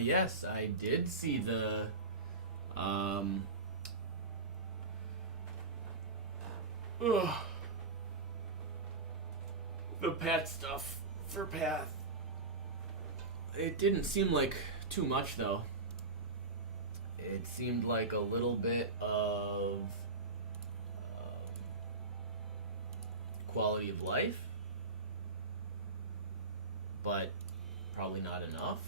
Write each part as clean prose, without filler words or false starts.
Yes, I did see um, ugh, the pet stuff for Path. It didn't seem like too much, though. It seemed like a little bit of quality of life, but probably not enough.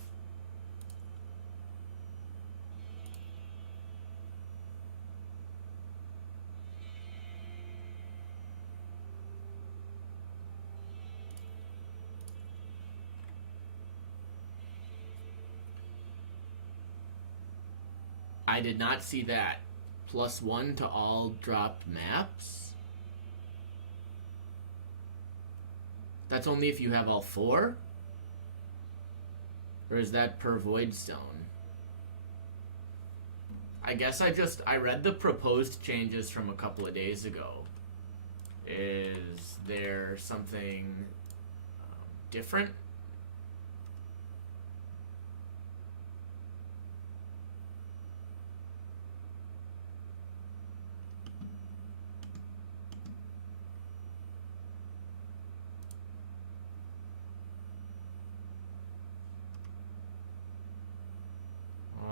I did not see that. +1 to all dropped maps? That's only if you have all 4? Or is that per Voidstone? I guess I read the proposed changes from a couple of days ago. Is there something different?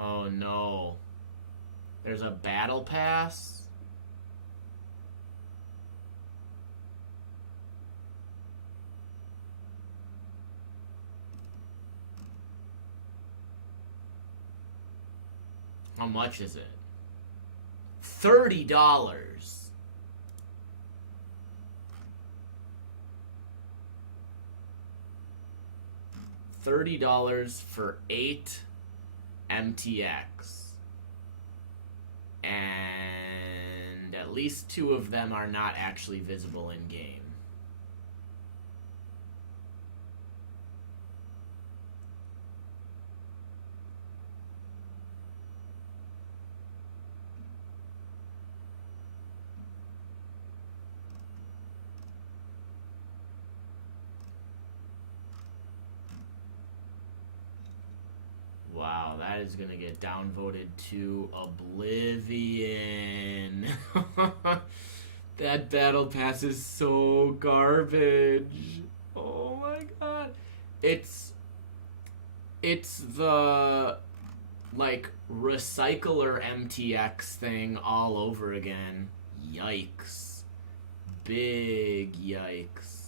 Oh no. There's a battle pass? How much is it? $30. $30 for 8 MTX. And at least 2 of them are not actually visible in game. Wow, that is gonna get downvoted to oblivion. That battle pass is so garbage. Oh my god. It's the like recycler MTX thing all over again. Yikes. Big yikes.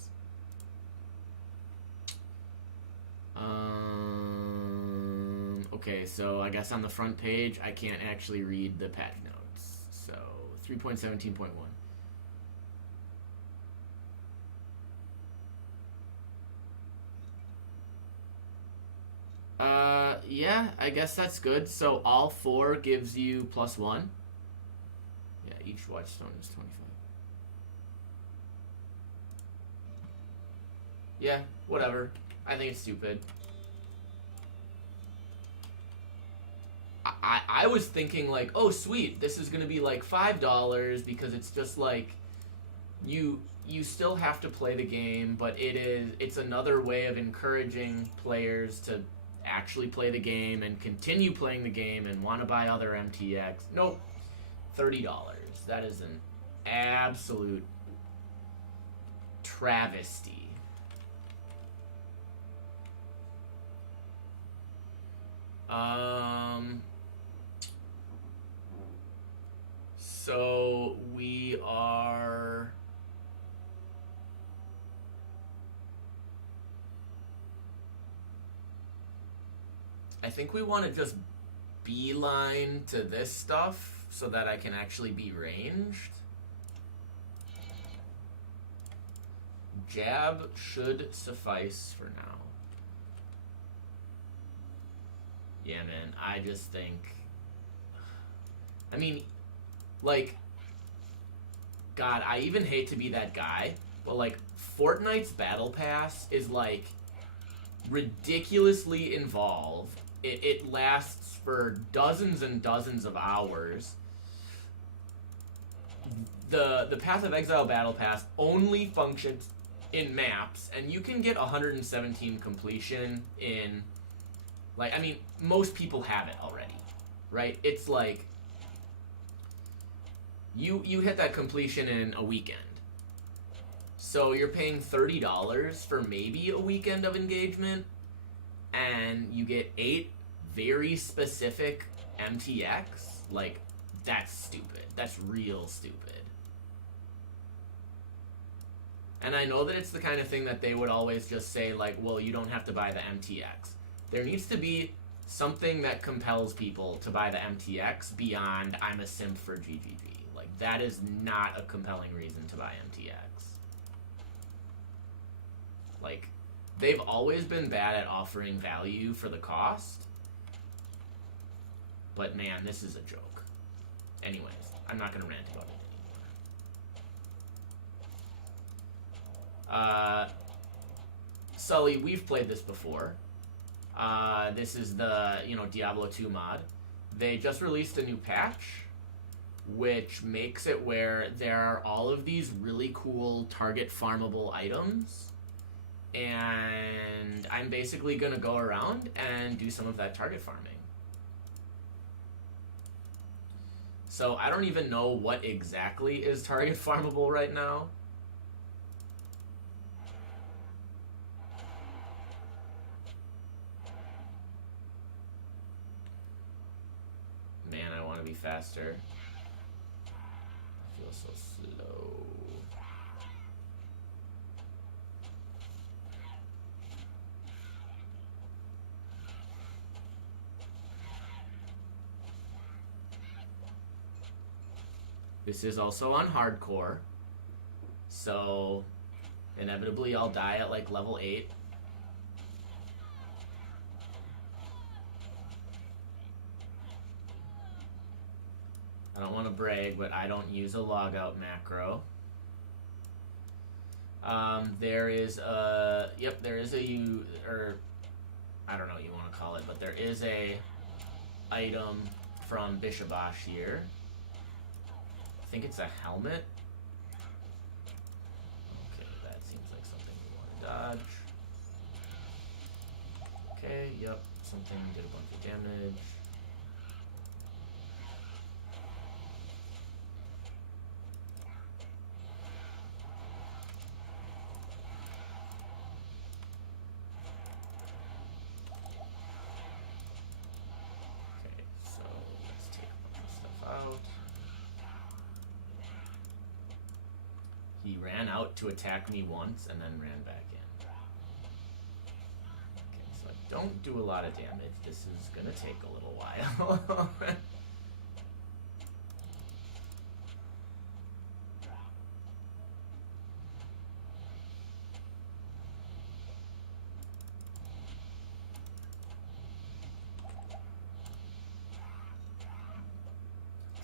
Okay, so I guess on the front page, I can't actually read the patch notes. So, 3.17.1. Yeah, I guess that's good. So, all 4 gives you +1. Yeah, each Watchstone is 25. Yeah, whatever. I think it's stupid. I was thinking like, oh sweet, this is gonna be like $5 because it's just like you still have to play the game, but it's another way of encouraging players to actually play the game and continue playing the game and want to buy other MTX. Nope, $30. That is an absolute travesty. So we are I think we want to just beeline to this stuff so that I can actually be ranged. Jab should suffice for now. Yeah, man, I just think... I mean, like... God, I even hate to be that guy, but, like, Fortnite's Battle Pass is, like, ridiculously involved. It lasts for dozens and dozens of hours. The Path of Exile Battle Pass only functions in maps, and you can get 117 completion in Like, I mean, most people have it already, right? It's like you hit that completion in a weekend. So you're paying $30 for maybe a weekend of engagement, and you get 8 very specific MTX. Like, that's stupid. That's real stupid. And I know that it's the kind of thing that they would always just say, like, well, you don't have to buy the MTX. There needs to be something that compels people to buy the MTX beyond I'm a simp for GGG. Like, that is not a compelling reason to buy MTX. Like, they've always been bad at offering value for the cost. But man, this is a joke. Anyways, I'm not going to rant about it anymore. Sully, we've played this before. This is the, Diablo 2 mod. They just released a new patch, which makes it where there are all of these really cool target farmable items. And I'm basically going to go around and do some of that target farming. So I don't even know what exactly is target farmable right now. Man, I want to be faster. I feel so slow. This is also on hardcore, so inevitably I'll die at like level 8. I don't want to brag, but I don't use a logout macro. There is a, or I don't know what you want to call it, but there is a item from Bishabosh here. I think it's a helmet. Okay, that seems like something we want to dodge. Okay, yep, something did a bunch of damage. Okay, so let's take a bunch of stuff out. He ran out to attack me once and then ran back in. Okay, so I don't do a lot of damage. This is gonna take a little while.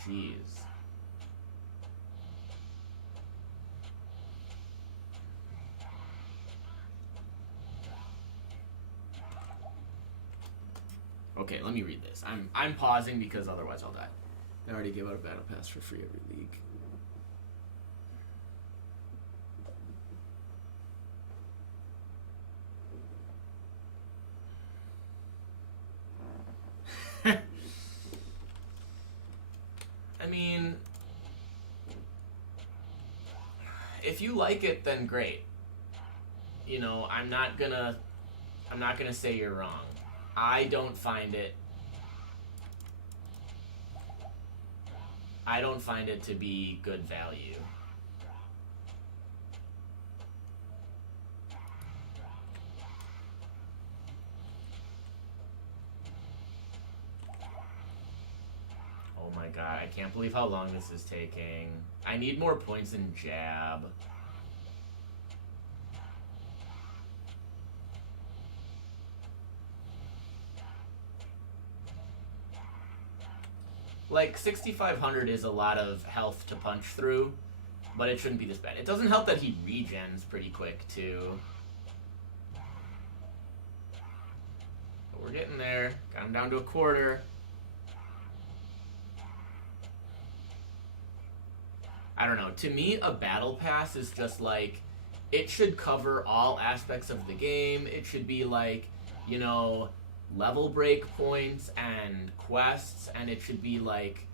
Jeez. Okay, let me read this. I'm pausing because otherwise I'll die. I already gave out a battle pass for free every league. I mean, if you like it, then great. I'm not gonna say you're wrong. I don't find it to be good value. Oh my god, I can't believe how long this is taking. I need more points in jab. Like, 6,500 is a lot of health to punch through, but it shouldn't be this bad. It doesn't help that he regens pretty quick, too. But we're getting there. Got him down to a quarter. I don't know. To me, a battle pass is just like, it should cover all aspects of the game. It should be like, level break points and quests, and it should be like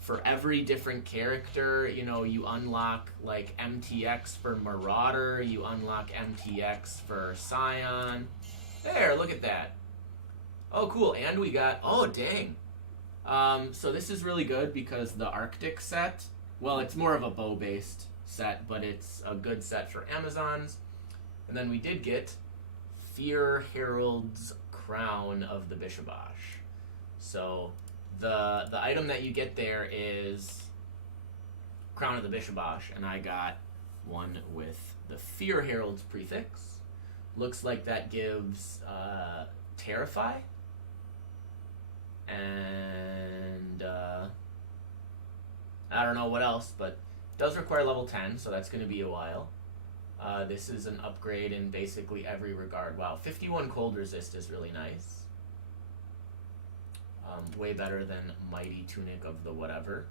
for every different character, you know, you unlock like MTX for Marauder, you unlock MTX for Scion. There, look at that. Oh, cool. And we got, oh, dang. So this is really good because the Arctic set, well, it's more of a bow-based set, but it's a good set for Amazons. And then we did get Fear Herald's Crown of the Bishabosh. So the item that you get there is Crown of the Bishabosh, and I got one with the Fear Herald's prefix. Looks like that gives Terrify. And I don't know what else, but it does require level 10, so that's going to be a while. This is an upgrade in basically every regard. Wow, 51 cold resist is really nice. Way better than Mighty Tunic of the whatever.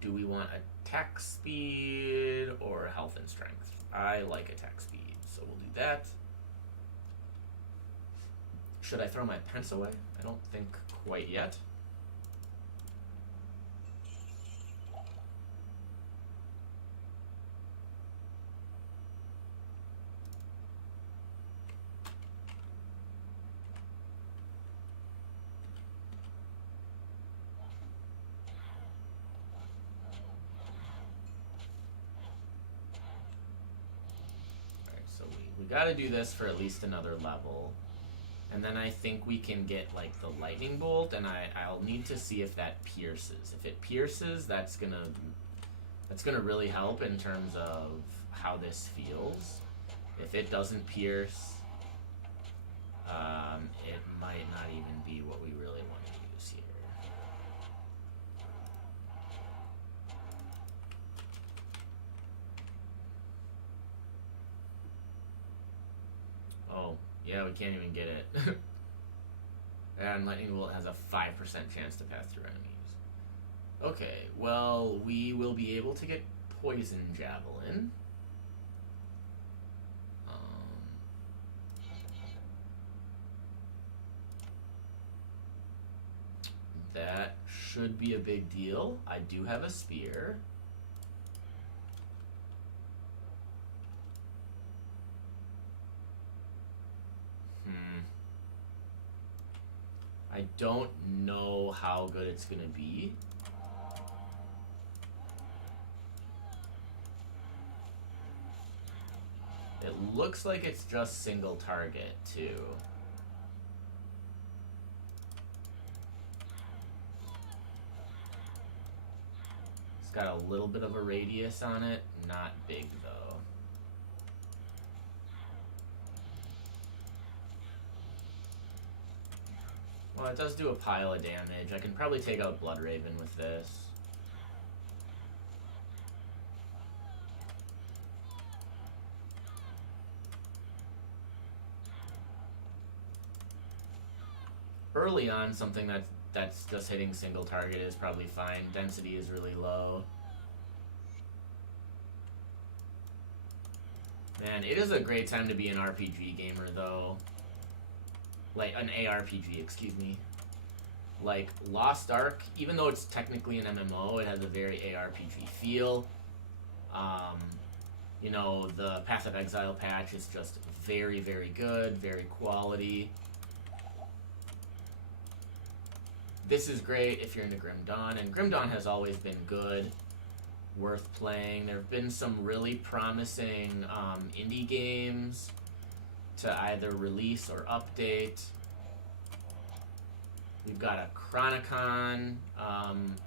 Do we want attack speed or health and strength? I like attack speed, so we'll do that. Should I throw my pence away? I don't think quite yet. Alright, so we gotta do this for at least another level. And then I think we can get like the lightning bolt, and I'll need to see if that pierces. If it pierces, that's gonna really help in terms of how this feels. If it doesn't pierce, it might not even be what we really want to use here. Oh. Yeah, we can't even get it. And Lightning Bolt has a 5% chance to pass through enemies. Okay, well, we will be able to get Poison Javelin. That should be a big deal. I do have a spear. I don't know how good it's gonna be. It looks like it's just single target too. It's got a little bit of a radius on it, not big though. Well, it does do a pile of damage. I can probably take out Bloodraven with this. Early on, something that's just hitting single target is probably fine. Density is really low. Man, it is a great time to be an RPG gamer, though. Like, an ARPG, excuse me. Like, Lost Ark, even though it's technically an MMO, it has a very ARPG feel. You know, the Path of Exile patch is just very, very good, very quality. This is great if you're into Grim Dawn, and Grim Dawn has always been good, worth playing. There have been some really promising indie games to either release or update. We've got a Chronicon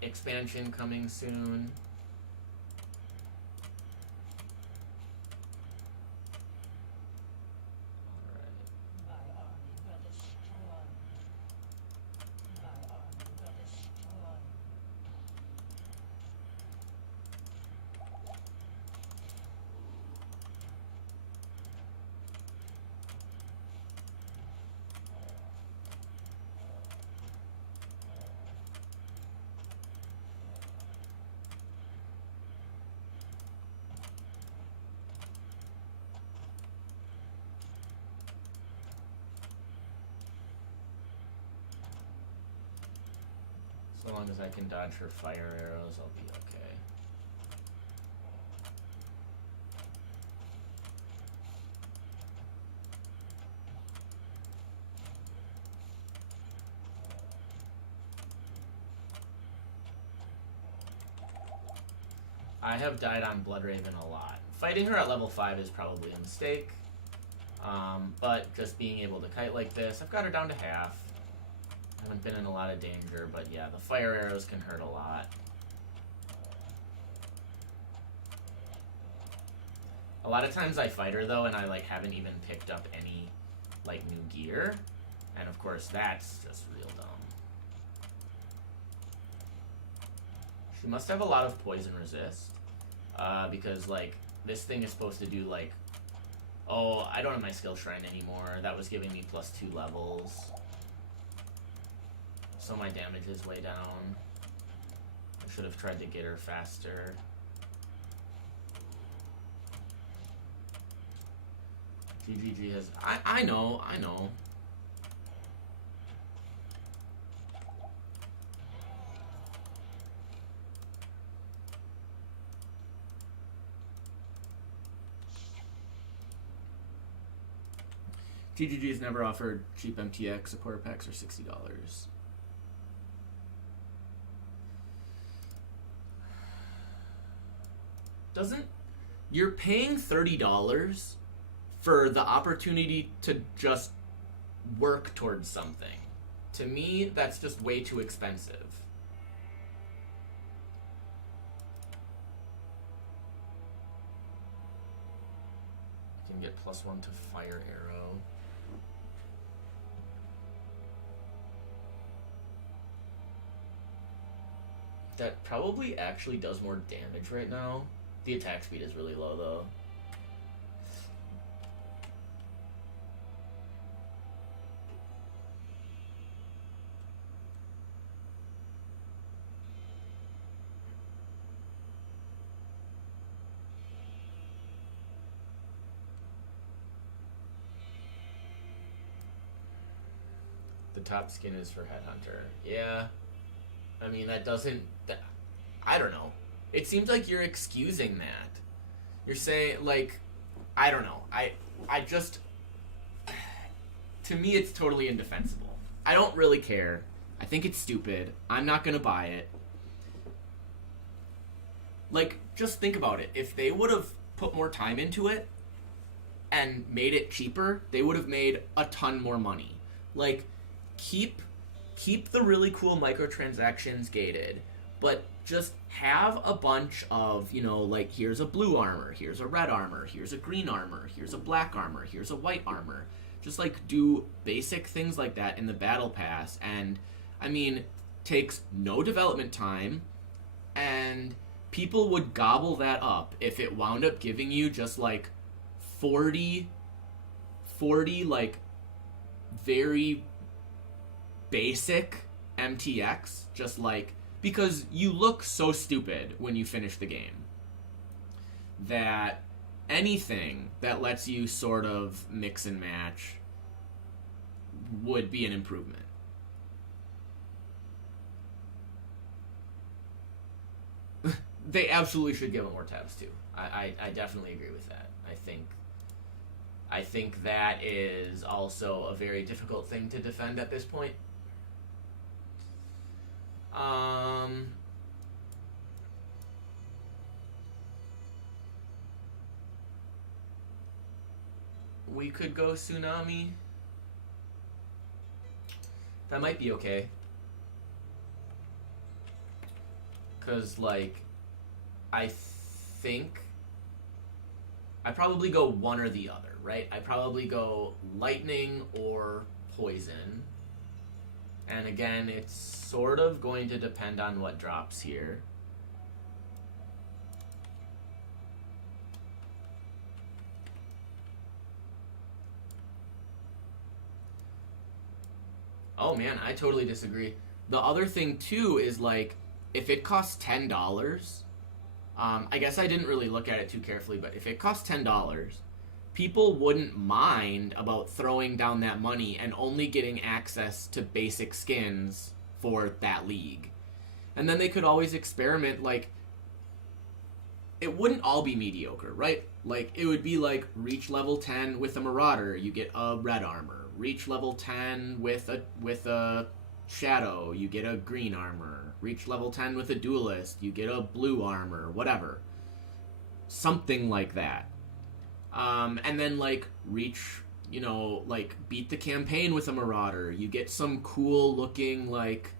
expansion coming soon. So long as I can dodge her fire arrows, I'll be okay. I have died on Bloodraven a lot. Fighting her at level 5 is probably a mistake. But just being able to kite like this, I've got her down to half. I haven't been in a lot of danger, but yeah, the fire arrows can hurt a lot. A lot of times I fight her though, and I like haven't even picked up any like new gear. And of course that's just real dumb. She must have a lot of poison resist. Because like this thing is supposed to do like, oh, I don't have my skill shrine anymore. That was giving me +2 levels. So my damage is way down. I should have tried to get her faster. GGG has... I know. GGG has never offered cheap MTX supporter packs for $60. You're paying $30 for the opportunity to just work towards something. To me, that's just way too expensive. I can get +1 to fire arrow. That probably actually does more damage right now. The attack speed is really low though. The top skin is for Headhunter. Yeah. I mean, that doesn't... I don't know. It seems like you're excusing that. You're saying, like... I don't know. I just... To me, it's totally indefensible. I don't really care. I think it's stupid. I'm not gonna buy it. Like, just think about it. If they would have put more time into it and made it cheaper, they would have made a ton more money. Like, keep the really cool microtransactions gated, but just have a bunch of, you know, like, here's a blue armor, here's a red armor, here's a green armor, here's a black armor, here's a white armor. Just, like, do basic things like that in the battle pass, and, I mean, takes no development time, and people would gobble that up if it wound up giving you just, like, 40, like, very basic MTX, just like, because you look so stupid when you finish the game that anything that lets you sort of mix and match would be an improvement. They absolutely should give it more tabs too. I definitely agree with that. I think that is also a very difficult thing to defend at this point. We could go Tsunami. That might be okay. 'Cause, like, I think I probably go one or the other, right? I probably go lightning or poison. And again, it's sort of going to depend on what drops here. Oh man, I totally disagree. The other thing too is, like, if it costs $10, I guess I didn't really look at it too carefully, but if it costs $10, people wouldn't mind about throwing down that money and only getting access to basic skins for that league. And then they could always experiment, like, it wouldn't all be mediocre, right? Like, it would be like, reach level 10 with a Marauder, you get a red armor. Reach level 10 with a Shadow, you get a green armor. Reach level 10 with a Duelist, you get a blue armor, whatever. Something like that. And then, like, reach, you know, like, beat the campaign with a Marauder. You get some cool looking, like,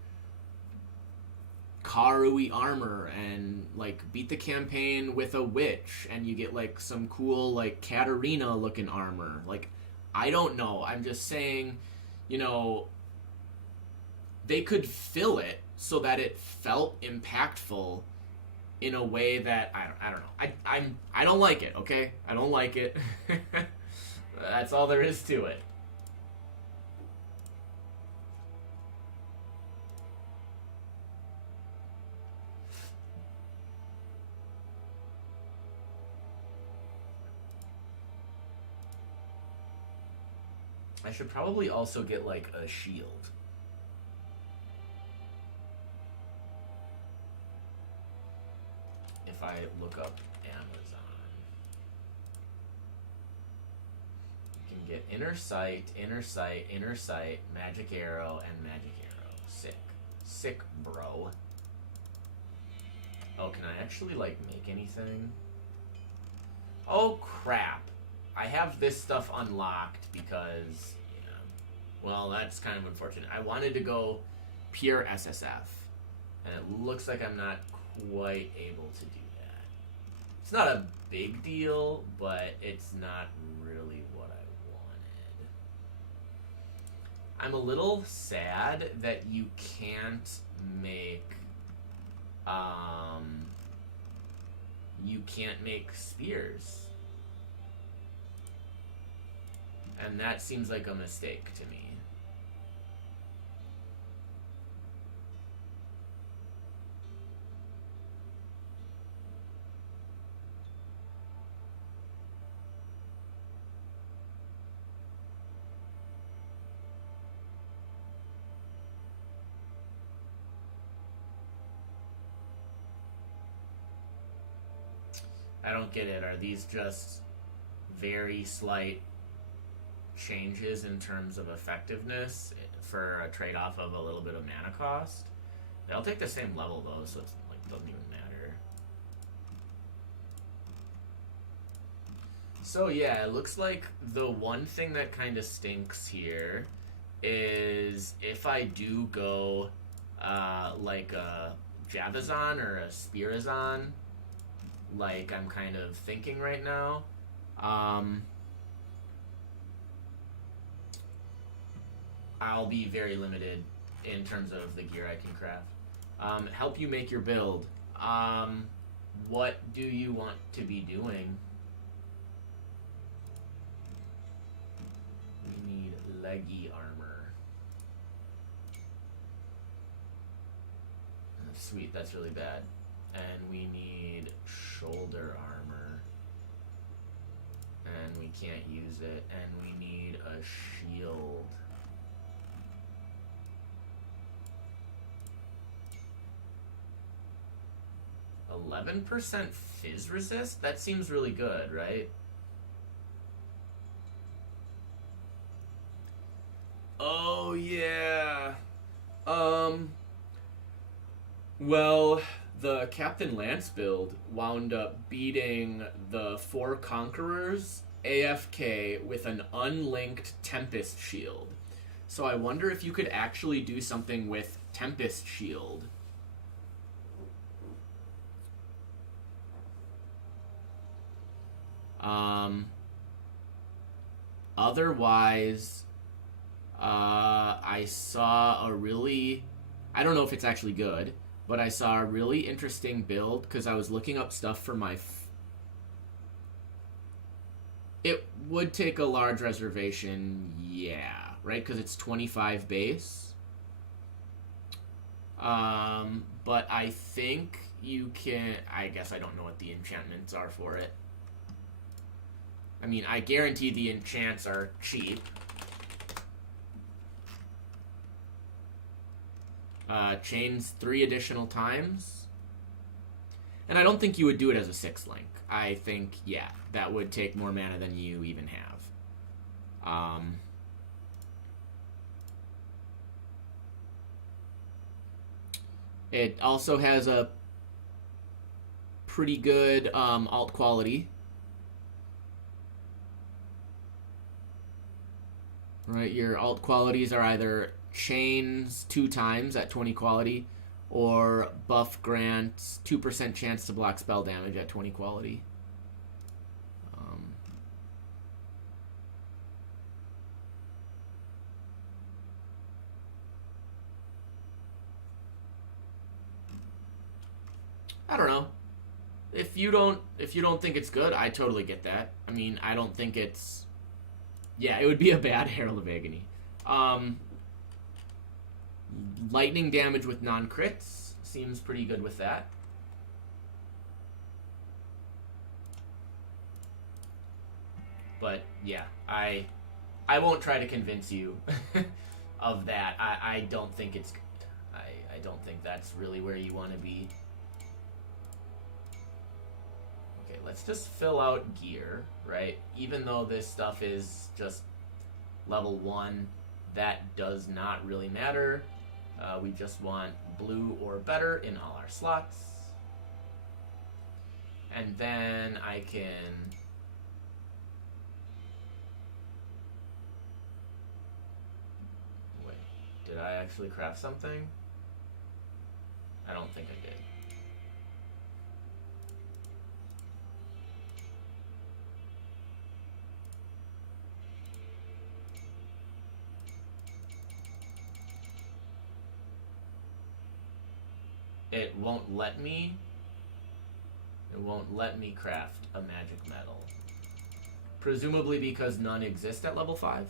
Karui armor, and, like, beat the campaign with a Witch, and you get, like, some cool, like, Katarina looking armor. Like, I don't know. I'm just saying, you know, they could fill it so that it felt impactful in a way that I don't know. I don't like it, okay? I don't like it. That's all there is to it. I should probably also get, like, a shield. If I look up Amazon, you can get Inner Sight, Inner Sight, Inner Sight, Magic Arrow, and Magic Arrow. Sick. Sick, bro. Oh, can I actually, like, make anything? Oh, crap. I have this stuff unlocked because, yeah, well, that's kind of unfortunate. I wanted to go pure SSF, and it looks like I'm not quite able to do that. It's not a big deal, but it's not really what I wanted. I'm a little sad that you can't make, spears. And that seems like a mistake to me. I don't get it. Are these just very slight changes in terms of effectiveness for a trade-off of a little bit of mana cost? They'll take the same level though, so it's like doesn't even matter. So yeah, it looks like the one thing that kind of stinks here is if I do go like a Javazon or a Spirazon, like I'm kind of thinking right now. I'll be very limited in terms of the gear I can craft. Help you make your build. What do you want to be doing? We need leggy armor. Sweet, that's really bad. And we need shoulder armor. And we can't use it. And we need a shield. 11% fizz resist? That seems really good, right? Oh, yeah. Well, the Captain Lance build wound up beating the 4 Conquerors AFK with an unlinked Tempest Shield. So I wonder if you could actually do something with Tempest Shield. Otherwise, I saw a really, I don't know if it's actually good, but I saw a really interesting build because I was looking up stuff for my it would take a large reservation, yeah, right? Because it's 25 base. But I think you can, I guess I don't know what the enchantments are for it. I mean, I guarantee the enchants are cheap. chains 3 additional times. And I don't think you would do it as a 6 link. I think, yeah, that would take more mana than you even have. It also has a pretty good alt quality. Right, your alt qualities are either chains 2 times at 20 quality, or buff grants 2% chance to block spell damage at 20 quality. I don't know. If you don't think it's good, I totally get that. I mean, I don't think it's. Yeah, it would be a bad Herald of Agony. Lightning damage with non-crits seems pretty good with that. But yeah, I won't try to convince you of that. I don't think it's. I don't think that's really where you want to be. Okay, let's just fill out gear, right? Even though this stuff is just level 1, that does not really matter. We just want blue or better in all our slots. And then I can... Wait, did I actually craft something? I don't think I did. It won't let me craft a magic metal. Presumably because none exist at level 5.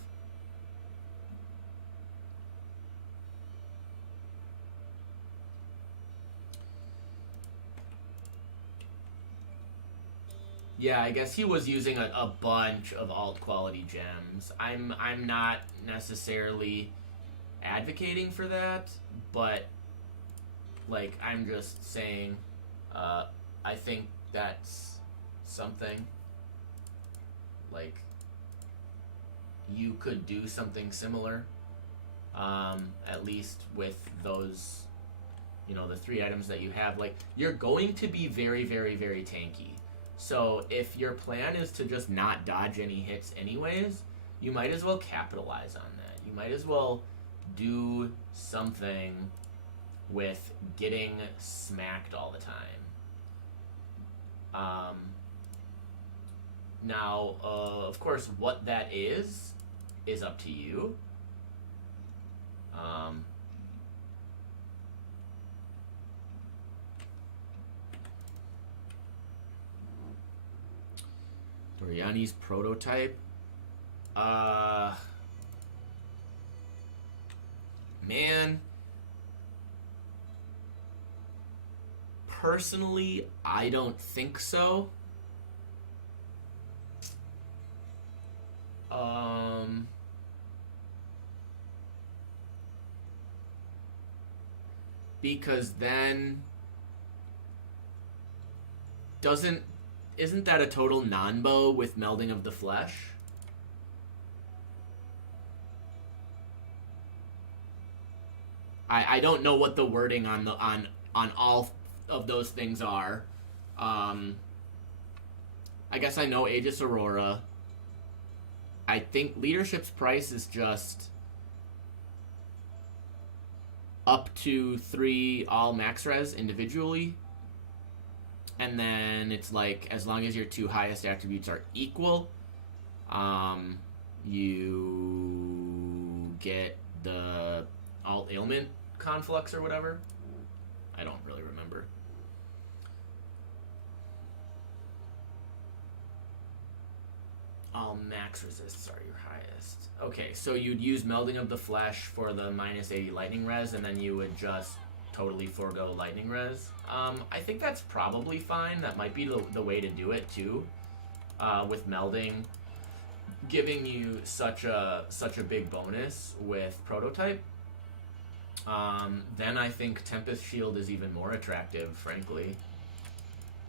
Yeah, I guess he was using a bunch of alt quality gems. I'm not necessarily advocating for that, but like, I'm just saying, I think that's something. Like, you could do something similar, at least with those, you know, the 3 items that you have. Like, you're going to be very, very, very tanky. So if your plan is to just not dodge any hits anyways, you might as well capitalize on that. You might as well do something with getting smacked all the time. Now, of course, what that is up to you. Doriani's prototype. Man. Personally, I don't think so. Because then isn't that a total non-bow with melding of the flesh? I don't know what the wording on all of those things are. I guess I know Aegis Aurora. I think Leadership's price is just up to 3 all max res individually. And then it's like, as long as your 2 highest attributes are equal, you get the alt ailment conflux or whatever. I don't really remember. All max resists are your highest. Okay, so you'd use Melding of the Flesh for the minus 80 lightning res, and then you would just totally forego lightning res. I think that's probably fine. That might be the way to do it too, with melding giving you such a big bonus with prototype. Then I think Tempest Shield is even more attractive, frankly.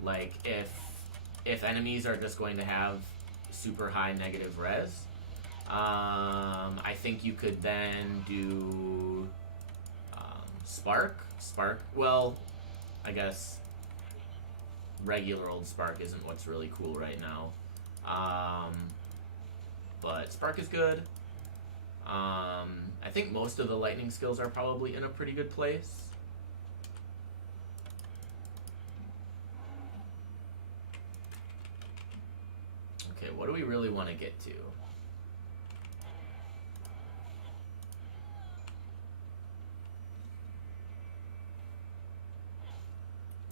Like, if enemies are just going to have super high negative res, I think you could then do Spark. Well, I guess regular old Spark isn't what's really cool right now. But Spark is good. I think most of the lightning skills are probably in a pretty good place. Okay, what do we really want to get to?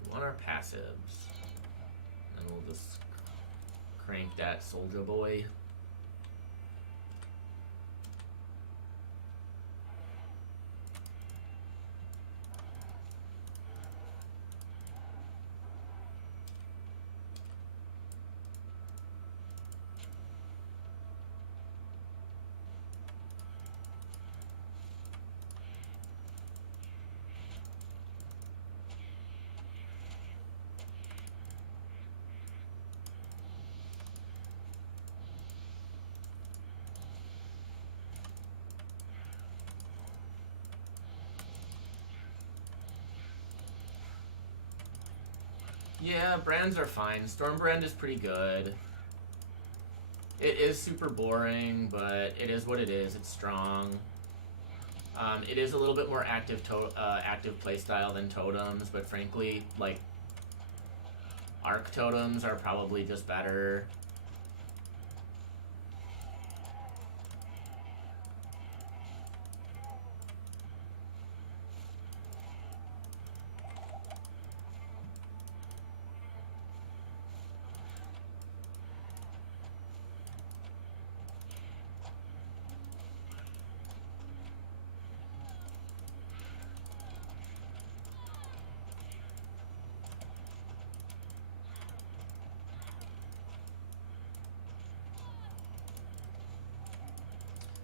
We want our passives. And we'll just crank that Soldier Boy. Yeah, brands are fine. Stormbrand is pretty good. It is super boring, but it is what it is. It's strong. It is a little bit more active playstyle than totems, but frankly, like, arc totems are probably just better.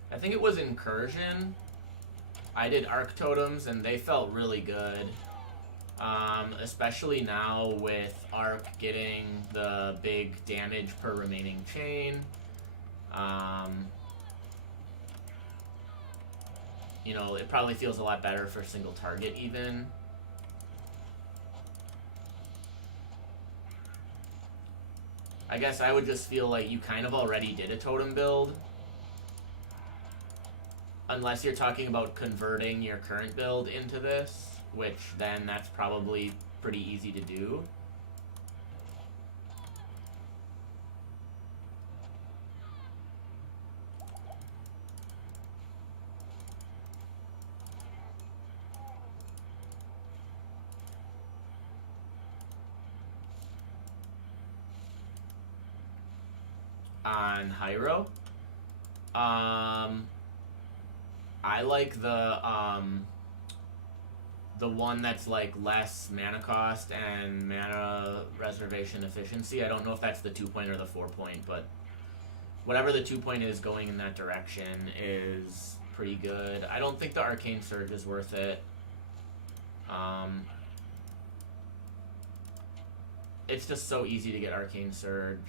I think it was Incursion. I did arc totems and they felt really good. Especially now with arc getting the big damage per remaining chain. You know, it probably feels a lot better for single target even. I guess I would just feel like you kind of already did a totem build. Unless you're talking about converting your current build into this, which then that's probably pretty easy to do. On Hyro, I like the one that's like less mana cost and mana reservation efficiency. I don't know if that's the 2-point or the 4-point, but whatever the 2-point is going in that direction is pretty good. I don't think the Arcane Surge is worth it. It's just so easy to get Arcane Surge.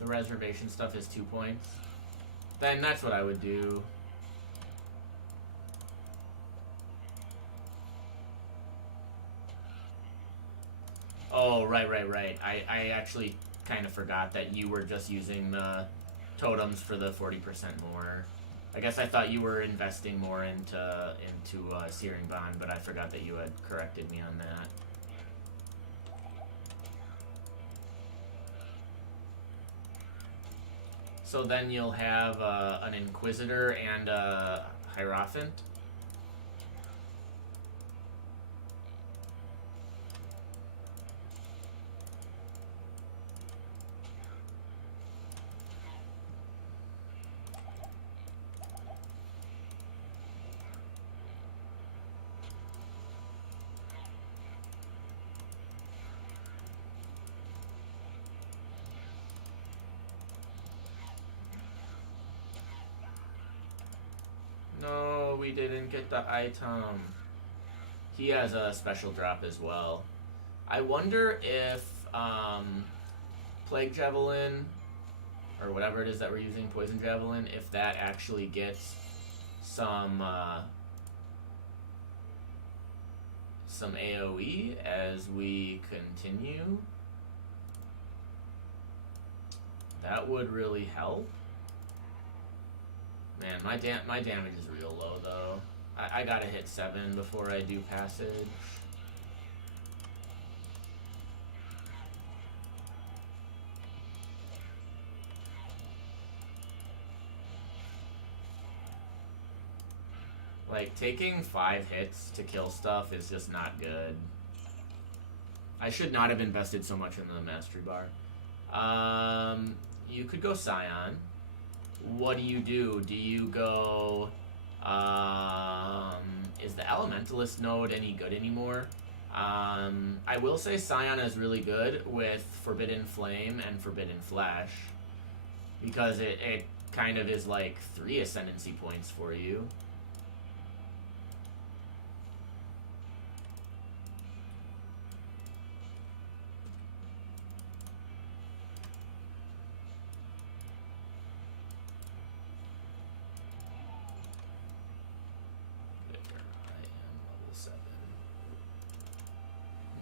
The reservation stuff is 2 points. Then that's what I would do. Oh, right. I actually kind of forgot that you were just using the totems for the 40% more. I guess I thought you were investing more into Searing Bond, but I forgot that you had corrected me on that. So then you'll have an Inquisitor and a Hierophant. No, we didn't get the item. He has a special drop as well. I wonder if Plague Javelin, or whatever it is that we're using, Poison Javelin, if that actually gets some AoE as we continue. That would really help. Man, my damage is real low though. I gotta hit 7 before I do passage. Like, taking 5 hits to kill stuff is just not good. I should not have invested so much in the Mastery Bar. You could go Scion. What do? Do you go... is the Elementalist node any good anymore? I will say Scion is really good with Forbidden Flame and Forbidden Flash. Because it kind of is like 3 Ascendancy points for you.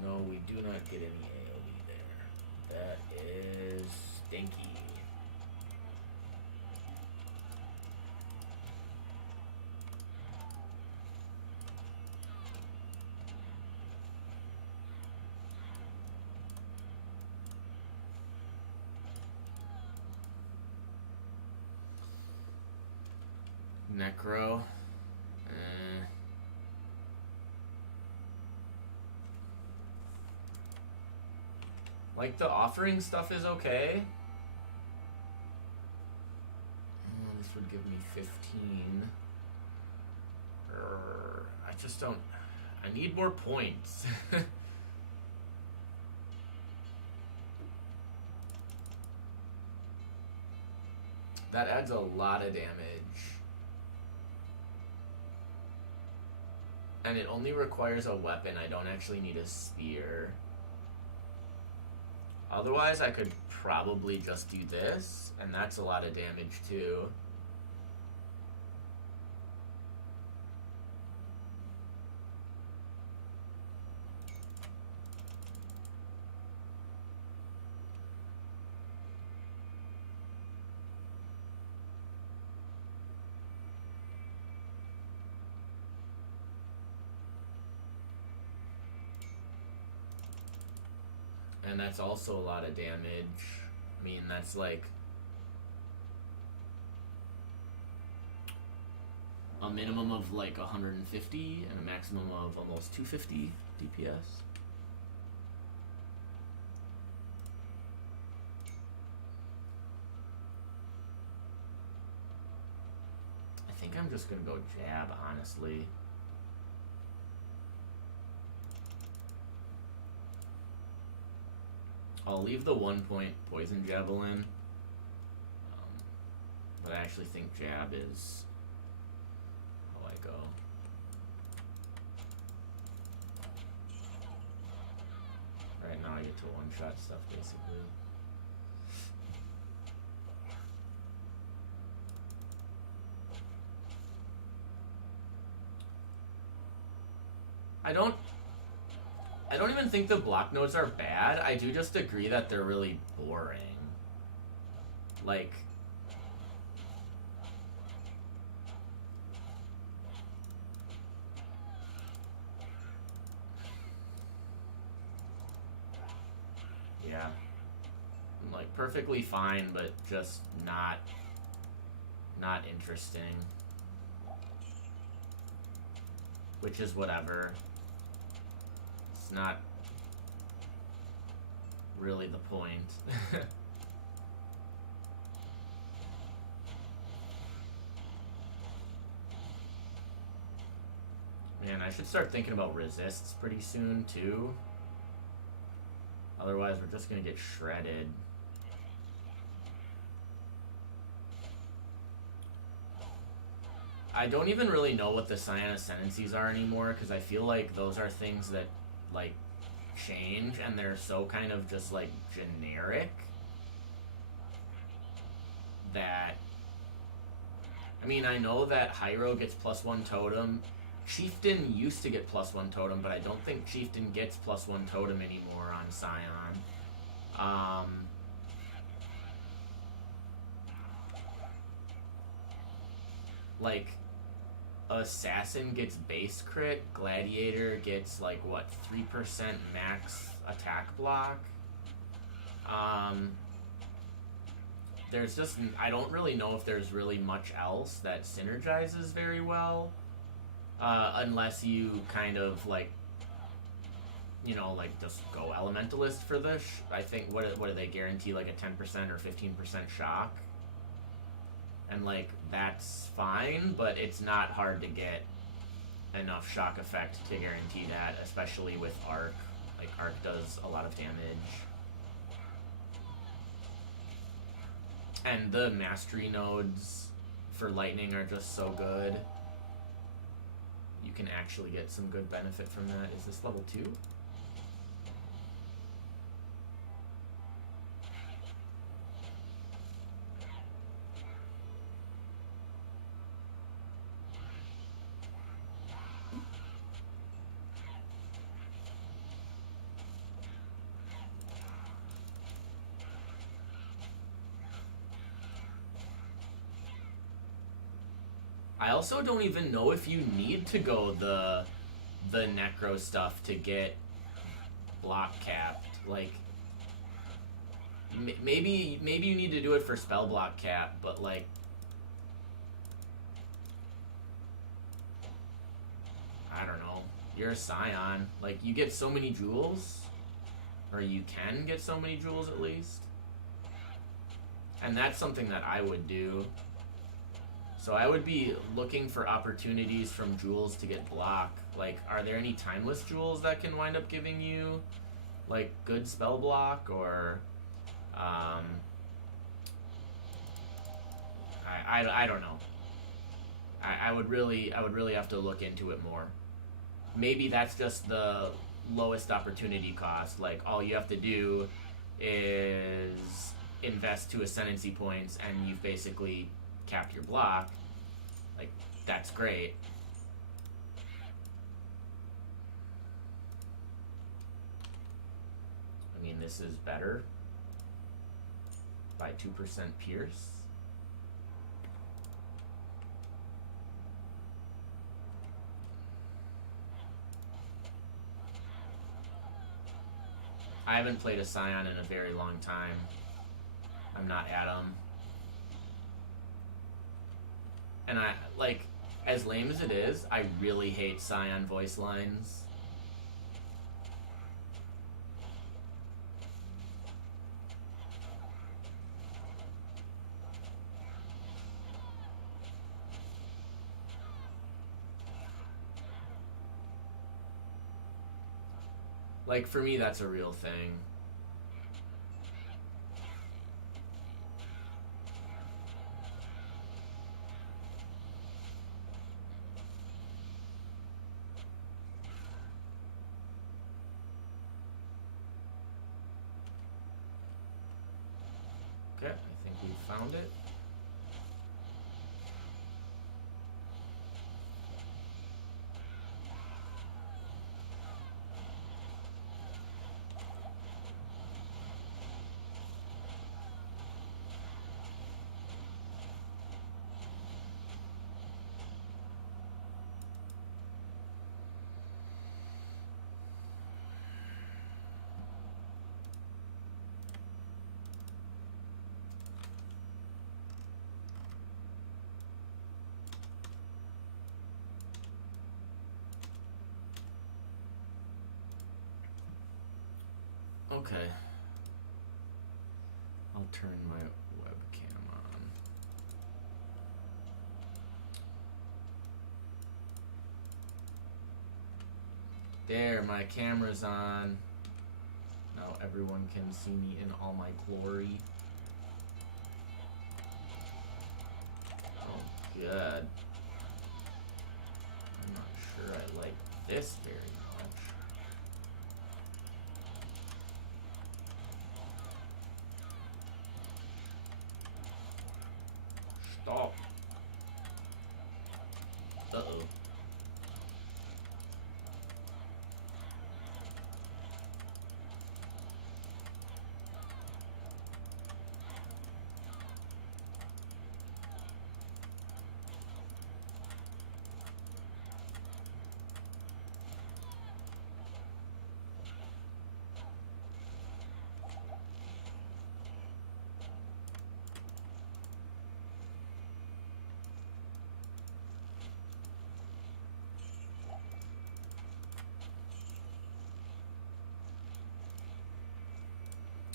No, we do not get any AoE there. That is stinky. Necro. Like, the offering stuff is okay. Oh, this would give me 15. I just don't... I need more points. That adds a lot of damage. And it only requires a weapon. I don't actually need a spear. Otherwise, I could probably just do this, and that's a lot of damage too. And that's also a lot of damage. I mean, that's like a minimum of like 150 and a maximum of almost 250 DPS. I think I'm just gonna go jab, honestly. I'll leave the 1 point Poison Javelin, but I actually think jab is how I go. Right now I get to one-shot stuff, basically. I don't even think the block nodes are bad. I do just agree that they're really boring. Like, perfectly fine, but just not interesting. Which is whatever. It's not really the point. Man, I should start thinking about resists pretty soon, too. Otherwise, we're just gonna get shredded. I don't even really know what the Scion Ascendancies are anymore, because I feel like those are things that, like, change, and they're so kind of just, like, generic that... I mean, I know that Hyro gets +1 totem. Chieftain used to get +1 totem, but I don't think Chieftain gets +1 totem anymore on Scion. Like, Assassin gets base crit, Gladiator gets, like, what, 3% max attack block? There's just, I don't really know if there's really much else that synergizes very well. Unless you kind of, like, you know, like, just go Elementalist for this. I think, what do they guarantee, like, a 10% or 15% shock? And, like, that's fine, but it's not hard to get enough shock effect to guarantee that, especially with Arc. Like, Arc does a lot of damage. And the Mastery nodes for Lightning are just so good. You can actually get some good benefit from that. Is this level 2? I also don't even know if you need to go the Necro stuff to get block capped. Like, maybe you need to do it for spell block cap, but, like, I don't know. You're a Scion. Like, you get so many jewels, or you can get so many jewels at least. And that's something that I would do. So I would be looking for opportunities from jewels to get block. Like, are there any timeless jewels that can wind up giving you, like, good spell block, or I don't know. I would really have to look into it more. Maybe that's just the lowest opportunity cost. Like, all you have to do is invest 2 ascendancy points and you've basically capped your block. Like, that's great. I mean, this is better by 2% pierce. I haven't played a Scion in a very long time. I'm not Adam. And I, like, as lame as it is, I really hate Scion voice lines. Like, for me, that's a real thing. Okay, I think we found it. Okay. I'll turn my webcam on. There, my camera's on. Now everyone can see me in all my glory. Oh, good. I'm not sure I like this very much. Stop. Uh-oh.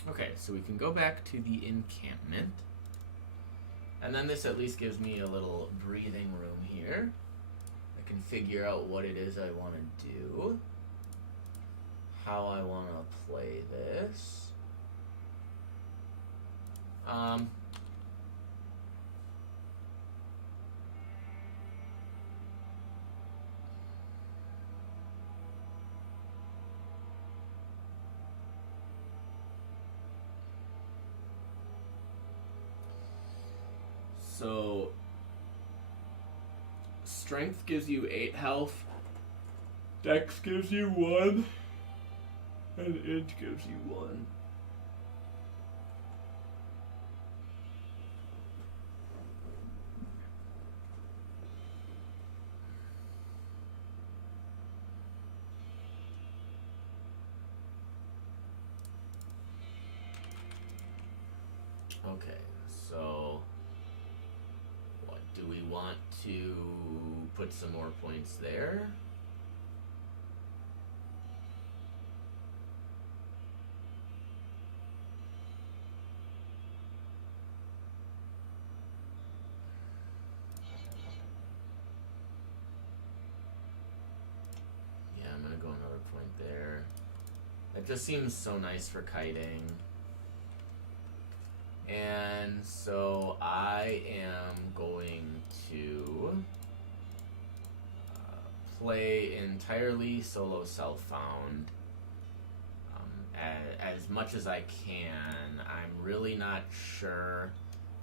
Okay, so we can go back to the encampment. And then this at least gives me a little breathing room here. I can figure out what it is I want to do. How I want to play this. So, strength gives you 8 health, dex gives you 1, and int gives you 1. Okay, so what do we want to put some more points there? Yeah, I'm gonna go another point there. That just seems so nice for kiting. And so I am going to play entirely solo self-found as much as I can. I'm really not sure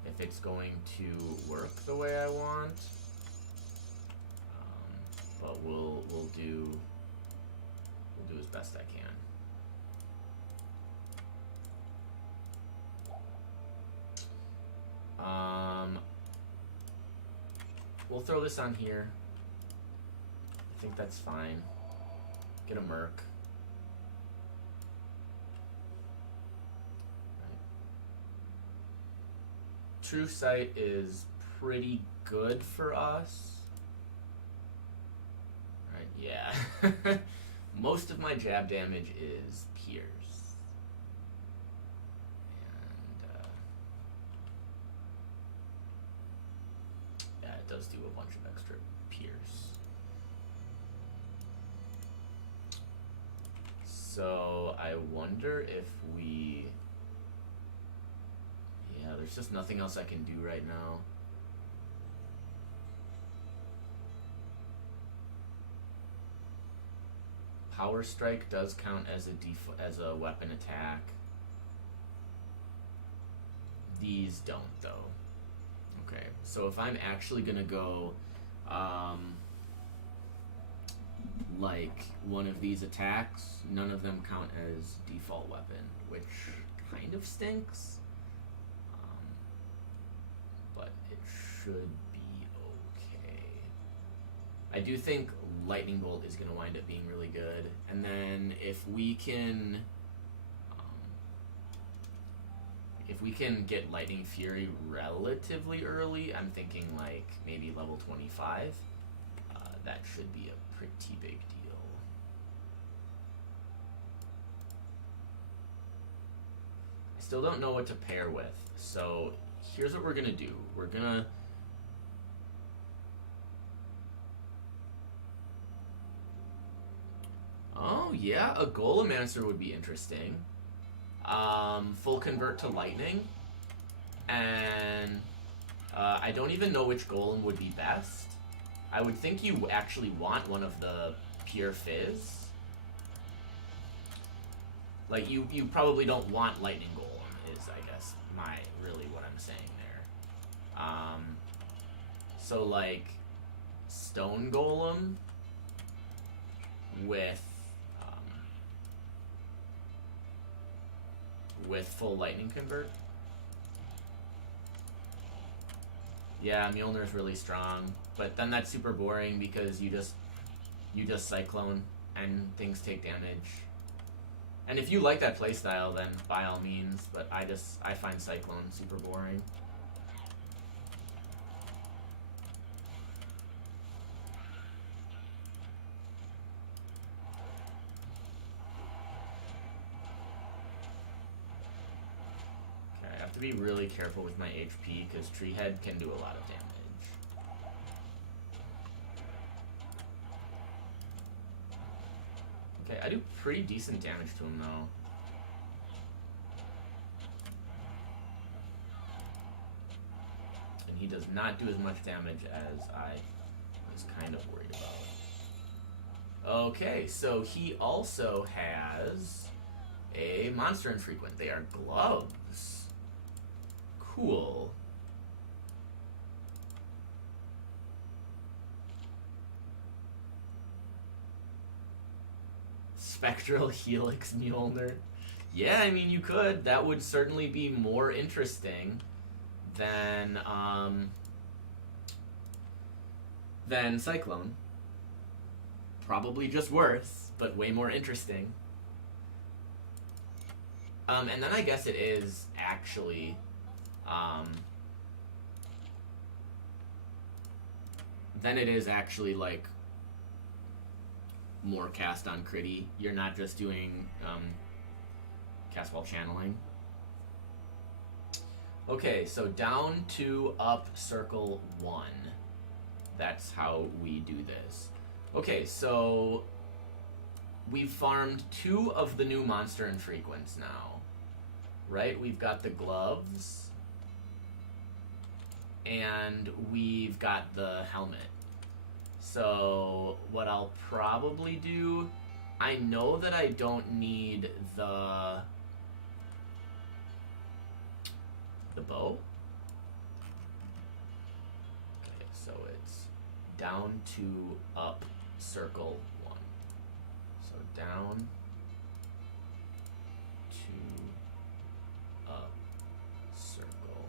if it's going to work the way I want, but we'll do as best I can. We'll throw this on here. I think that's fine. Get a merc. Right. True Sight is pretty good for us. Right, yeah. Most of my jab damage is pierce. It does do a bunch of extra pierce. So I wonder if we... Yeah, there's just nothing else I can do right now. Power Strike does count as a weapon attack. These don't, though. Okay, so if I'm actually gonna go, like one of these attacks, none of them count as default weapon, which kind of stinks. But it should be okay. I do think Lightning Bolt is gonna wind up being really good, and then if we can get Lightning Fury relatively early, I'm thinking like maybe level 25, that should be a pretty big deal. Still don't know what to pair with. So here's what we're gonna do. We're gonna oh yeah, a Golemancer would be interesting. Full convert to lightning, and I don't even know which golem would be best. I would think you actually want one of the pure fizz. Like, you probably don't want lightning golem, is, I guess, really what I'm saying there. So, like, stone golem with full lightning convert. Yeah, Mjolnir's really strong, but then that's super boring because you just cyclone and things take damage. And if you like that playstyle, then by all means, but I find cyclone super boring. Okay, I have to be really careful with my HP because Treehead can do a lot of damage. Okay, I do pretty decent damage to him, though. And he does not do as much damage as I was kind of worried about. Okay, so he also has a monster infrequent. They are gloves. Cool. Spectral Helix Mjolnir. Yeah, I mean, you could. That would certainly be more interesting than Cyclone. Probably just worse, but way more interesting. And then I guess it is actually like more cast on critty. You're not just doing cast while channeling. Okay, so down to up circle 1. That's how we do this. Okay, so we've farmed 2 of the new monster infrequents now. Right? We've got the gloves and we've got the helmet. So what I'll probably do, I know that I don't need the bow. Okay, so it's down to up circle 1. So down to up circle 1.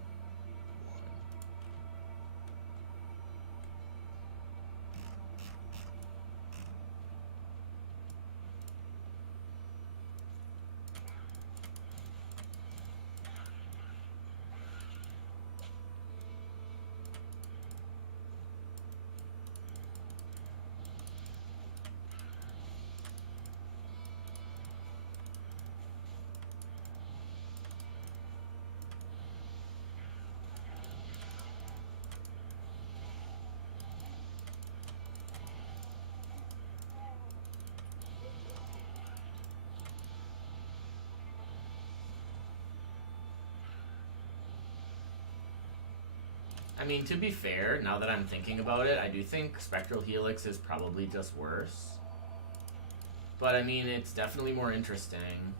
I mean, to be fair, now that I'm thinking about it, I do think Spectral Helix is probably just worse. But I mean, it's definitely more interesting.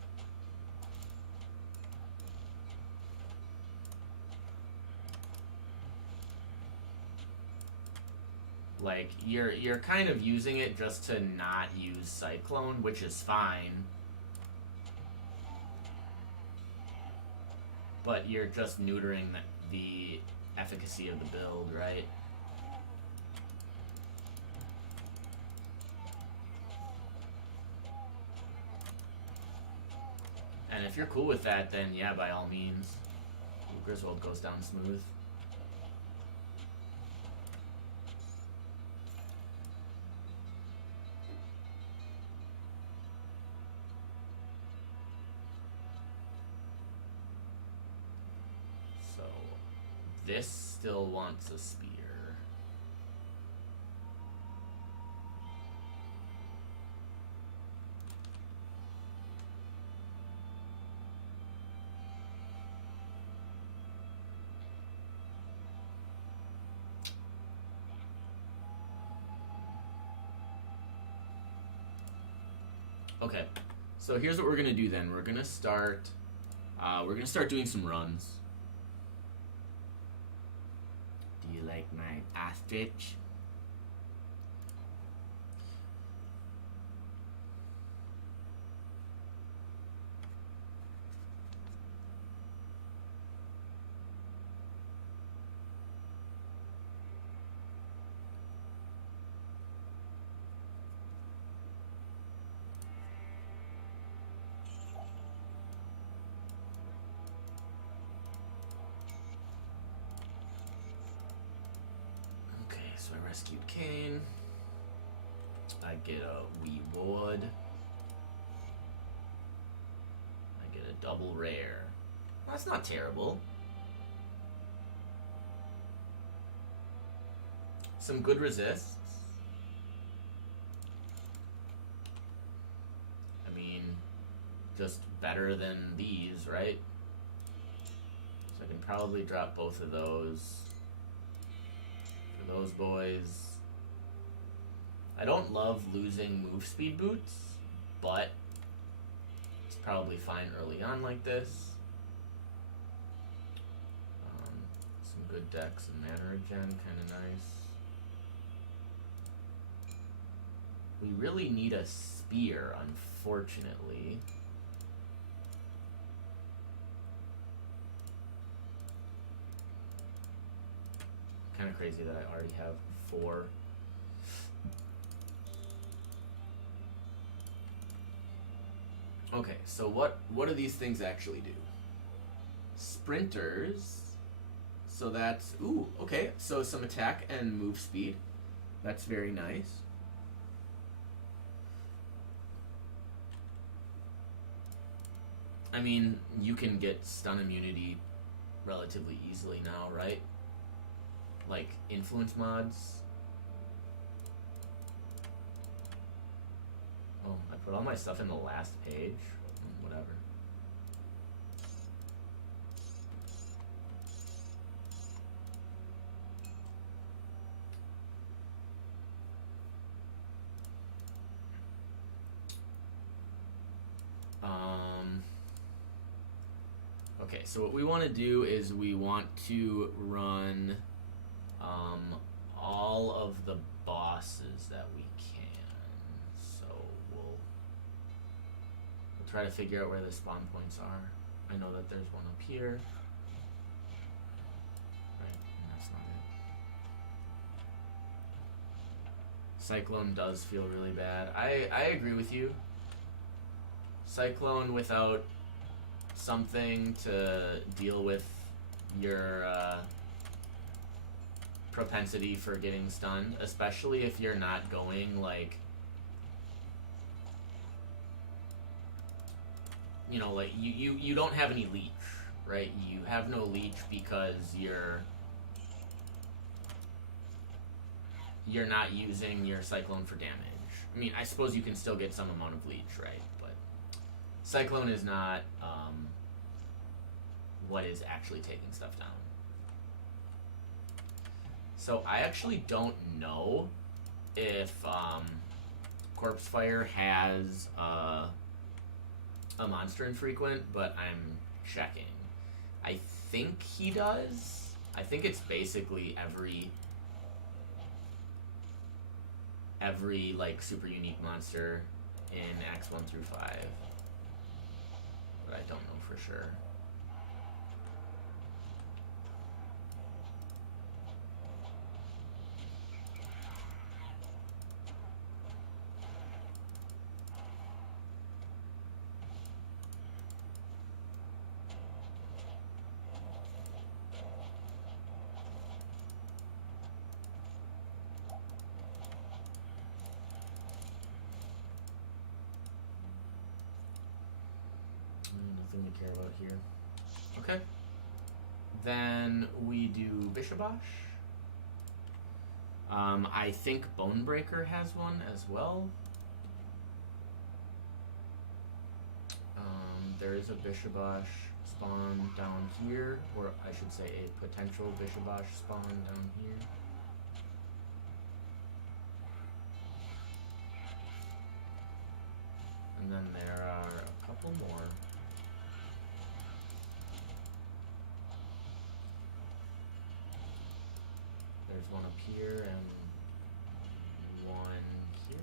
Like, you're kind of using it just to not use Cyclone, which is fine. But you're just neutering the efficacy of the build, right? And if you're cool with that, then yeah, by all means. Ooh, Griswold goes down smooth. this still wants a spear. Okay, so here's what we're gonna do then. We're gonna start doing some runs. Do you like my ostrich? So I rescued Kane. I get a wee wood. I get a double rare. That's not terrible. Some good resists. I mean, just better than these, right? So I can probably drop both of those. Those boys. I don't love losing move speed boots, but it's probably fine early on like this. Some good decks and mana regen, kind of nice. We really need a spear, unfortunately. Kind of crazy that I already have 4. Okay, so what do these things actually do? Sprinters. So that's, ooh, okay. So some attack and move speed. That's very nice. I mean, you can get stun immunity relatively easily now, right? Like influence mods. Oh, I put all my stuff in the last page. Whatever. Okay, so what we want to do is we want to run all of the bosses that we can. So we'll try to figure out where the spawn points are. I know that there's one up here. Right, that's not it. Cyclone does feel really bad. I agree with you. Cyclone without something to deal with your propensity for getting stunned, especially if you're not going like, you know, like you don't have any leech, right? You have no leech because you're not using your Cyclone for damage. I mean, I suppose you can still get some amount of leech, right? But Cyclone is not what is actually taking stuff down. So I actually don't know if Corpse Fire has a monster infrequent, but I'm checking. I think he does. I think it's basically every like super unique monster in Acts 1 through 5. But I don't know for sure. Nothing to care about here. Okay. Then we do Bishabosh. I think Bonebreaker has one as well. There is a Bishabosh spawn down here, or I should say a potential Bishabosh spawn down here. And then there are a couple more. There's one up here and one here.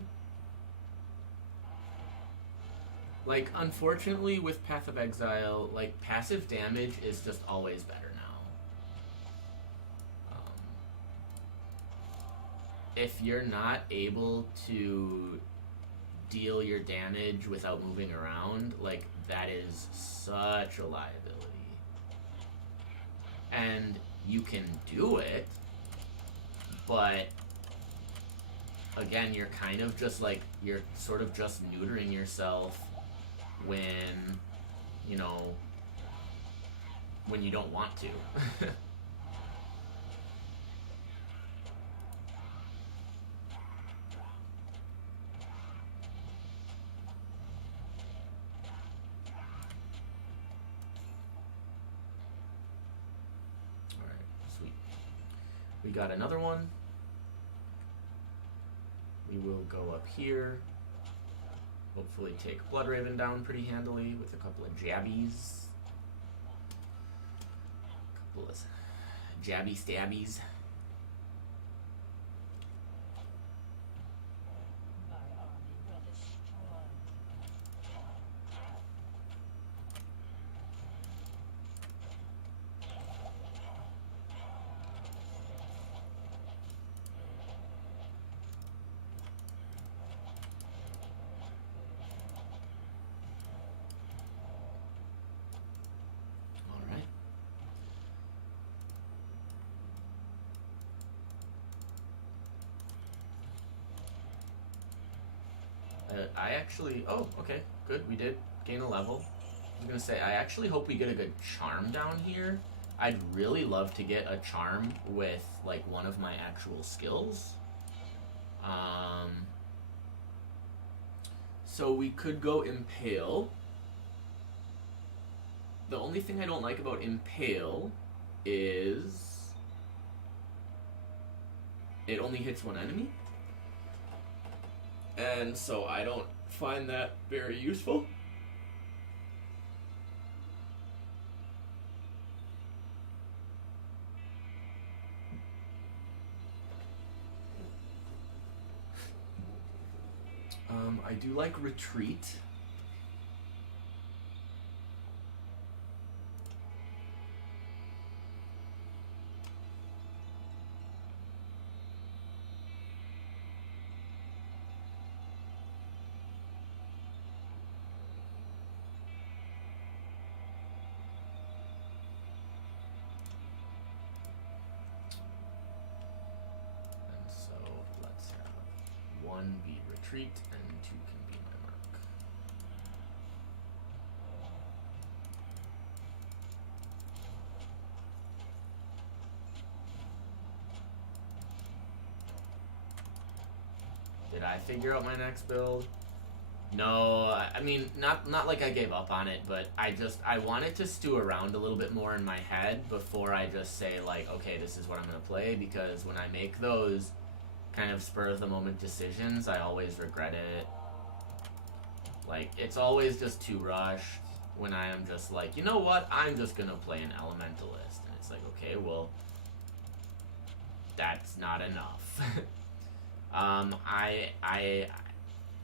Like, unfortunately, with Path of Exile, like, passive damage is just always better now. If you're not able to deal your damage without moving around, like, that is such a liability. And you can do it, but again, you're kind of just like, you're sort of just neutering yourself when, you know, when you don't want to. Alright, sweet. We got another one. We will go up here. Hopefully take Bloodraven down pretty handily with a couple of jabbies. A couple of jabby stabbies. I actually, oh, okay, good, we did gain a level. I was gonna say, I actually hope we get a good charm down here. I'd really love to get a charm with, like, one of my actual skills. So we could go Impale. The only thing I don't like about Impale is it only hits one enemy. And so I don't find that very useful. I do like Retreat. One be Retreat, and two can be my mark. Did I figure out my next build? No, I mean, not like I gave up on it, but I wanted to stew around a little bit more in my head before I just say, like, okay, this is what I'm gonna play, because when I make those kind of spur of the moment decisions, I always regret it. Like, it's always just too rushed when I am just like, you know what, I'm just gonna play an Elementalist, and it's like, okay, well, that's not enough.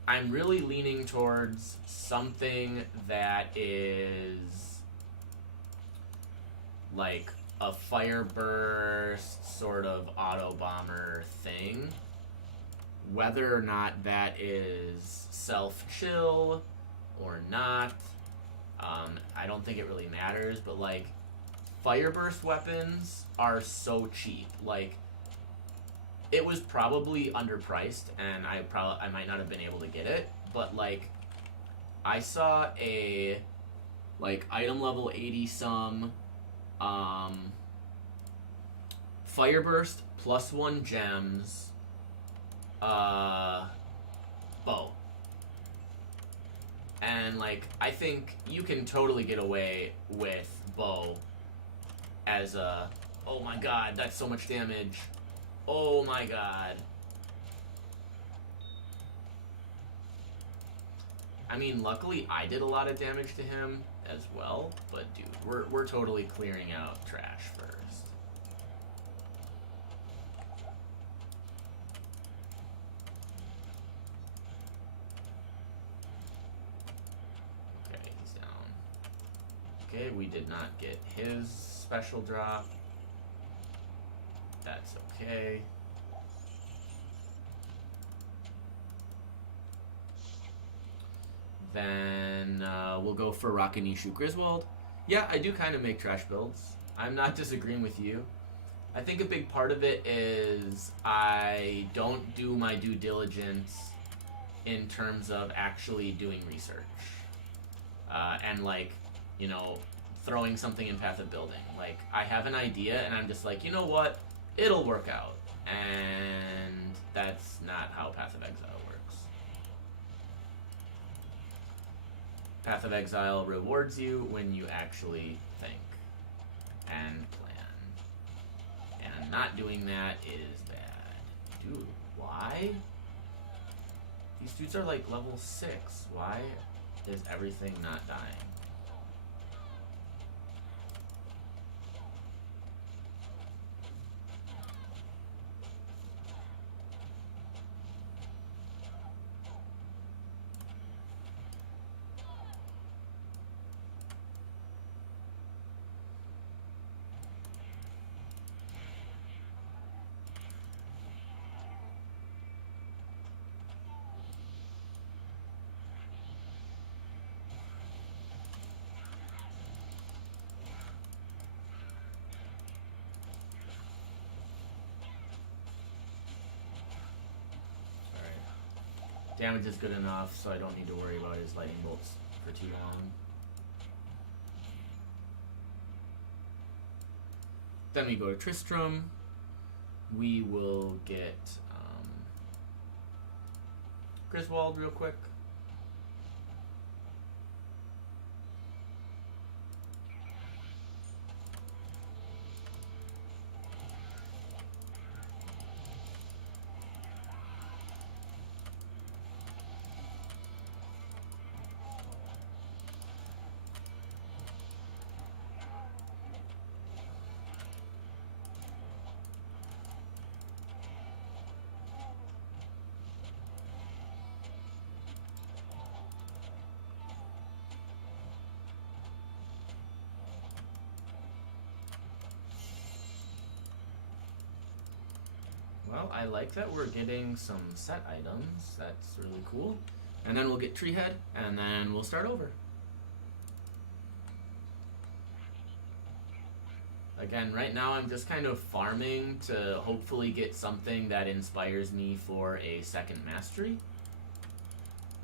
I'm really leaning towards something that is like a fire burst sort of auto bomber thing. Whether or not that is self-chill or not, I don't think it really matters, but like, fire burst weapons are so cheap. Like, it was probably underpriced, and I might not have been able to get it, but like, I saw a like item level 80 some Fire Burst, +1 gems, bow. And, like, I think you can totally get away with bow as a... Oh my god, that's so much damage. Oh my god. I mean, luckily I did a lot of damage to him as well, but dude, we're totally clearing out trash first. Okay, he's down. Okay, we did not get his special drop. That's okay. Then we'll go for Rakanishu Griswold. Yeah, I do kind of make trash builds. I'm not disagreeing with you. I think a big part of it is I don't do my due diligence in terms of actually doing research. And, like, you know, throwing something in Path of Building. Like, I have an idea and I'm just like, you know what? It'll work out. And that's not how Path of Exile works. Path of Exile rewards you when you actually think and plan. And not doing that is bad. Dude, why? These dudes are like level 6. Why is everything not dying? Damage is good enough, so I don't need to worry about his lightning bolts for too long. Then we go to Tristram. We will get Griswold real quick. Well, I like that we're getting some set items. That's really cool. And then we'll get Treehead, and then we'll start over. Again, right now I'm just kind of farming to hopefully get something that inspires me for a second mastery.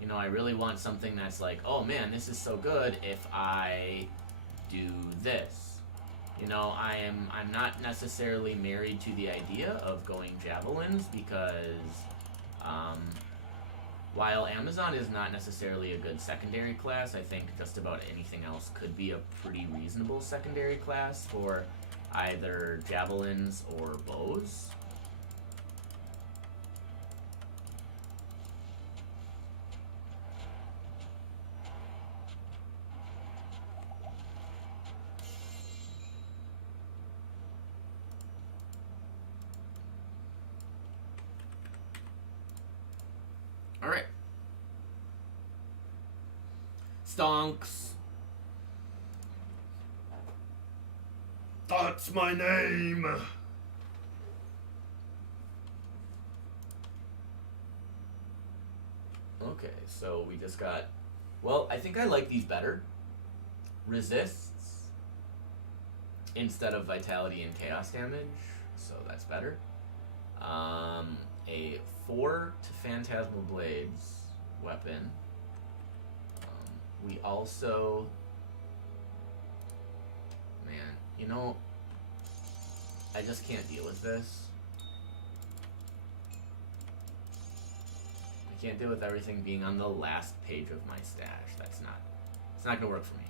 You know, I really want something that's like, oh man, this is so good if I do this. You know, I'm not necessarily married to the idea of going javelins because while Amazon is not necessarily a good secondary class, I think just about anything else could be a pretty reasonable secondary class for either javelins or bows. Alright. Stonks. That's my name. Okay, so we just got... Well, I think I like these better. Resists instead of vitality and chaos damage, so that's better. A 4 to Phantasmal Blades weapon. We also... Man, you know... I just can't deal with this. I can't deal with everything being on the last page of my stash. It's not gonna work for me.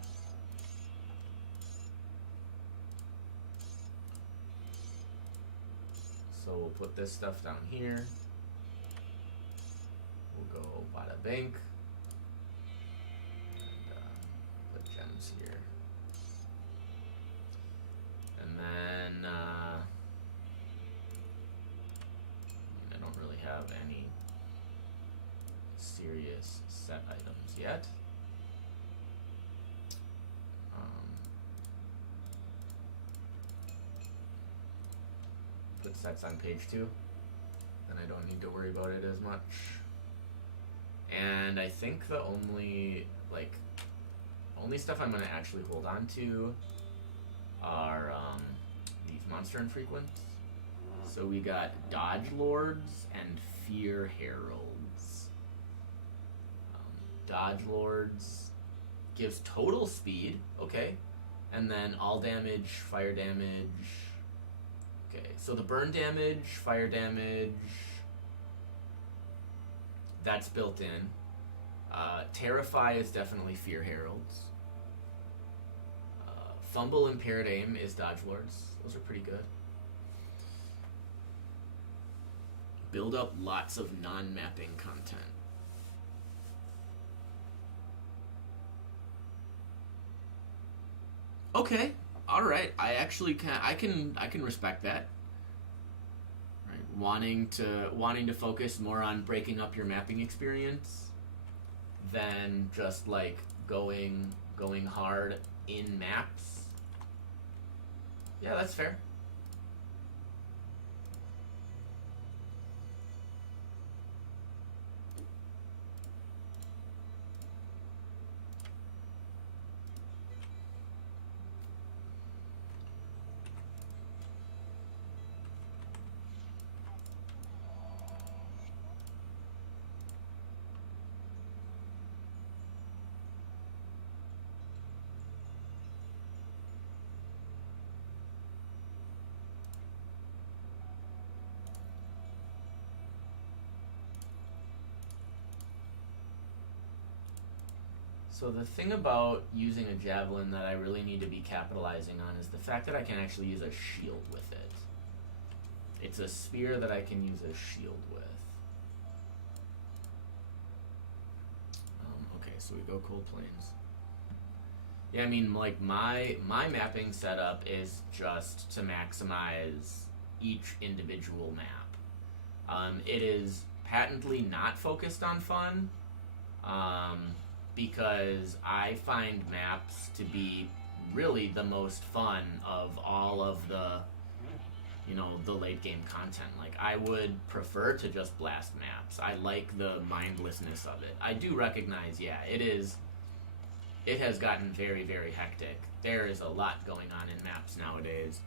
So we'll put this stuff down here. We'll go bada bink. And put gems here. And then I don't really have any serious set items yet. Put sets on page 2. Then I don't need to worry about it as much. And I think the only stuff I'm gonna actually hold on to are these monster infrequents. So we got Dodge Lords and Fear Heralds. Dodge Lords gives total speed, okay, and then all damage, fire damage. Okay, so the burn damage, fire damage, that's built in. Terrify is definitely Fear Heralds. Fumble and Paired Aim is Dodge Lords. Those are pretty good. Build up lots of non-mapping content. Okay, all right. I actually can respect that. Right, wanting to focus more on breaking up your mapping experience than just like going hard in maps. Yeah, that's fair. So the thing about using a javelin that I really need to be capitalizing on is the fact that I can actually use a shield with it. It's a spear that I can use a shield with. Okay, so we go Cold Plains. Yeah, I mean, like, my mapping setup is just to maximize each individual map. It is patently not focused on fun, because I find maps to be really the most fun of all of the, the late game content. Like, I would prefer to just blast maps. I like the mindlessness of it. I do recognize, yeah, it has gotten very, very hectic. There is a lot going on in maps nowadays,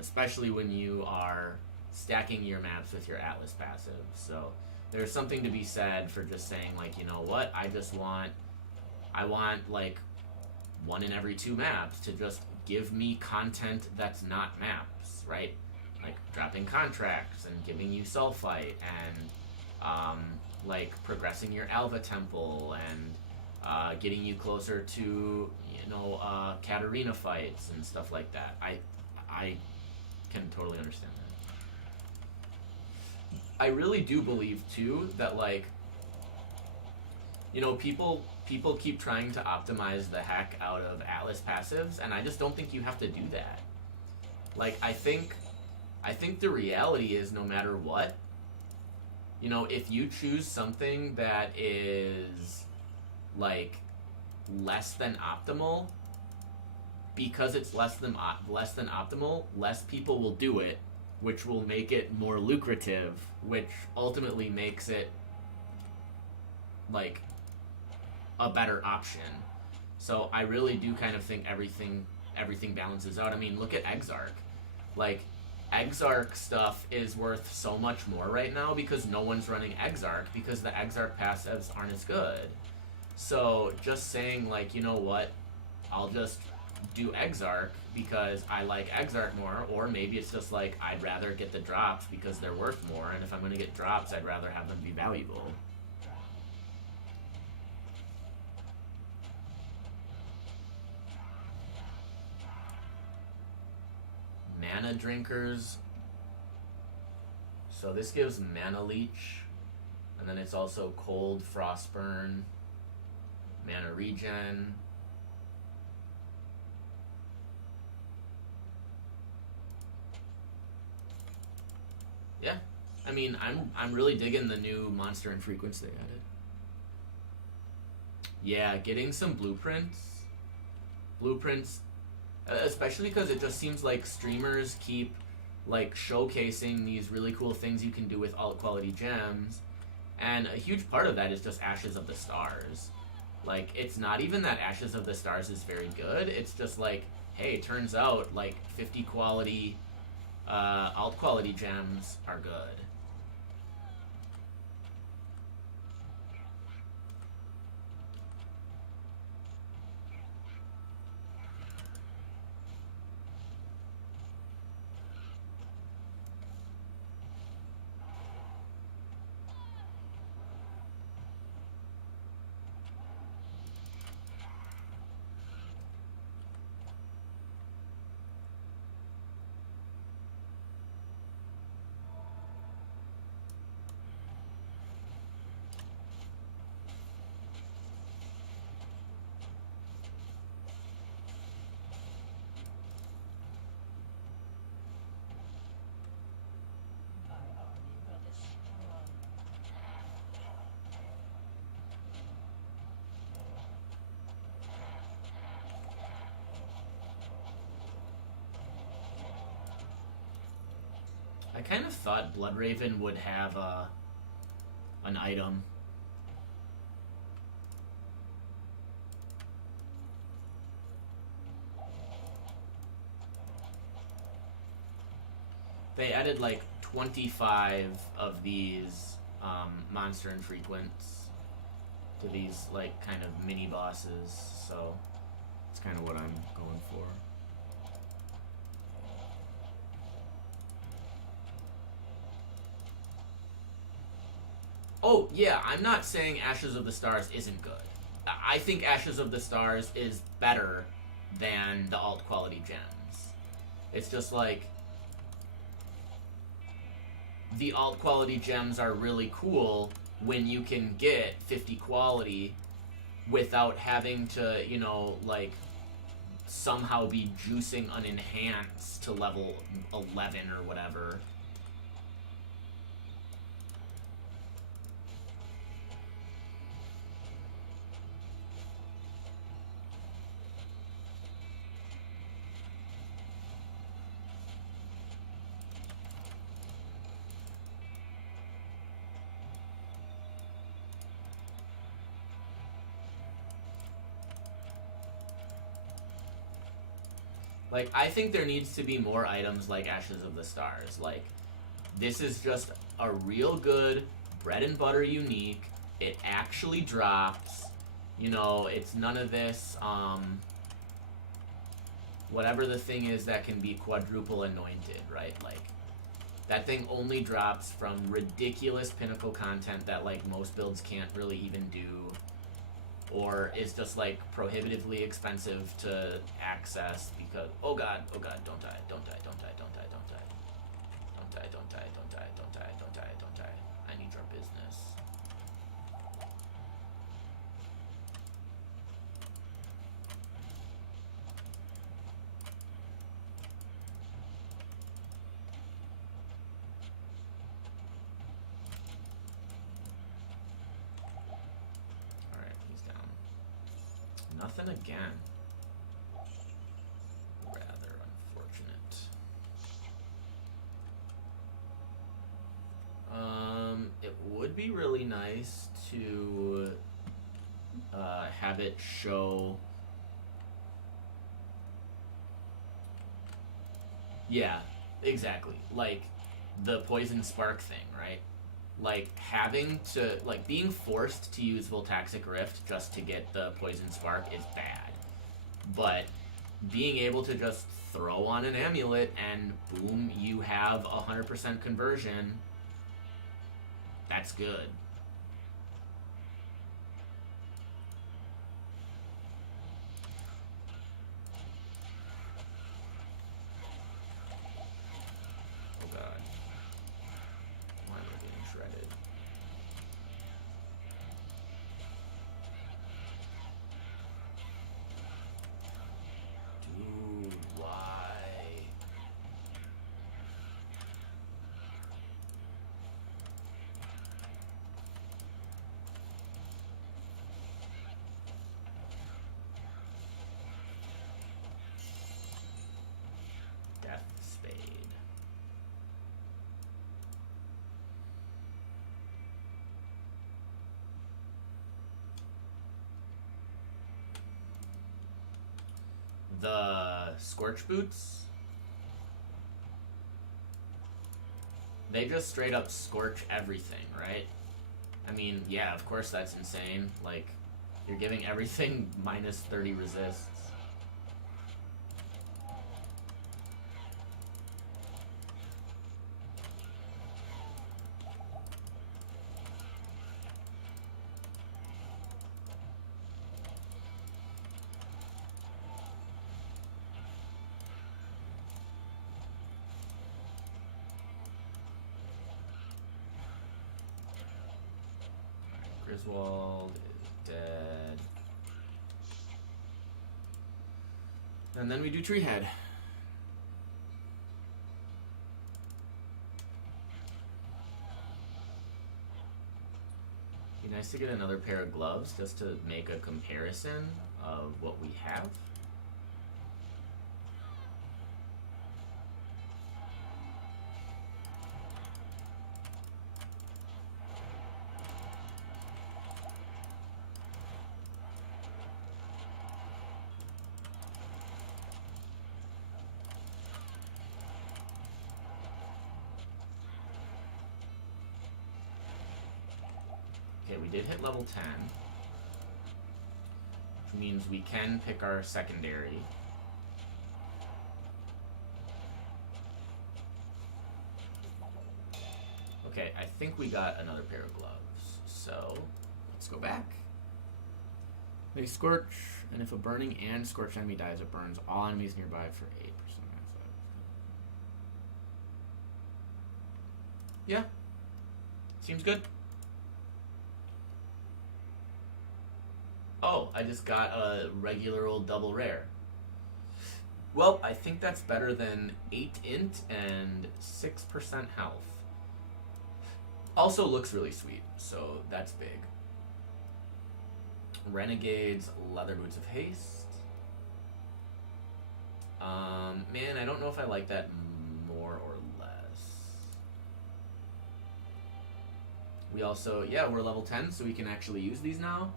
especially when you are stacking your maps with your Atlas passive. So there's something to be said for just saying, like, you know what, I want like 1 in every 2 maps to just give me content that's not maps, right? Like dropping contracts and giving you Sulfite and like progressing your Alva Temple and getting you closer to, Katarina fights and stuff like that. I can totally understand that. I really do believe too that, like, people keep trying to optimize the heck out of Atlas passives, and I just don't think you have to do that. Like, I think the reality is, no matter what, if you choose something that is like less than optimal, because it's less than optimal, less people will do it, which will make it more lucrative, which ultimately makes it like a better option. So I really do kind of think everything balances out. I mean, look at Exarch. Like, Exarch stuff is worth so much more right now because no one's running Exarch, because the Exarch passives aren't as good. So just saying, like, you know what, I'll just do Exarch because I like Exarch more, or maybe it's just like I'd rather get the drops because they're worth more, and if I'm going to get drops, I'd rather have them be valuable. Mana drinkers. So this gives mana leech, and then it's also cold, frostburn, mana regen. Yeah, I mean, I'm really digging the new monster and frequency they added. Yeah, getting some blueprints, especially because it just seems like streamers keep like showcasing these really cool things you can do with alt quality gems, and a huge part of that is just Ashes of the Stars. Like, it's not even that Ashes of the Stars is very good, it's just like, hey, turns out like 50 quality alt quality gems are good. I kind of thought Bloodraven would have an item. They added like 25 of these monster infrequents to these like kind of mini bosses, so it's kind of what I'm going for. Oh, yeah, I'm not saying Ashes of the Stars isn't good. I think Ashes of the Stars is better than the alt quality gems. It's just like the alt quality gems are really cool when you can get 50 quality without having to, you know, like somehow be juicing an enhance to level 11 or whatever. Like, I think there needs to be more items like Ashes of the Stars. Like, this is just a real good bread and butter unique. It actually drops. You know, it's none of this, whatever the thing is that can be quadruple anointed, right? Like, that thing only drops from ridiculous pinnacle content that, like, most builds can't really even do, or is just like prohibitively expensive to access because oh god, don't die, don't die, don't die, don't die, don't die, don't die, don't die, don't die, don't die, don't die, don't die, don't die. I need your business. Nothing again. Rather unfortunate. It would be really nice to have it show. Yeah, exactly. Like the poison spark thing, right? Like having to, like being forced to use Voltaxic Rift just to get the poison spark is bad, but being able to just throw on an amulet and boom, you have 100% conversion. That's good. Oh god. Why am I getting shredded? Dude, why? Death Spade. The Scorch Boots, they just straight up scorch everything, right? I mean, yeah, of course that's insane. Like, you're giving everything minus 30 resists. Griswold is dead. And then we do Treehead. Be nice to get another pair of gloves just to make a comparison of what we have. Okay, we did hit level 10, which means we can pick our secondary. Okay, I think we got another pair of gloves, so let's go back. They scorch, and if a burning and scorched enemy dies, it burns all enemies nearby for 8%. Yeah, seems good. Oh, I just got a regular old double rare. Well, I think that's better than 8 int and 6% health. Also looks really sweet, so that's big. Renegades, Leather Boots of Haste. Man, I don't know if I like that more or less. We also, yeah, we're level 10, so we can actually use these now.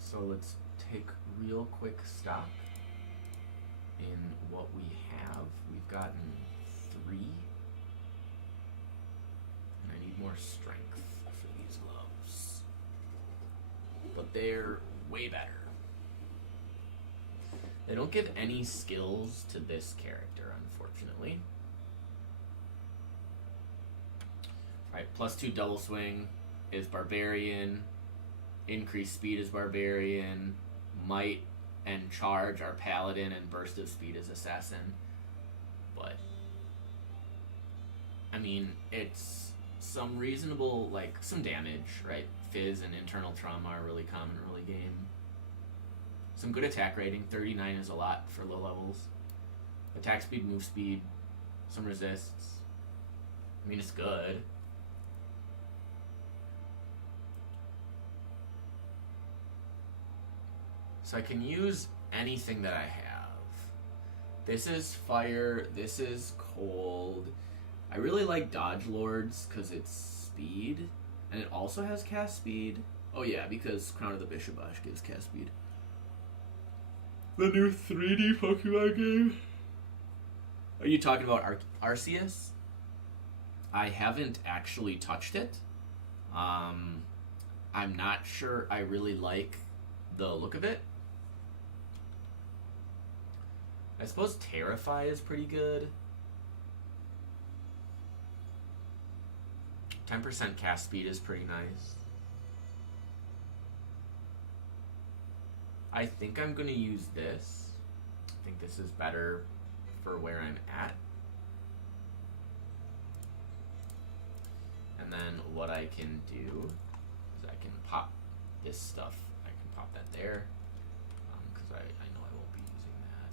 So let's take real quick stock in what we have. We've gotten 3. And I need more strength for these gloves. But they're way better. They don't give any skills to this character, unfortunately. Alright, +2 double swing is Barbarian. Increased speed is Barbarian. Might and charge are Paladin, and burst of speed is Assassin. But I mean, it's some reasonable, like, some damage, right? Fizz and internal trauma are really common early game. Some good attack rating. 39 is a lot for low levels. Attack speed, move speed, some resists. I mean, it's good. So I can use anything that I have. This is fire, this is cold. I really like Dodge Lords because it's speed, and it also has cast speed. Oh yeah, because Crown of the Bishabosh gives cast speed. The new 3D Pokemon game? Are you talking about Arceus? I haven't actually touched it. I'm not sure I really like the look of it. I suppose Terrify is pretty good. 10% cast speed is pretty nice. I think I'm going to use this. I think this is better for where I'm at. And then what I can do is I can pop this stuff. I can pop that there. Because I know I won't be using that.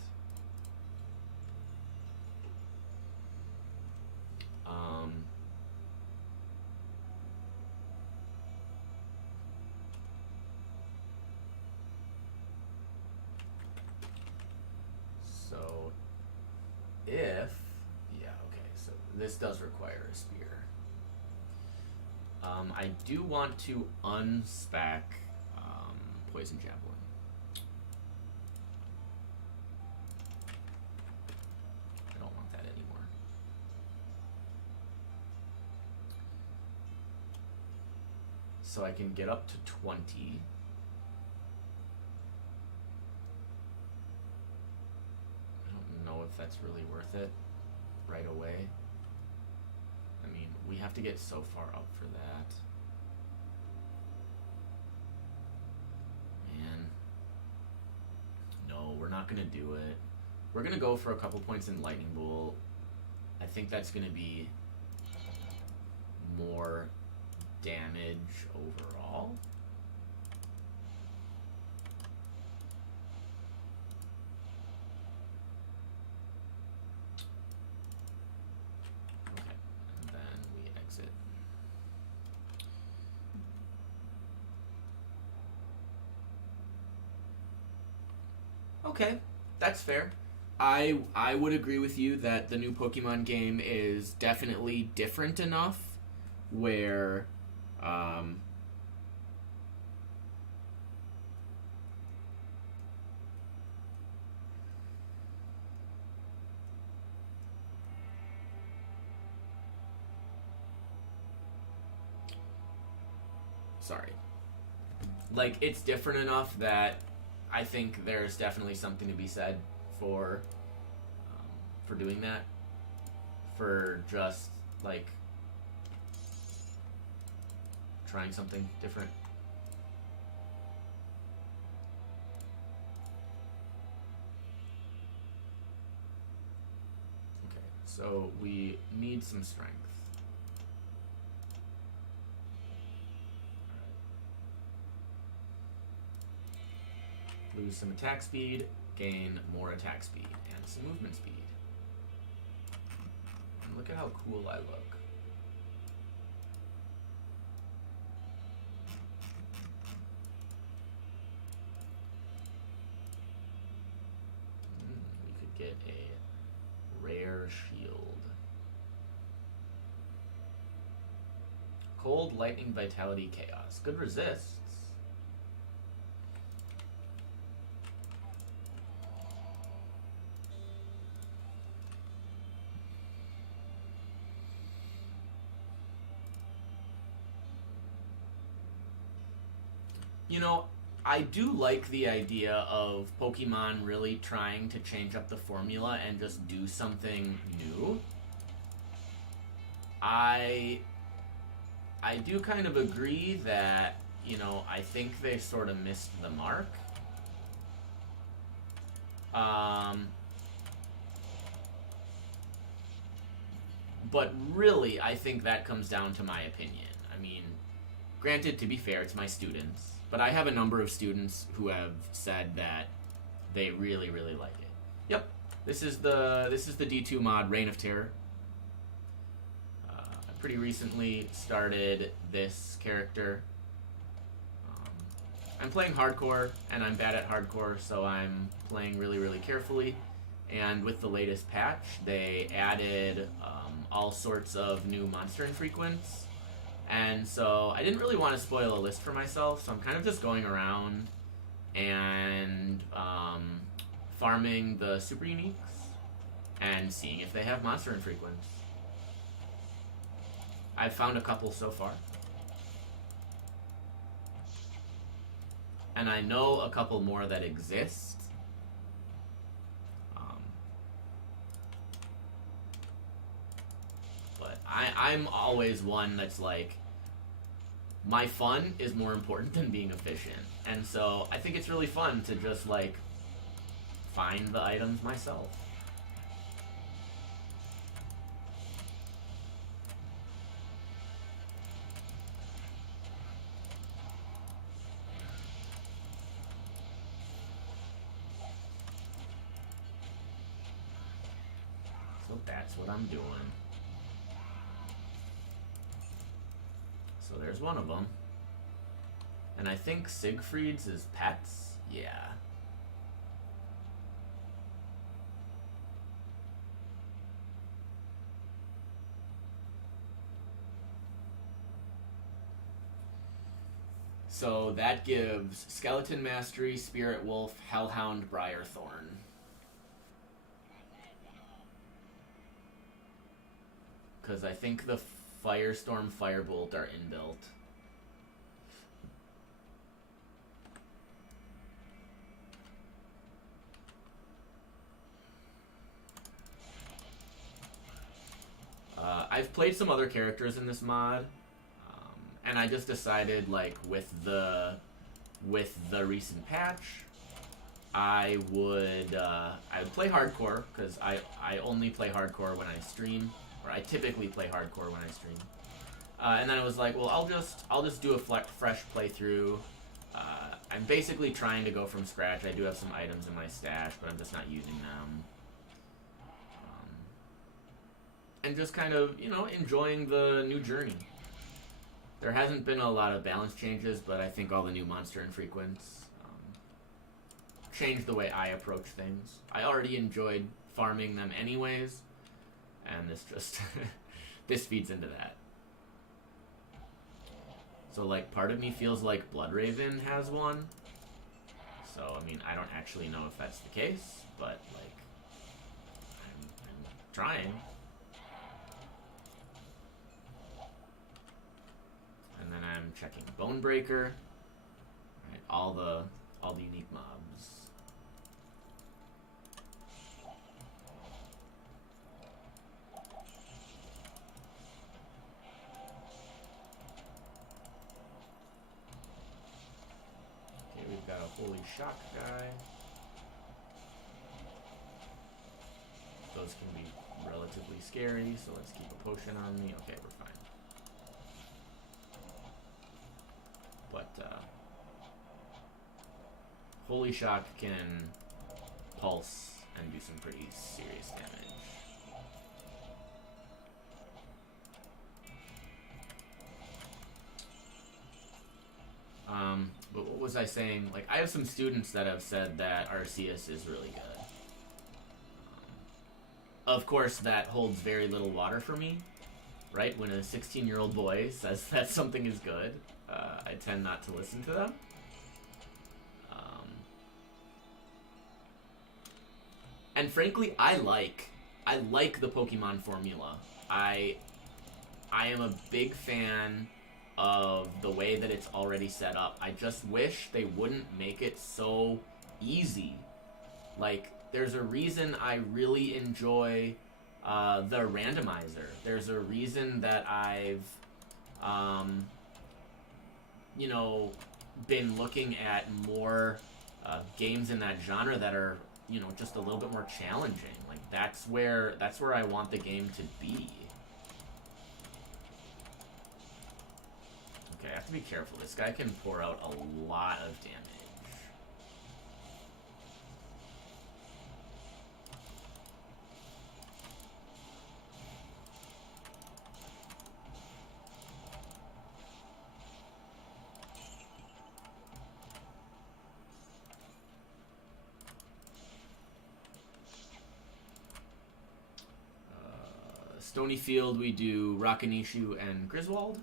So if, yeah, okay, so this does require a spear. I do want to unspec Poison Javelin. I don't want that anymore. So I can get up to 20. I don't know if that's really worth it right away. I mean, we have to get so far up for that. Man. No, we're not going to do it. We're going to go for a couple points in Lightning Bolt. I think that's going to be more damage overall. Okay, that's fair. I would agree with you that the new Pokemon game is definitely different enough where sorry. Like, it's different enough that I think there's definitely something to be said for doing that. For just, like, trying something different. Okay, so we need some strength. Lose some attack speed, gain more attack speed, and some movement speed. And look at how cool I look. We could get a rare shield. Cold, Lightning, Vitality, Chaos. Good resists. You know, I do like the idea of Pokemon really trying to change up the formula and just do something new. I do kind of agree that, you know, I think they sort of missed the mark. But really, I think that comes down to my opinion. I mean, granted, to be fair, it's my students. But I have a number of students who have said that they really, really like it. Yep, this is the D2 mod, Reign of Terror. I pretty recently started this character. I'm playing hardcore, and I'm bad at hardcore, so I'm playing really, really carefully. And with the latest patch, they added all sorts of new monster infrequents. And so I didn't really want to spoil a list for myself, so I'm kind of just going around and farming the super uniques and seeing if they have monster infrequents. I've found a couple so far. And I know a couple more that exist. But I'm always one that's like, my fun is more important than being efficient. And so I think it's really fun to just like find the items myself. So that's what I'm doing. So there's one of them. And I think Siegfried's is pets? Yeah. So that gives Skeleton Mastery, Spirit Wolf, Hellhound, Briarthorn. Because I think the Firestorm, Firebolt are inbuilt. I've played some other characters in this mod, and I just decided, like, with the recent patch, I would play hardcore, because I only play hardcore when I stream, or I typically play hardcore when I stream. And then I was like, well, I'll just do a fresh playthrough. I'm basically trying to go from scratch. I do have some items in my stash, but I'm just not using them. And just kind of, you know, enjoying the new journey. There hasn't been a lot of balance changes, but I think all the new monster infrequents changed the way I approach things. I already enjoyed farming them anyways, and this just this feeds into that. So, like, part of me feels like Bloodraven has one. So, I mean, I don't actually know if that's the case, but, like, I'm trying. And then I'm checking Bonebreaker. Right, all the unique mobs. Okay, we've got a Holy Shock guy. Those can be relatively scary, so let's keep a potion on me. Okay, we're fine. But Holy Shock can pulse and do some pretty serious damage. But what was I saying? Like, I have some students that have said that Arceus is really good. Of course, that holds very little water for me, right? When a 16-year-old boy says that something is good, I tend not to listen to them. And frankly, I like the Pokemon formula. I am a big fan of the way that it's already set up. I just wish they wouldn't make it so easy. Like, there's a reason I really enjoy the randomizer. There's a reason that I've you know, been looking at more games in that genre that are, you know, just a little bit more challenging. Like, that's where I want the game to be. Okay, I have to be careful. This guy can pour out a lot of damage. Stonyfield, we do Rakanishu and Griswold.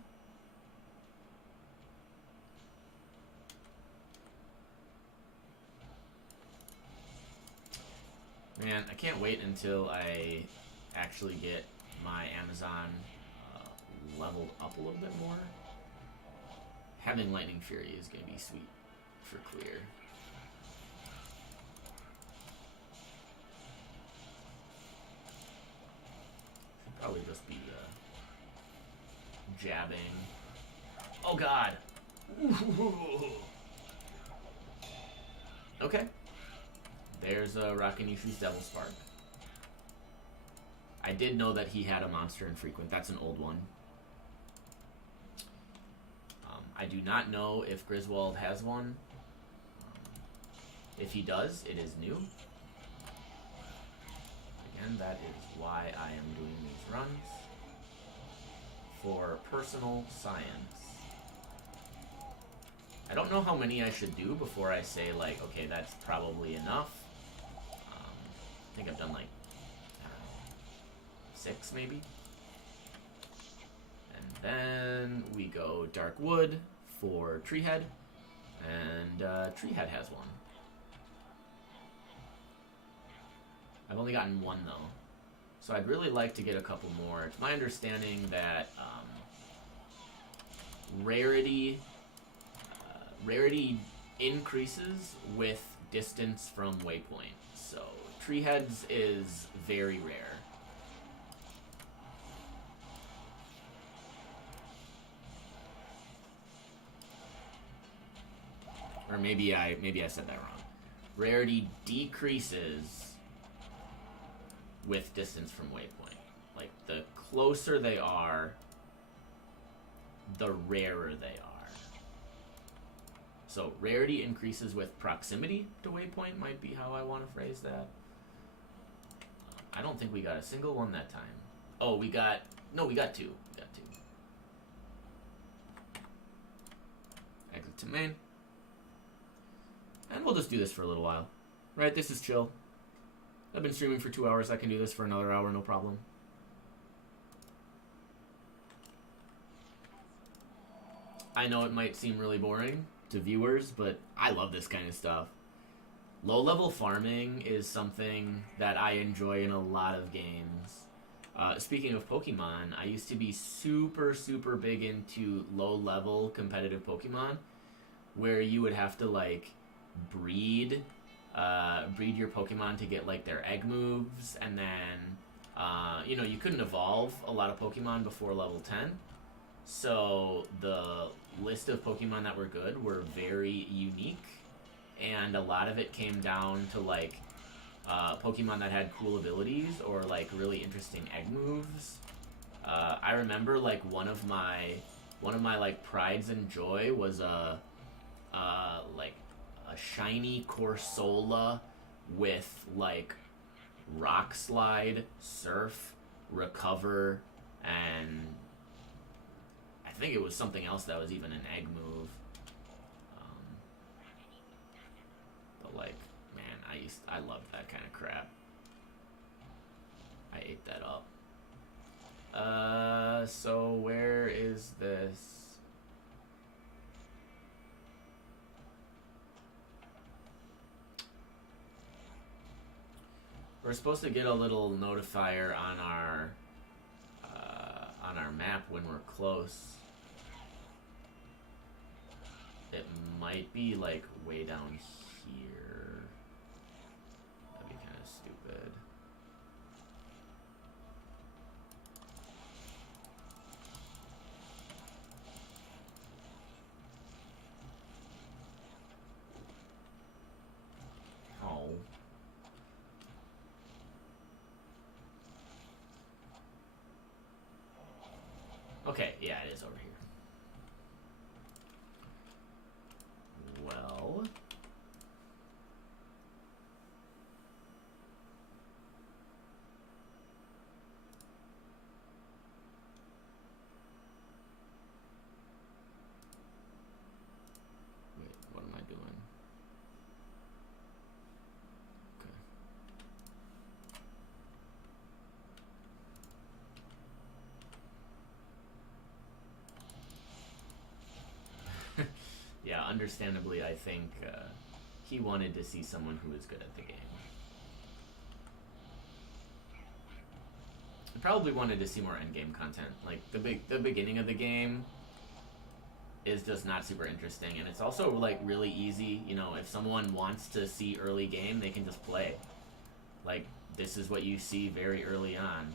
Man, I can't wait until I actually get my Amazon leveled up a little bit more. Having Lightning Fury is going to be sweet for clear. Should probably just be jabbing. Oh god! Okay. There's Rakanishu's Devil Spark. I did know that he had a monster infrequent. That's an old one. I do not know if Griswold has one. If he does, it is new. Again, that is why I am doing these runs. For personal science. I don't know how many I should do before I say, like, okay, that's probably enough. I think I've done, like, I don't know, 6 maybe. And then we go Dark Wood for Treehead, and Treehead has one. I've only gotten one, though. So I'd really like to get a couple more. It's my understanding that rarity increases with distance from waypoint. So Treeheads is very rare. Or maybe I said that wrong. Rarity decreases with distance from waypoint. Like, the closer they are, the rarer they are. So rarity increases with proximity to waypoint might be how I want to phrase that. I don't think we got a single one that time. Oh, we got two. We got two. Exit to main. And we'll just do this for a little while. Right, this is chill. I've been streaming for 2 hours. I can do this for another hour, no problem. I know it might seem really boring to viewers, but I love this kind of stuff. Low-level farming is something that I enjoy in a lot of games. Speaking of Pokemon, I used to be super, super big into low-level competitive Pokemon, where you would have to, like, breed your Pokemon to get, like, their egg moves, and then, you know, you couldn't evolve a lot of Pokemon before level 10. So the list of Pokemon that were good were very unique, and a lot of it came down to, like, Pokemon that had cool abilities or, like, really interesting egg moves. I remember, like, one of my like prides and joy was like a shiny Corsola with, like, Rock Slide, Surf, Recover, and I think it was something else that was even an egg move. But, like, man, I loved that kind of crap. I ate that up. So where is this? We're supposed to get a little notifier on our map when we're close. It might be, like, way down here. That'd be kind of stupid. Oh. Okay, yeah, it is over here. Well... Wait, what am I doing? Okay. Yeah, understandably, I think he wanted to see someone who was good at the game. probably wanted to see more endgame content. Like the beginning of the game is just not super interesting, and it's also like really easy. You know, if someone wants to see early game, they can just play. Like this is what you see very early on.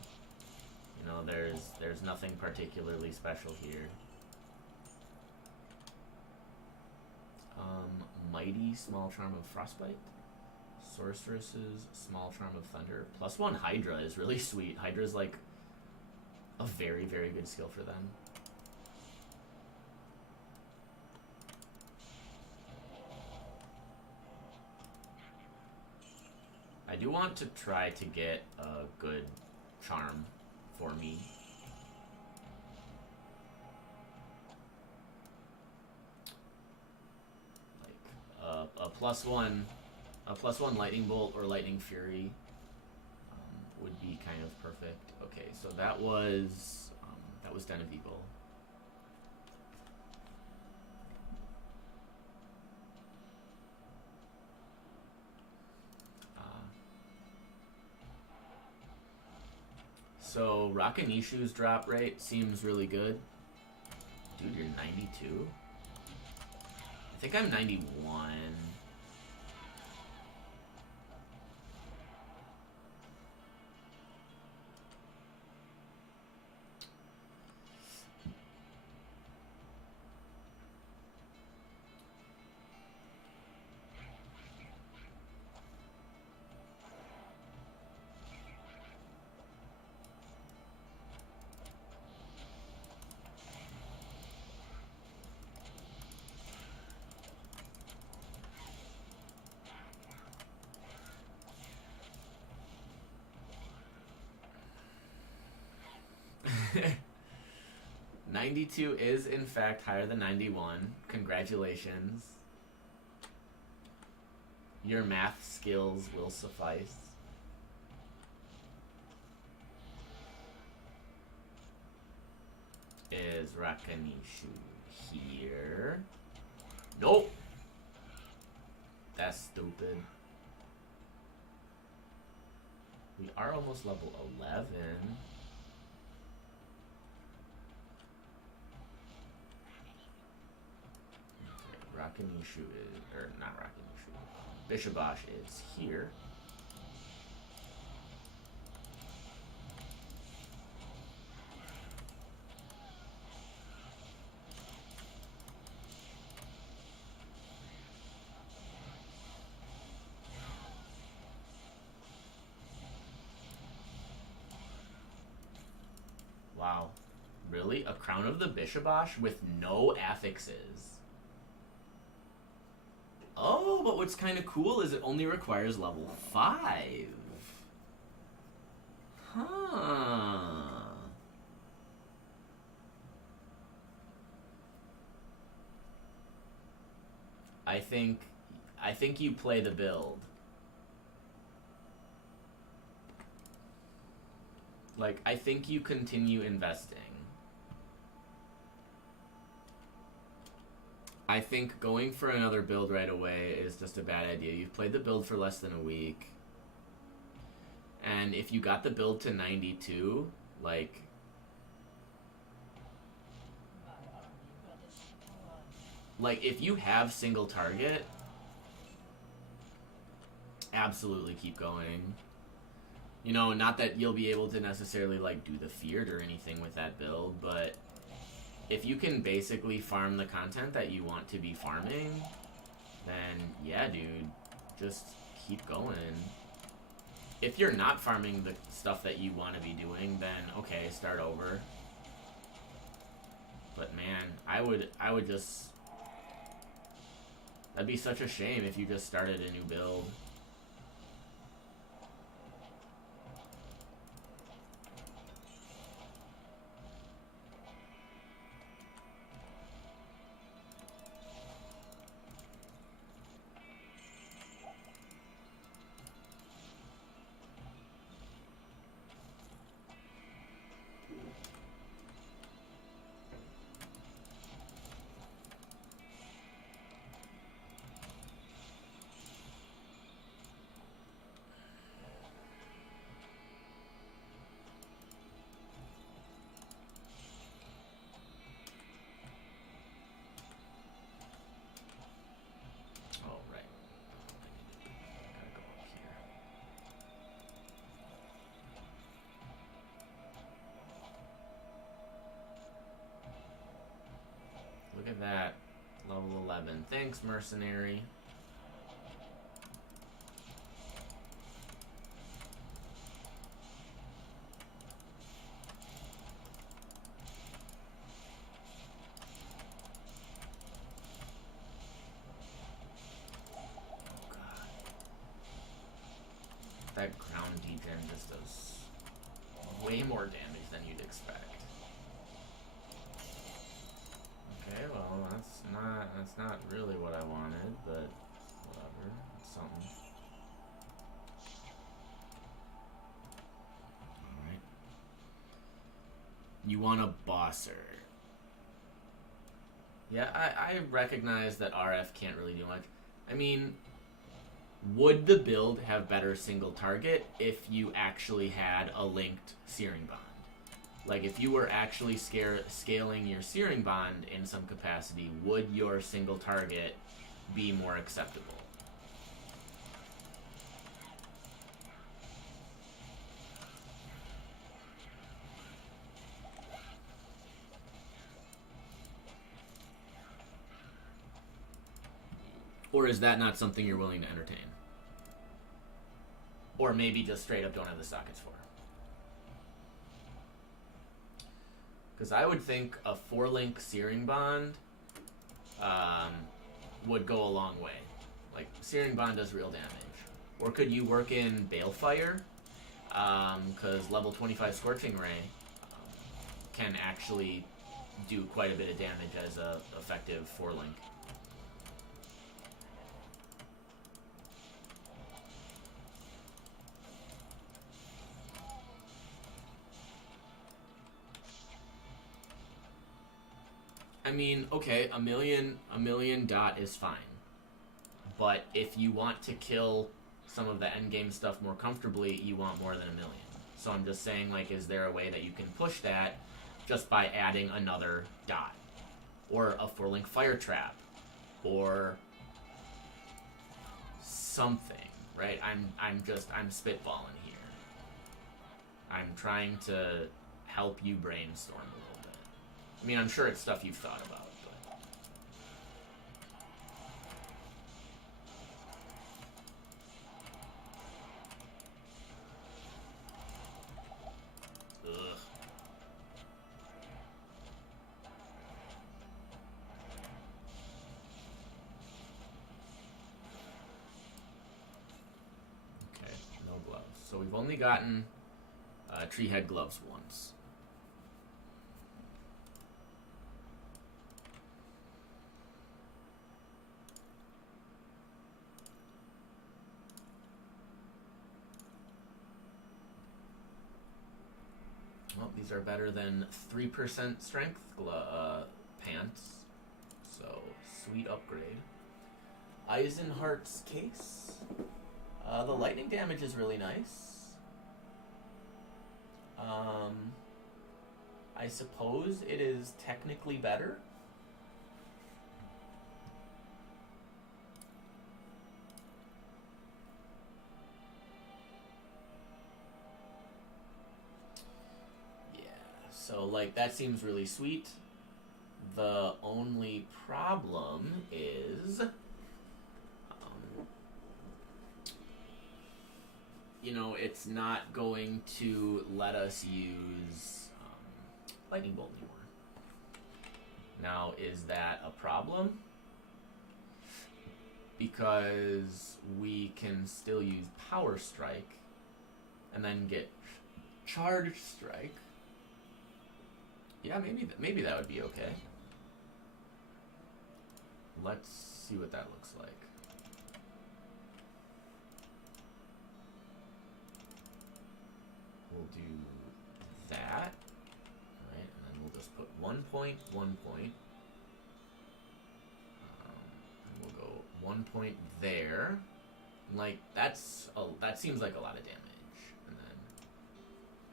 You know, there's nothing particularly special here. Mighty Small Charm of Frostbite. Sorceress's Small Charm of Thunder. +1 Hydra is really sweet. Hydra's like a very, very good skill for them. I do want to try to get a good charm for me. Like a +1 Lightning Bolt or Lightning Fury would be kind of perfect. Okay, so that was Den of Evil. So Rakanishu's drop rate seems really good. Dude, you're 92? I think I'm 91. $92 is in fact higher than 91. Congratulations. Your math skills will suffice. Is Rakanishu here? Nope. That's stupid. We are almost level 11. Rakanishu is, or not Rakanishu, Bishabosh is here. Wow. Really? A Crown of the Bishabosh with no affixes? Oh, but what's kind of cool is it only requires level 5. Huh. I think you play the build. Like, I think you continue investing. I think going for another build right away is just a bad idea. You've played the build for less than a week. And if you got the build to 92, like... Like, if you have single target, absolutely keep going. You know, not that you'll be able to necessarily, like, do the feared or anything with that build, but if you can basically farm the content that you want to be farming, then, yeah, dude, just keep going. If you're not farming the stuff that you want to be doing, then, okay, start over. But, man, I would just... That'd be such a shame if you just started a new build. that. Level 11. Thanks, mercenary. That ground degen just does way more damage than you'd expect. Okay, well that's not really what I wanted, but whatever. It's something. Alright. You want a bosser. Yeah, I recognize that RF can't really do much. I mean, would the build have better single target if you actually had a linked Searing Bond? Like, if you were actually scaling your Searing Bond in some capacity, would your single target be more acceptable? Or is that not something you're willing to entertain? Or maybe just straight up don't have the sockets for? Because I would think a 4-link Searing Bond would go a long way. Like, Searing Bond does real damage. Or could you work in Balefire? Because level 25 Scorching Ray can actually do quite a bit of damage as a effective 4-link. I mean, okay, a million dot is fine. But if you want to kill some of the endgame stuff more comfortably, you want more than 1 million. So I'm just saying, like, is there a way that you can push that just by adding another dot? Or a 4-link fire trap? Or something, right? I'm spitballing here. I'm trying to help you brainstorm a little bit. I mean, I'm sure it's stuff you've thought about, but... Ugh. Okay, no gloves. So we've only gotten Treehead gloves once. Well, these are better than 3% strength pants, so sweet upgrade. Eisenhart's case. The lightning damage is really nice. I suppose it is technically better. So, like, that seems really sweet. The only problem is, you know, it's not going to let us use Lightning Bolt anymore. Now, is that a problem? Because we can still use Power Strike and then get Charge Strike. Yeah, maybe that would be okay. Let's see what that looks like. We'll do that. Alright, and then we'll just put 1 point, 1 point. And we'll go 1 point there. And like, that seems like a lot of damage. And then,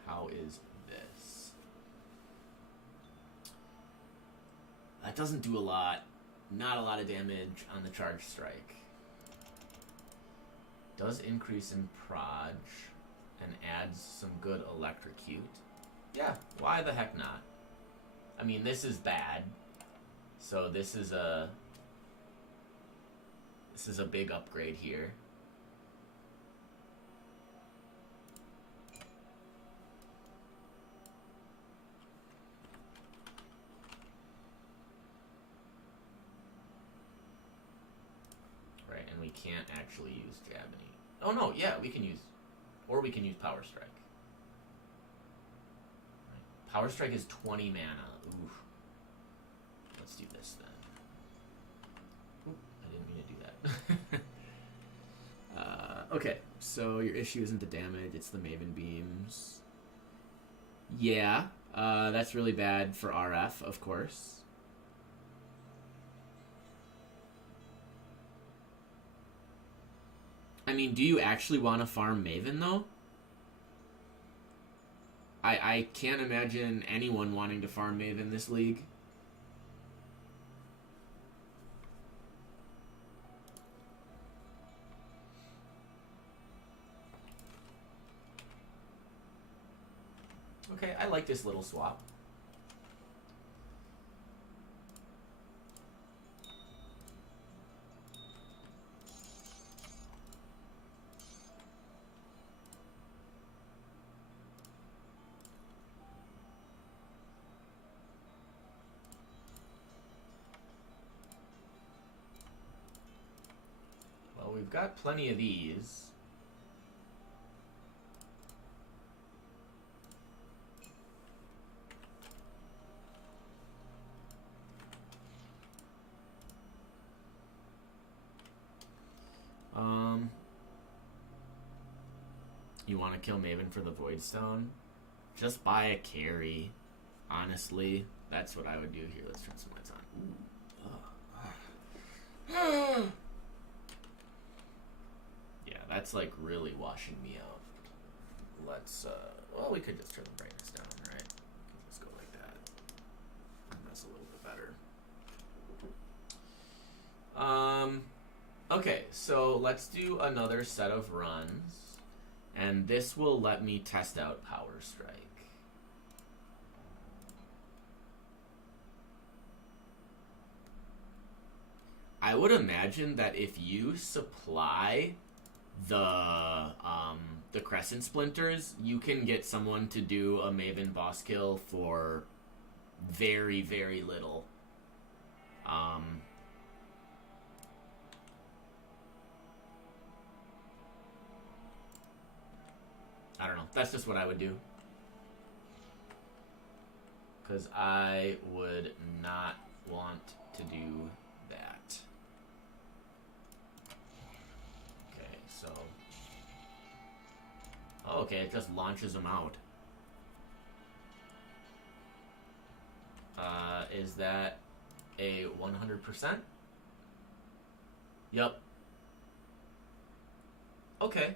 how is this? That doesn't do a lot. Not a lot of damage on the Charge Strike. Does increase in Proj and adds some good Electrocute. Yeah, why the heck not? I mean, this is bad. So this is a big upgrade here. Right, and we can't actually use Jabini. Oh no, yeah, we can use, or we can use Power Strike. Right. Power Strike is 20 mana. Ooh. Let's do this then. Oop, I didn't mean to do that. Okay, so your issue isn't the damage, it's the Maven Beams. Yeah, that's really bad for RF, of course. I mean, do you actually want to farm Maven, though? I can't imagine anyone wanting to farm Maven this league. Okay, I like this little swap. Well, we've got plenty of these. You want to kill Maven for the Voidstone? Just buy a carry. Honestly, that's what I would do here. Let's turn some lights on. Yeah, that's like really washing me out. Let's, well, we could just turn the brightness down, right? Let's go like that. That's a little bit better. Okay, so let's do another set of runs. And this will let me test out Power Strike. I would imagine that if you supply the Crescent Splinters, you can get someone to do a Maven boss kill for very, very little. I don't know. That's just what I would do. Because I would not want to do that. Okay, so... Oh, okay, it just launches them out. Is that a 100%? Yep. Okay.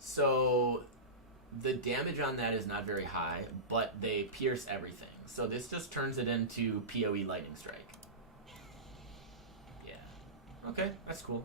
So... the damage on that is not very high, but they pierce everything. So this just turns it into PoE Lightning Strike. Yeah. Okay, that's cool.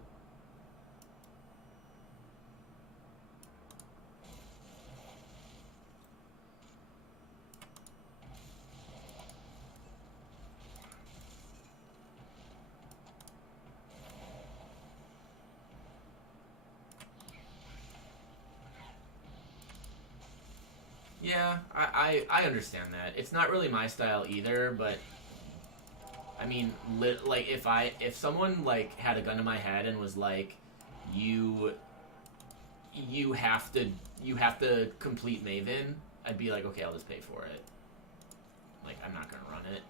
Yeah, I understand that. It's not really my style either, but I mean, like if someone like had a gun to my head and was like, you have to complete Maven, I'd be like, okay, I'll just pay for it. Like, I'm not gonna run it.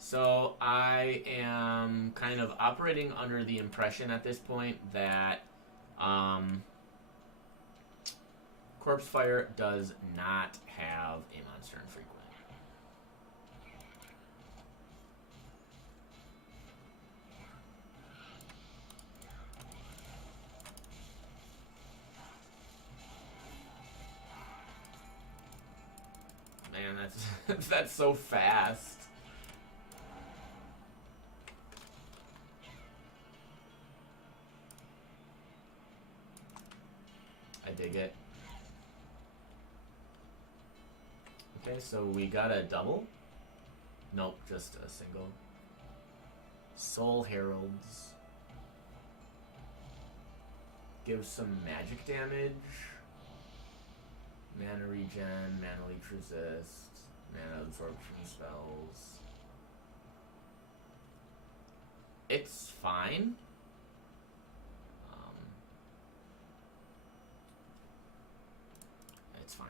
So I am kind of operating under the impression at this point that Corpse Fire does not have a monster infrequent. Man, that's that's so fast. dig it. Okay, so we got a double. Nope, just a single. Soul Heralds. Give some magic damage. Mana regen, mana leech resist, mana absorption spells. It's fine. It's fine.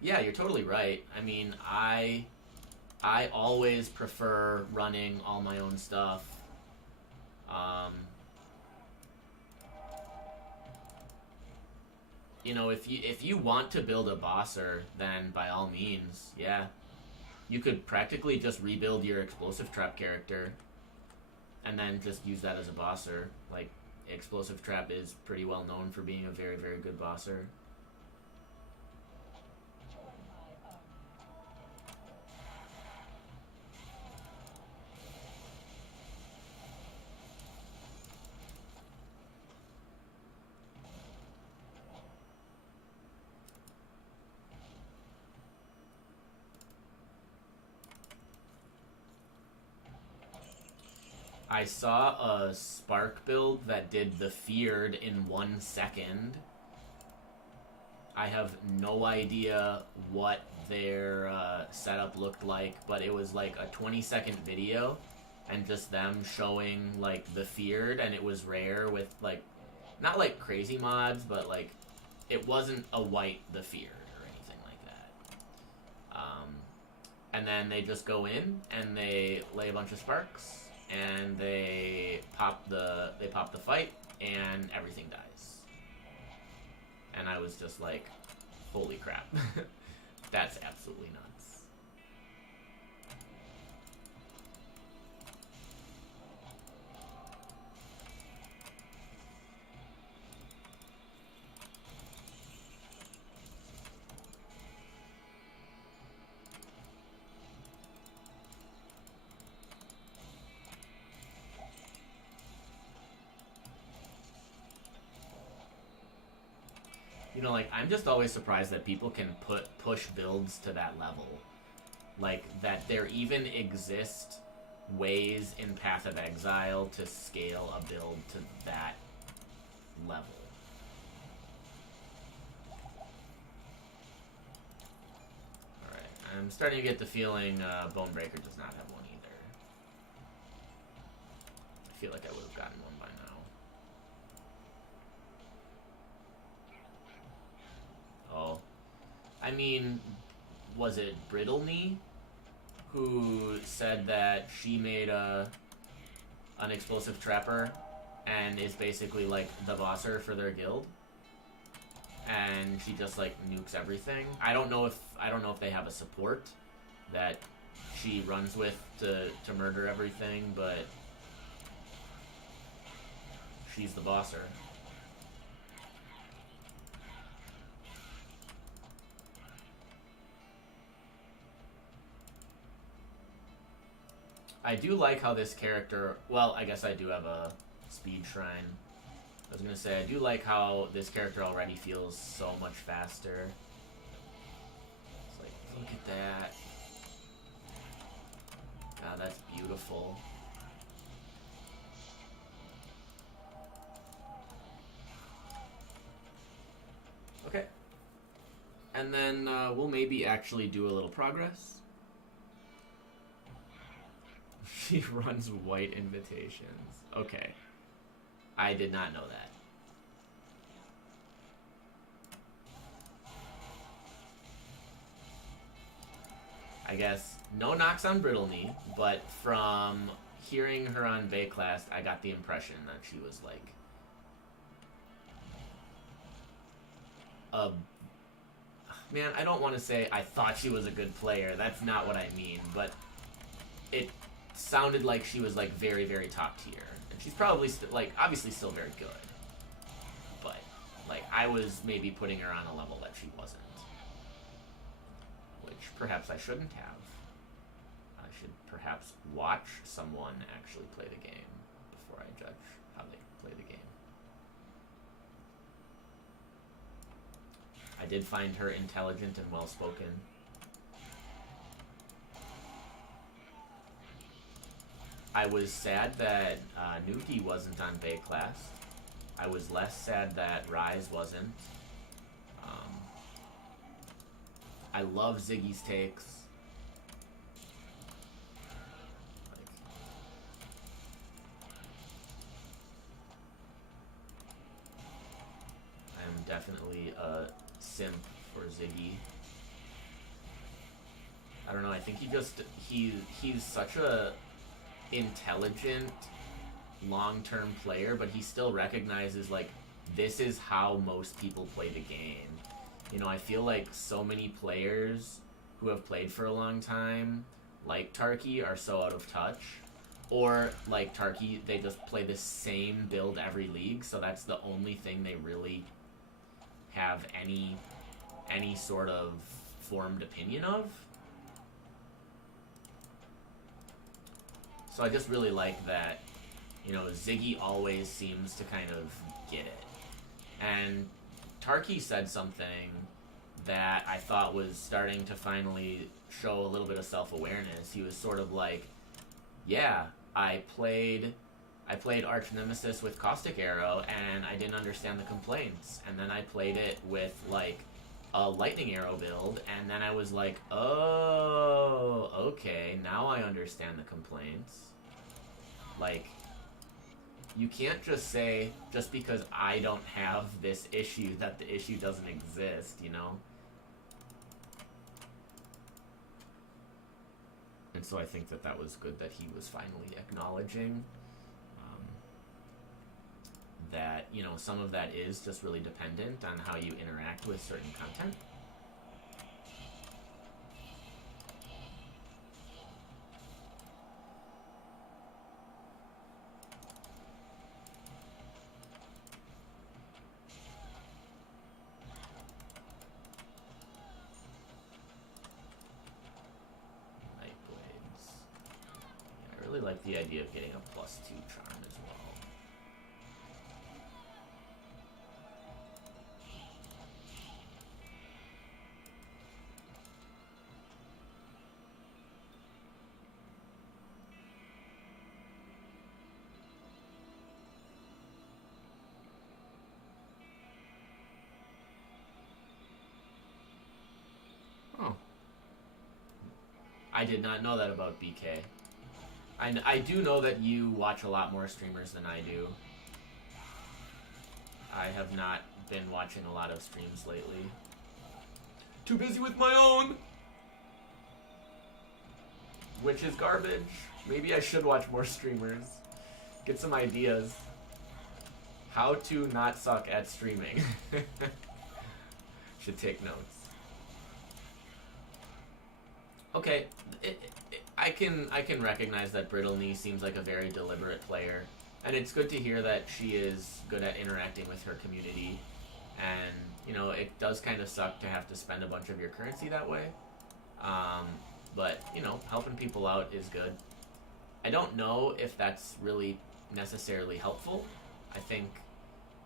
Yeah, you're totally right. I mean, I always prefer running all my own stuff. You know, if you want to build a bosser, then by all means, yeah. You could practically just rebuild your explosive trap character and then just use that as a bosser. Like, explosive trap is pretty well known for being a very, very good bosser. I saw a Spark build that did the Feared in 1 second. I have no idea what their setup looked like, but it was like a 20-second video and just them showing like the Feared, and it was rare with like, not like crazy mods, but like it wasn't a white the Feared or anything like that. And then they just go in and they lay a bunch of sparks and they pop the fight and everything dies. And I was just like, holy crap. That's absolutely nuts. You know, like, I'm just always surprised that people can push builds to that level. Like, that there even exist ways in Path of Exile to scale a build to that level. Alright, I'm starting to get the feeling Bonebreaker does not have one either. I feel like I would have gotten one by now. Oh. I mean, was it Brittle Knee who said that she made an explosive trapper and is basically like the bosser for their guild? And she just like nukes everything. I don't know if they have a support that she runs with to murder everything, but she's the bosser. I do like how this character... Well, I guess I do have a speed shrine. I was going to say, I do like how this character already feels so much faster. It's like, look at that. God, that's beautiful. Okay. And then we'll maybe actually do a little progress. She runs white invitations. Okay. I did not know that. I guess no knocks on Brittle Knee, but from hearing her on Vayclast, I got the impression that she was like man, I don't want to say I thought she was a good player. That's not what I mean, but it sounded like she was like very, very top tier, and she's probably like obviously still very good, but like I was maybe putting her on a level that she wasn't, which perhaps I shouldn't have. I should perhaps watch someone actually play the game before I judge how they play the game. I did find her intelligent and well-spoken. I was sad that Nuki wasn't on Bay Class. I was less sad that Rise wasn't. I love Ziggy's takes. I am definitely a simp for Ziggy. I don't know, I think he's such a intelligent long-term player, but he still recognizes, like, this is how most people play the game. You know, I feel like so many players who have played for a long time, like Tarky, are so out of touch. Or, like Tarky, they just play the same build every league, so that's the only thing they really have any sort of formed opinion of. So I just really like that, you know, Ziggy always seems to kind of get it. And Tarky said something that I thought was starting to finally show a little bit of self-awareness. He was sort of like, yeah, I played Arch Nemesis with Caustic Arrow and I didn't understand the complaints. And then I played it with, like, a Lightning Arrow build, and then I was like, oh, okay, now I understand the complaints. Like, you can't just say, just because I don't have this issue, that the issue doesn't exist, you know? And so I think that that was good that he was finally acknowledging that, you know, some of that is just really dependent on how you interact with certain content. I really like the idea of getting a +2 charm as well. Oh. I did not know that about BK. I do know that you watch a lot more streamers than I do. I have not been watching a lot of streams lately. Too busy with my own! Which is garbage. Maybe I should watch more streamers. Get some ideas. How to not suck at streaming. Should take notes. Okay, I can recognize that Brittle Knee seems like a very deliberate player, and it's good to hear that she is good at interacting with her community. And, you know, it does kind of suck to have to spend a bunch of your currency that way. But, you know, helping people out is good. I don't know if that's really necessarily helpful. I think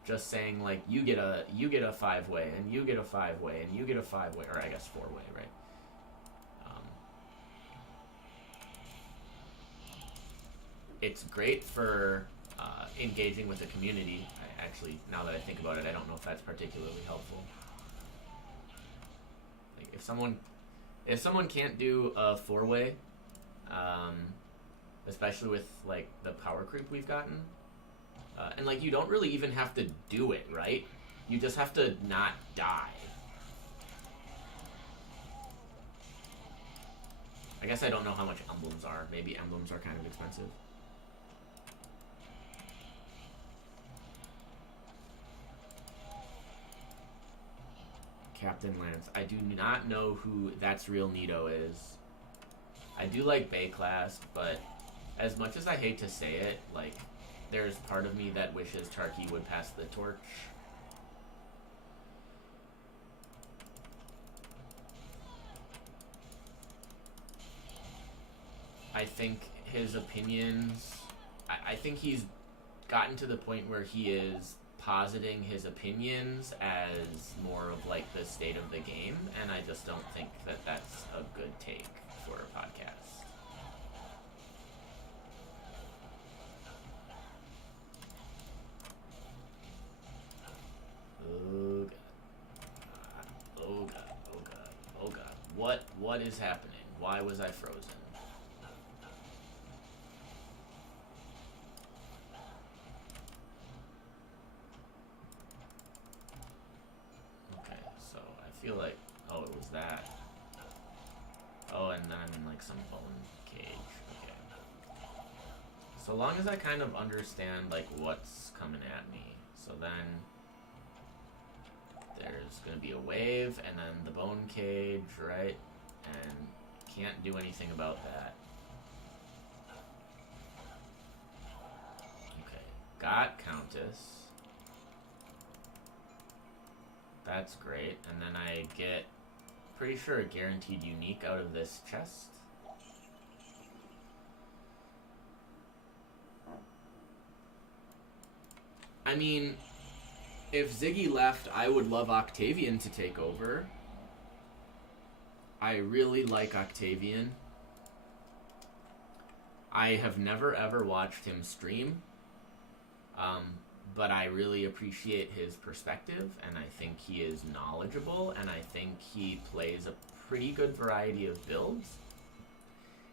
just saying, like, you get a 5-way, and you get a 5-way, and you get a 5-way, or I guess 4-way, right? It's great for engaging with the community. Actually, now that I think about it, I don't know if that's particularly helpful. Like, if someone can't do a 4-way, especially with, like, the power creep we've gotten, and, like, you don't really even have to do it, right? You just have to not die. I guess I don't know how much emblems are. Maybe emblems are kind of expensive. Captain Lance. I do not know who That's Real Nito is. I do like Bay Class, but as much as I hate to say it, like, there's part of me that wishes Tarky would pass the torch. I think his opinions... I think he's gotten to the point where he is positing his opinions as more of like the state of the game, and I just don't think that that's a good take for a podcast. Oh god. Oh god. Oh god. Oh god. What is happening? Why was I frozen? Okay, so I feel like, oh, it was that. Oh, and then I'm in like some bone cage. Okay. So long as I kind of understand like what's coming at me. So then there's gonna be a wave and then the bone cage, right? And can't do anything about that. Okay. Got Countess. That's great. And then I get, pretty sure, a guaranteed unique out of this chest. I mean, if Ziggy left, I would love Octavian to take over. I really like Octavian. I have never ever watched him stream. But I really appreciate his perspective, and I think he is knowledgeable, and I think he plays a pretty good variety of builds.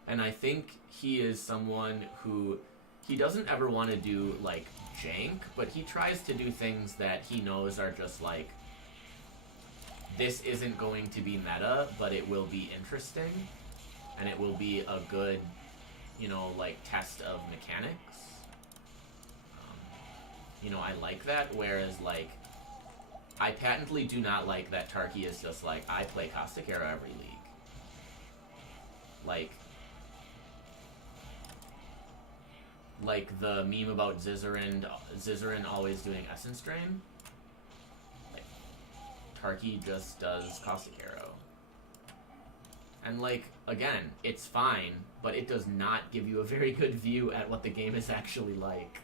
And I think he is someone who, he doesn't ever want to do, like, jank, but he tries to do things that he knows are just, like, this isn't going to be meta, but it will be interesting, and it will be a good, you know, like, test of mechanics. You know, I like that, whereas, like, I patently do not like that Tarky is just like, I play Caustic Arrow every league. Like the meme about Zizaran always doing Essence Drain. Like, Tarky just does Caustic Arrow. And, like, again, it's fine, but it does not give you a very good view at what the game is actually like.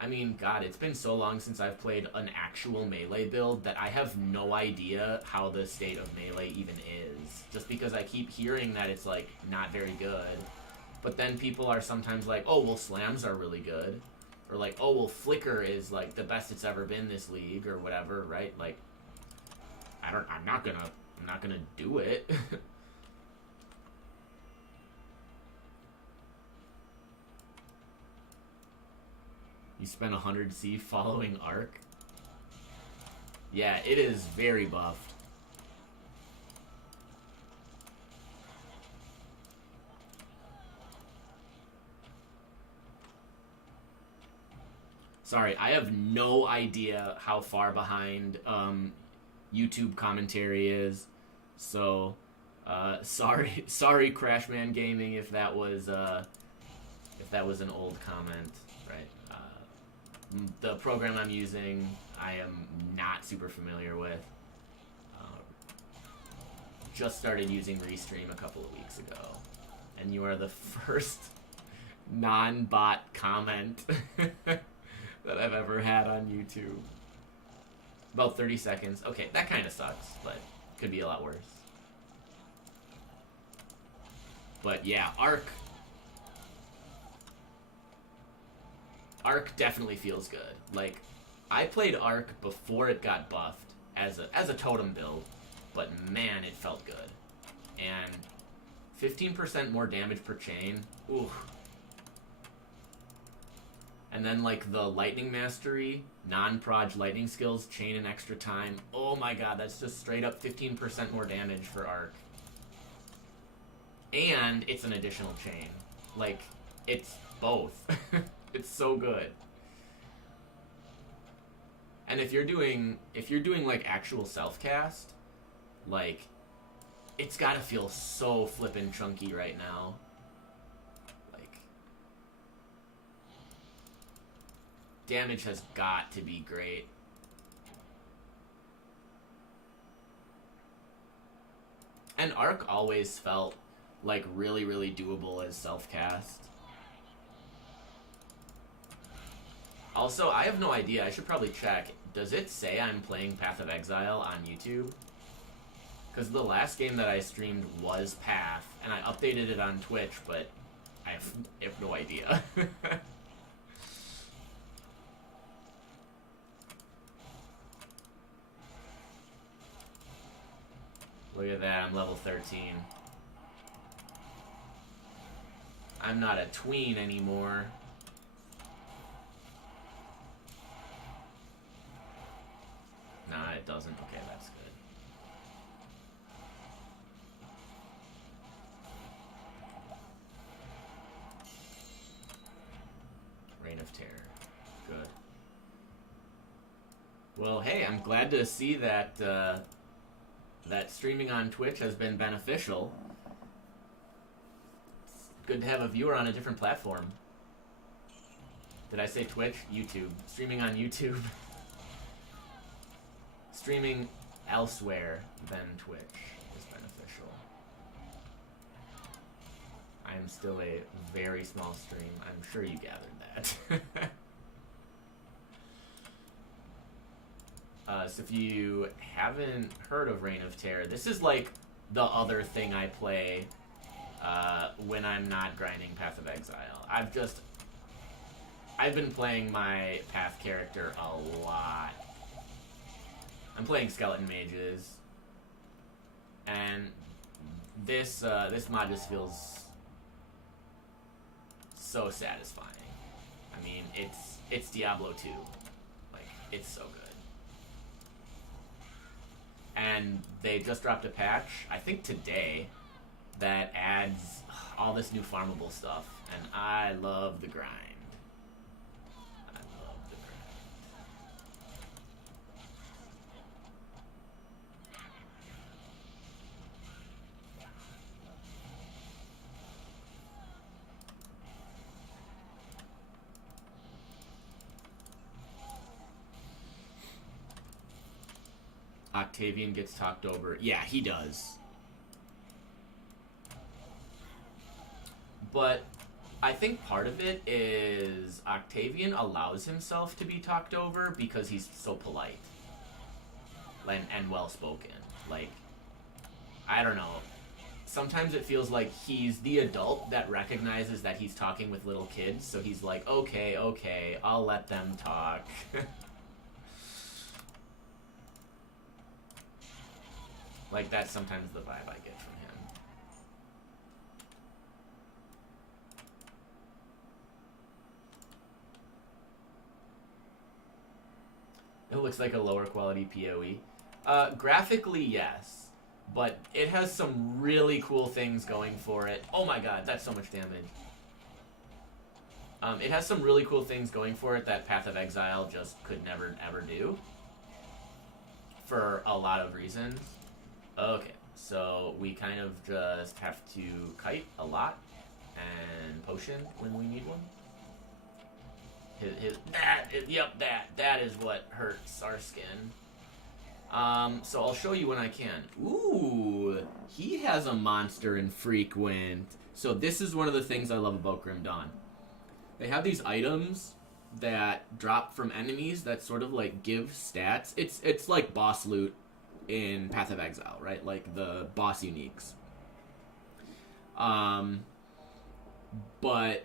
I mean, God, it's been so long since I've played an actual Melee build that I have no idea how the state of Melee even is. Just because I keep hearing that it's, like, not very good. But then people are sometimes like, oh, well, slams are really good. Or like, oh, well, Flicker is, like, the best it's ever been this league, or whatever, right? Like, I'm not gonna do it. You spent 100 C following Arc? Yeah, it is very buffed. Sorry, I have no idea how far behind YouTube commentary is. So, sorry, Crashman Gaming, if that was an old comment, right? The program I'm using, I am not super familiar with. Just started using Restream a couple of weeks ago, and you are the first non-bot comment that I've ever had on YouTube. About 30 seconds. Okay, that kind of sucks, but could be a lot worse. But yeah, Arc definitely feels good. Like, I played Arc before it got buffed as a totem build, but man, it felt good. And 15% more damage per chain. Ooh. And then, like, the Lightning Mastery, non-proj lightning skills, chain and extra time. Oh my god, that's just straight up 15% more damage for Arc. And it's an additional chain. Like, it's both. It's so good. And if you're doing like actual self-cast, like, it's gotta feel so flippin' chunky right now. Like, damage has got to be great. And Arc always felt like really, really doable as self-cast. Also, I have no idea. I should probably check. Does it say I'm playing Path of Exile on YouTube? Because the last game that I streamed was Path, and I updated it on Twitch, but I have no idea. Look at that, I'm level 13. I'm not a tween anymore. Nah, it doesn't. Okay, that's good. Reign of Terror. Good. Well, hey, I'm glad to see that that streaming on Twitch has been beneficial. It's good to have a viewer on a different platform. Did I say Twitch? YouTube. Streaming on YouTube. Streaming elsewhere than Twitch is beneficial. I am still a very small stream. I'm sure you gathered that. So if you haven't heard of Reign of Terror, this is like the other thing I play when I'm not grinding Path of Exile. I've been playing my Path character a lot. I'm playing Skeleton Mages, and this mod just feels so satisfying. I mean, it's Diablo 2. Like, it's so good. And they just dropped a patch, I think today, that adds all this new farmable stuff, and I love the grind. I love the grind. Octavian gets talked over. Yeah, he does. But I think part of it is Octavian allows himself to be talked over because he's so polite and well-spoken. Like, I don't know. Sometimes it feels like he's the adult that recognizes that he's talking with little kids, so he's like, okay, I'll let them talk. Like, that's sometimes the vibe I get from him. It looks like a lower quality PoE. Graphically, yes. But it has some really cool things going for it. Oh my god, that's so much damage. It has some really cool things going for it that Path of Exile just could never, ever do. For a lot of reasons. Okay, so we kind of just have to kite a lot and potion when we need one. That is what hurts our skin. So I'll show you when I can. Ooh, he has a monster infrequent. So this is one of the things I love about Grim Dawn. They have these items that drop from enemies that sort of like give stats. It's like boss loot in Path of Exile, right? Like the boss uniques. But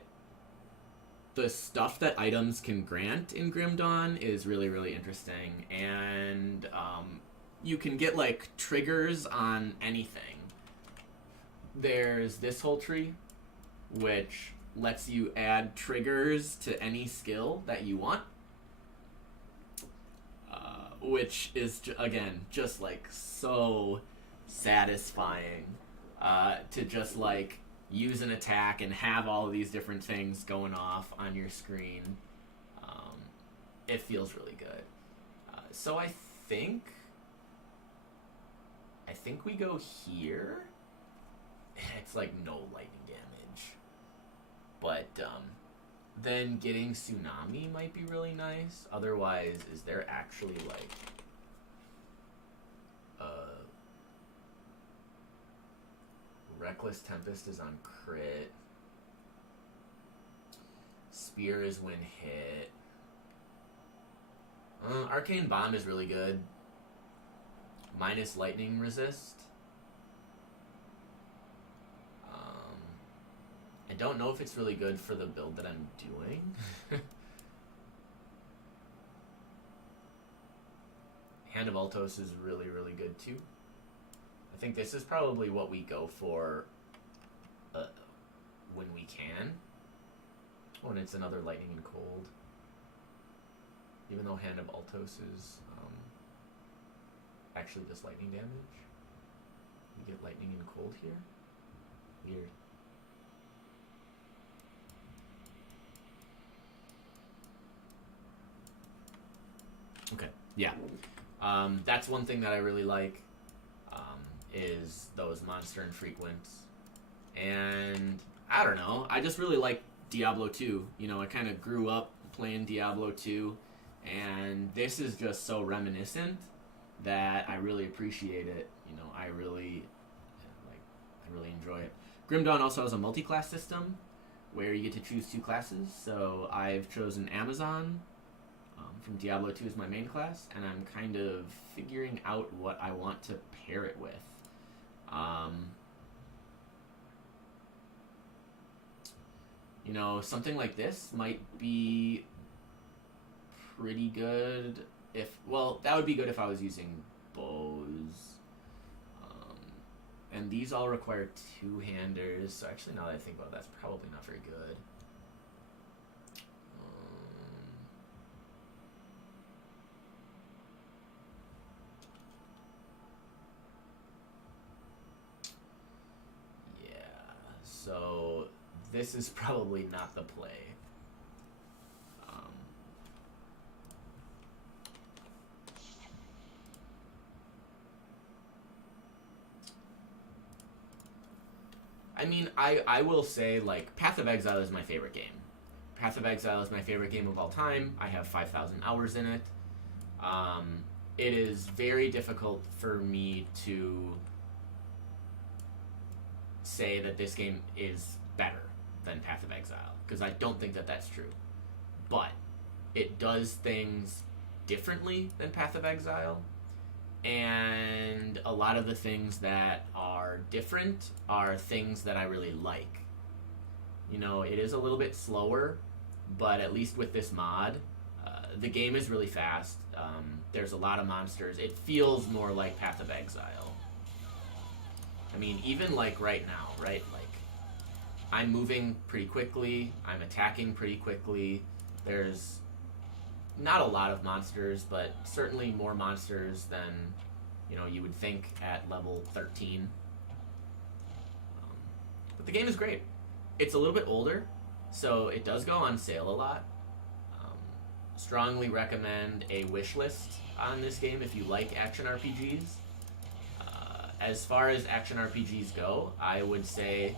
the stuff that items can grant in Grim Dawn is really, really interesting. And you can get like triggers on anything. There's this whole tree, which lets you add triggers to any skill that you want. Which is, again, just like so satisfying to just like use an attack and have all of these different things going off on your screen. It feels really good. So I think we go here. It's like no lightning damage. But then getting Tsunami might be really nice. Otherwise, is there actually like Reckless Tempest is on crit. Spear is when hit. Arcane Bomb is really good. Minus lightning resist. I don't know if it's really good for the build that I'm doing. Hand of Altos is really, really good too. I think this is probably what we go for when we can. Oh, and it's another Lightning and Cold. Even though Hand of Altos is actually just lightning damage. We get Lightning and Cold here. Weird. Okay, yeah. That's one thing that I really like, is those monster infrequents. And I don't know, I just really like Diablo 2. You know, I kind of grew up playing Diablo 2, and this is just so reminiscent that I really appreciate it. You know, I really enjoy it. Grim Dawn also has a multi-class system where you get to choose 2 classes. So I've chosen Amazon from Diablo 2 as my main class, and I'm kind of figuring out what I want to pair it with. You know, something like this might be pretty good if, well, that would be good if I was using bows. And these all require 2-handers, so actually now that I think about it, that's probably not very good. So this is probably not the play. I mean, I will say, like, Path of Exile is my favorite game. Path of Exile is my favorite game of all time. I have 5,000 hours in it. It is very difficult for me to say that this game is better than Path of Exile, because I don't think that that's true. But it does things differently than Path of Exile, and a lot of the things that are different are things that I really like. You know, it is a little bit slower, but at least with this mod, the game is really fast. There's a lot of monsters. It feels more like Path of Exile. I mean, even like right now, right? Like, I'm moving pretty quickly. I'm attacking pretty quickly. There's not a lot of monsters, but certainly more monsters than, you know, you would think at level 13. But the game is great. It's a little bit older, so it does go on sale a lot. Strongly recommend a wish list on this game if you like action RPGs. As far as action RPGs go, I would say,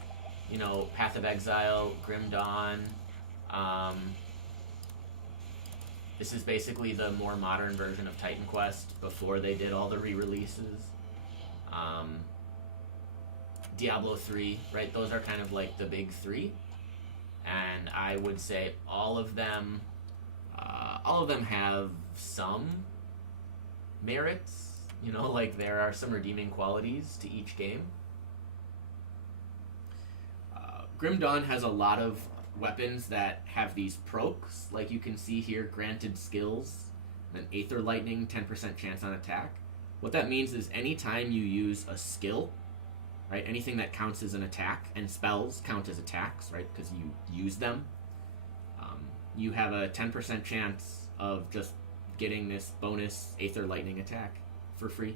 you know, Path of Exile, Grim Dawn. This is basically the more modern version of Titan Quest before they did all the re-releases. Diablo 3, right? Those are kind of like the big 3. And I would say all of them have some merits. You know, like, there are some redeeming qualities to each game. Grim Dawn has a lot of weapons that have these procs. Like you can see here, granted skills, an Aether Lightning, 10% chance on attack. What that means is anytime you use a skill, right, anything that counts as an attack, and spells count as attacks, right, because you use them, you have a 10% chance of just getting this bonus Aether Lightning attack for free.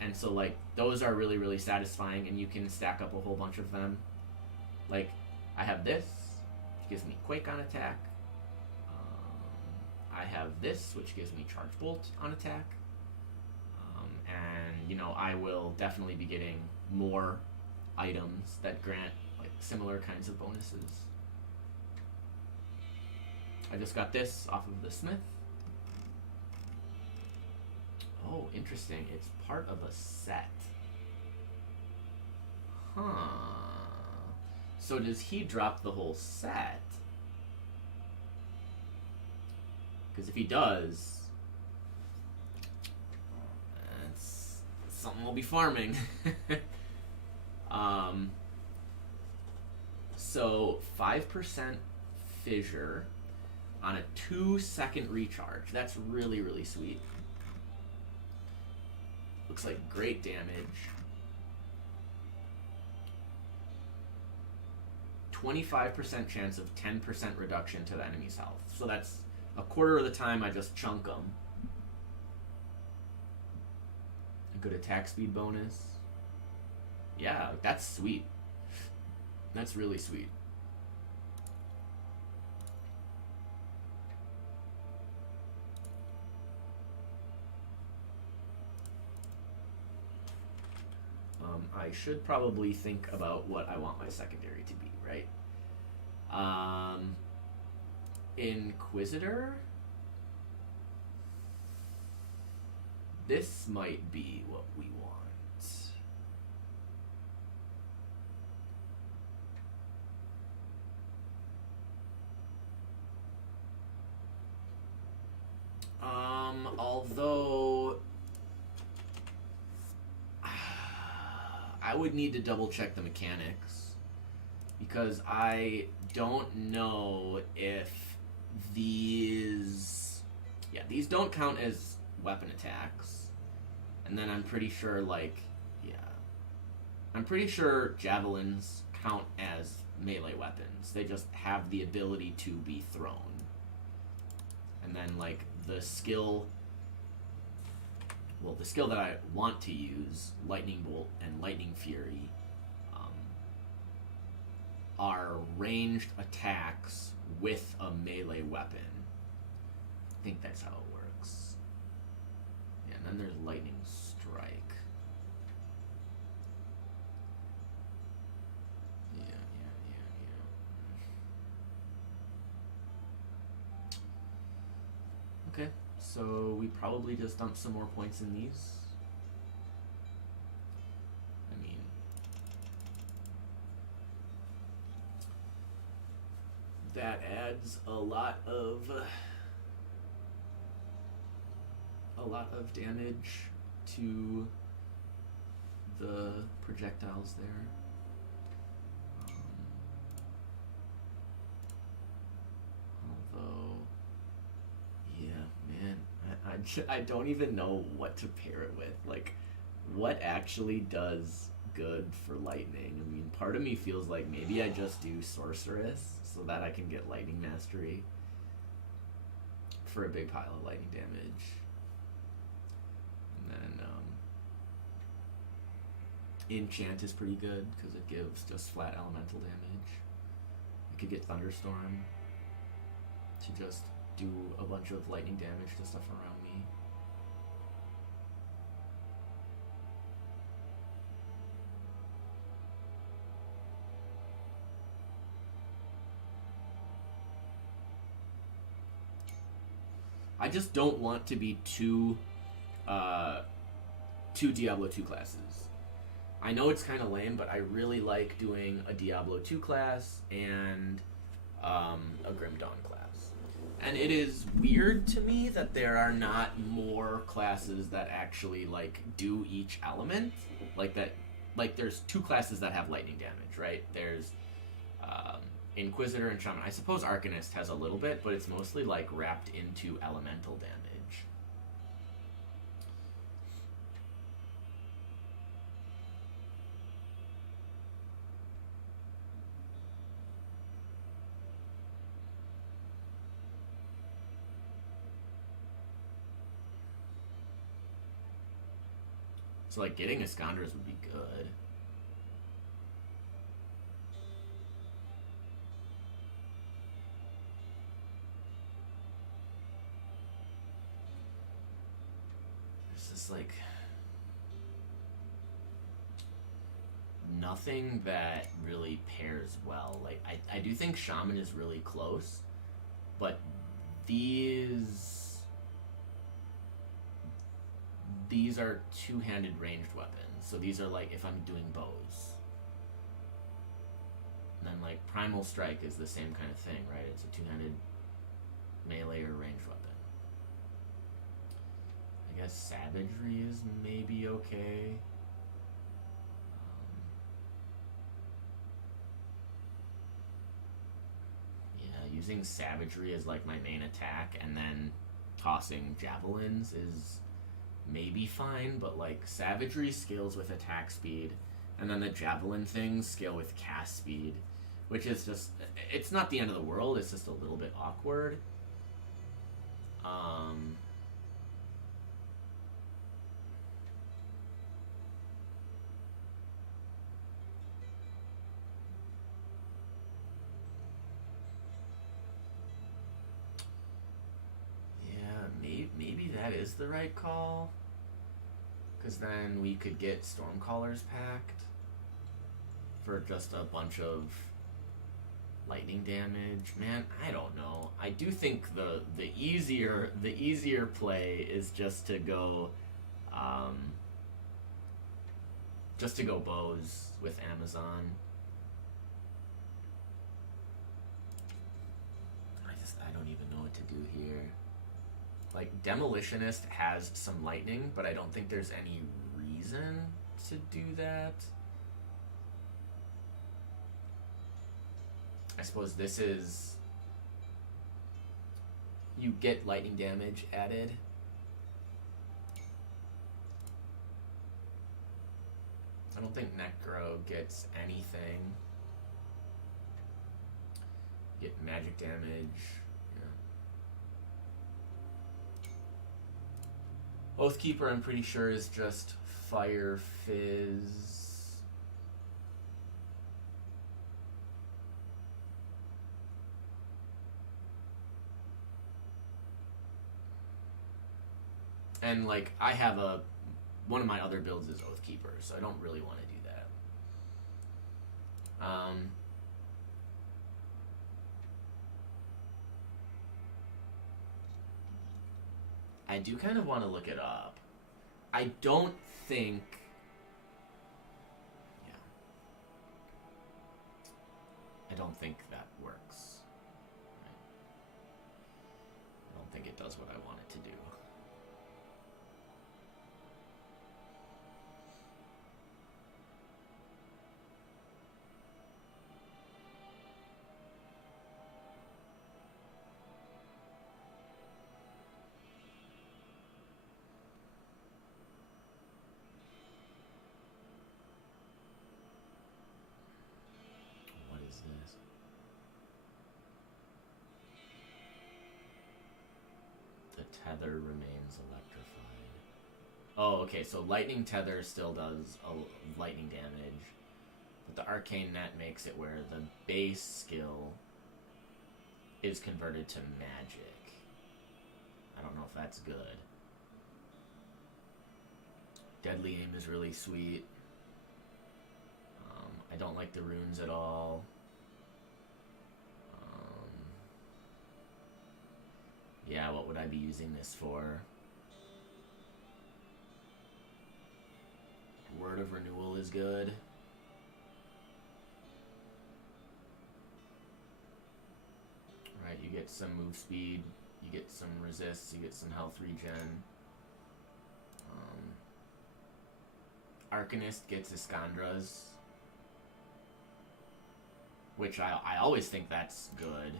And so, like, those are really, really satisfying, and you can stack up a whole bunch of them. Like, I have this, which gives me Quake on attack. I have this, which gives me Charge Bolt on attack. And, you know, I will definitely be getting more items that grant, like, similar kinds of bonuses. I just got this off of the Smith. Oh, interesting. It's part of a set. Huh. So does he drop the whole set? Because if he does, that's something we'll be farming. So 5% fissure on a 2-second recharge. That's really, really sweet. Looks like great damage. 25% chance of 10% reduction to the enemy's health. So that's a quarter of the time I just chunk them. A good attack speed bonus. Yeah, that's sweet. That's really sweet. I should probably think about what I want my secondary to be, right? Inquisitor? This might be what we want. Although I would need to double check the mechanics because I don't know if these don't count as weapon attacks. And then I'm pretty sure I'm pretty sure javelins count as melee weapons. They just have the ability to be thrown. And then the skill that I want to use, Lightning Bolt and Lightning Fury, are ranged attacks with a melee weapon. I think that's how it works. Yeah, and then there's Lightning Strike. Yeah. Okay, so we probably just dump some more points in these. I mean, that adds a lot of damage to the projectiles there. Although, yeah, man, I don't even know what to pair it with. What actually does good for lightning? I mean, part of me feels like maybe I just do Sorceress so that I can get Lightning Mastery for a big pile of lightning damage. And then Enchant is pretty good because it gives just flat elemental damage. I could get Thunderstorm to just do a bunch of lightning damage to stuff around me. I just don't want to be two Diablo 2 classes. I know it's kind of lame, but I really like doing a Diablo 2 class and a Grim Dawn class. And it is weird to me that there are not more classes that actually do each element. There's 2 classes that have lightning damage, right? There's Inquisitor and Shaman. I suppose Arcanist has a little bit, but it's mostly wrapped into elemental damage. So getting Iskandras would be good. There's just nothing that really pairs well. I do think Shaman is really close, but these are two-handed ranged weapons. So these are if I'm doing bows. And then Primal Strike is the same kind of thing, right? It's a two-handed melee or ranged weapon. guess Savagery is maybe okay. Yeah, using Savagery as like my main attack and then tossing javelins is maybe fine, but like Savagery scales with attack speed, and then the javelin things scale with cast speed, which is just, it's not the end of the world, it's just a little bit awkward. Maybe that is the right call. Because then we could get Stormcaller's Pact for just a bunch of lightning damage. Man, I don't know. I do think the easier play is just to go bows with Amazon. I don't even know what to do here. Like, Demolitionist has some lightning, but I don't think there's any reason to do that. I suppose this is... You get lightning damage added. I don't think Necro gets anything. Get magic damage. Oathkeeper, I'm pretty sure, is just Fire Fizz. And, like, I have one of my other builds is Oathkeeper, so I don't really want to do that. I do kind of want to look it up. I don't think... Yeah. I don't think that works. I don't think it does what I want it to do. This. The tether remains electrified. Oh, okay, so lightning tether still does a lightning damage, but the arcane net makes it where the base skill is converted to magic. I don't know if that's good. Deadly aim is really sweet. I don't like the runes at all. Yeah, what would I be using this for? Word of Renewal is good. Right, you get some move speed, you get some resist, you get some health regen. Arcanist gets Iskandras, which I always think that's good.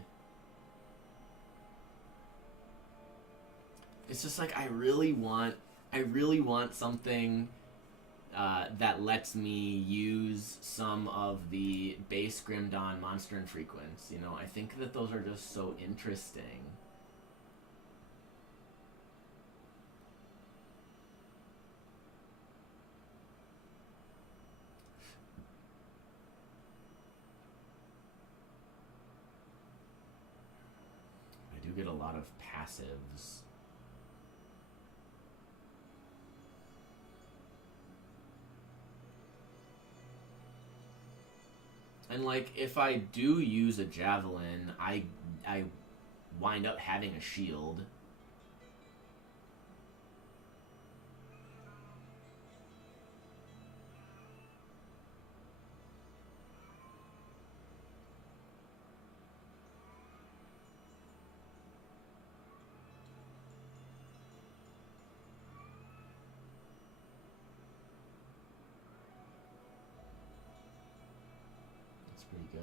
It's just like I really want something that lets me use some of the base Grim Dawn monster infrequence. You know, I think that those are just so interesting. I do get a lot of passives. And, like, if I do use a javelin, I wind up having a shield. good.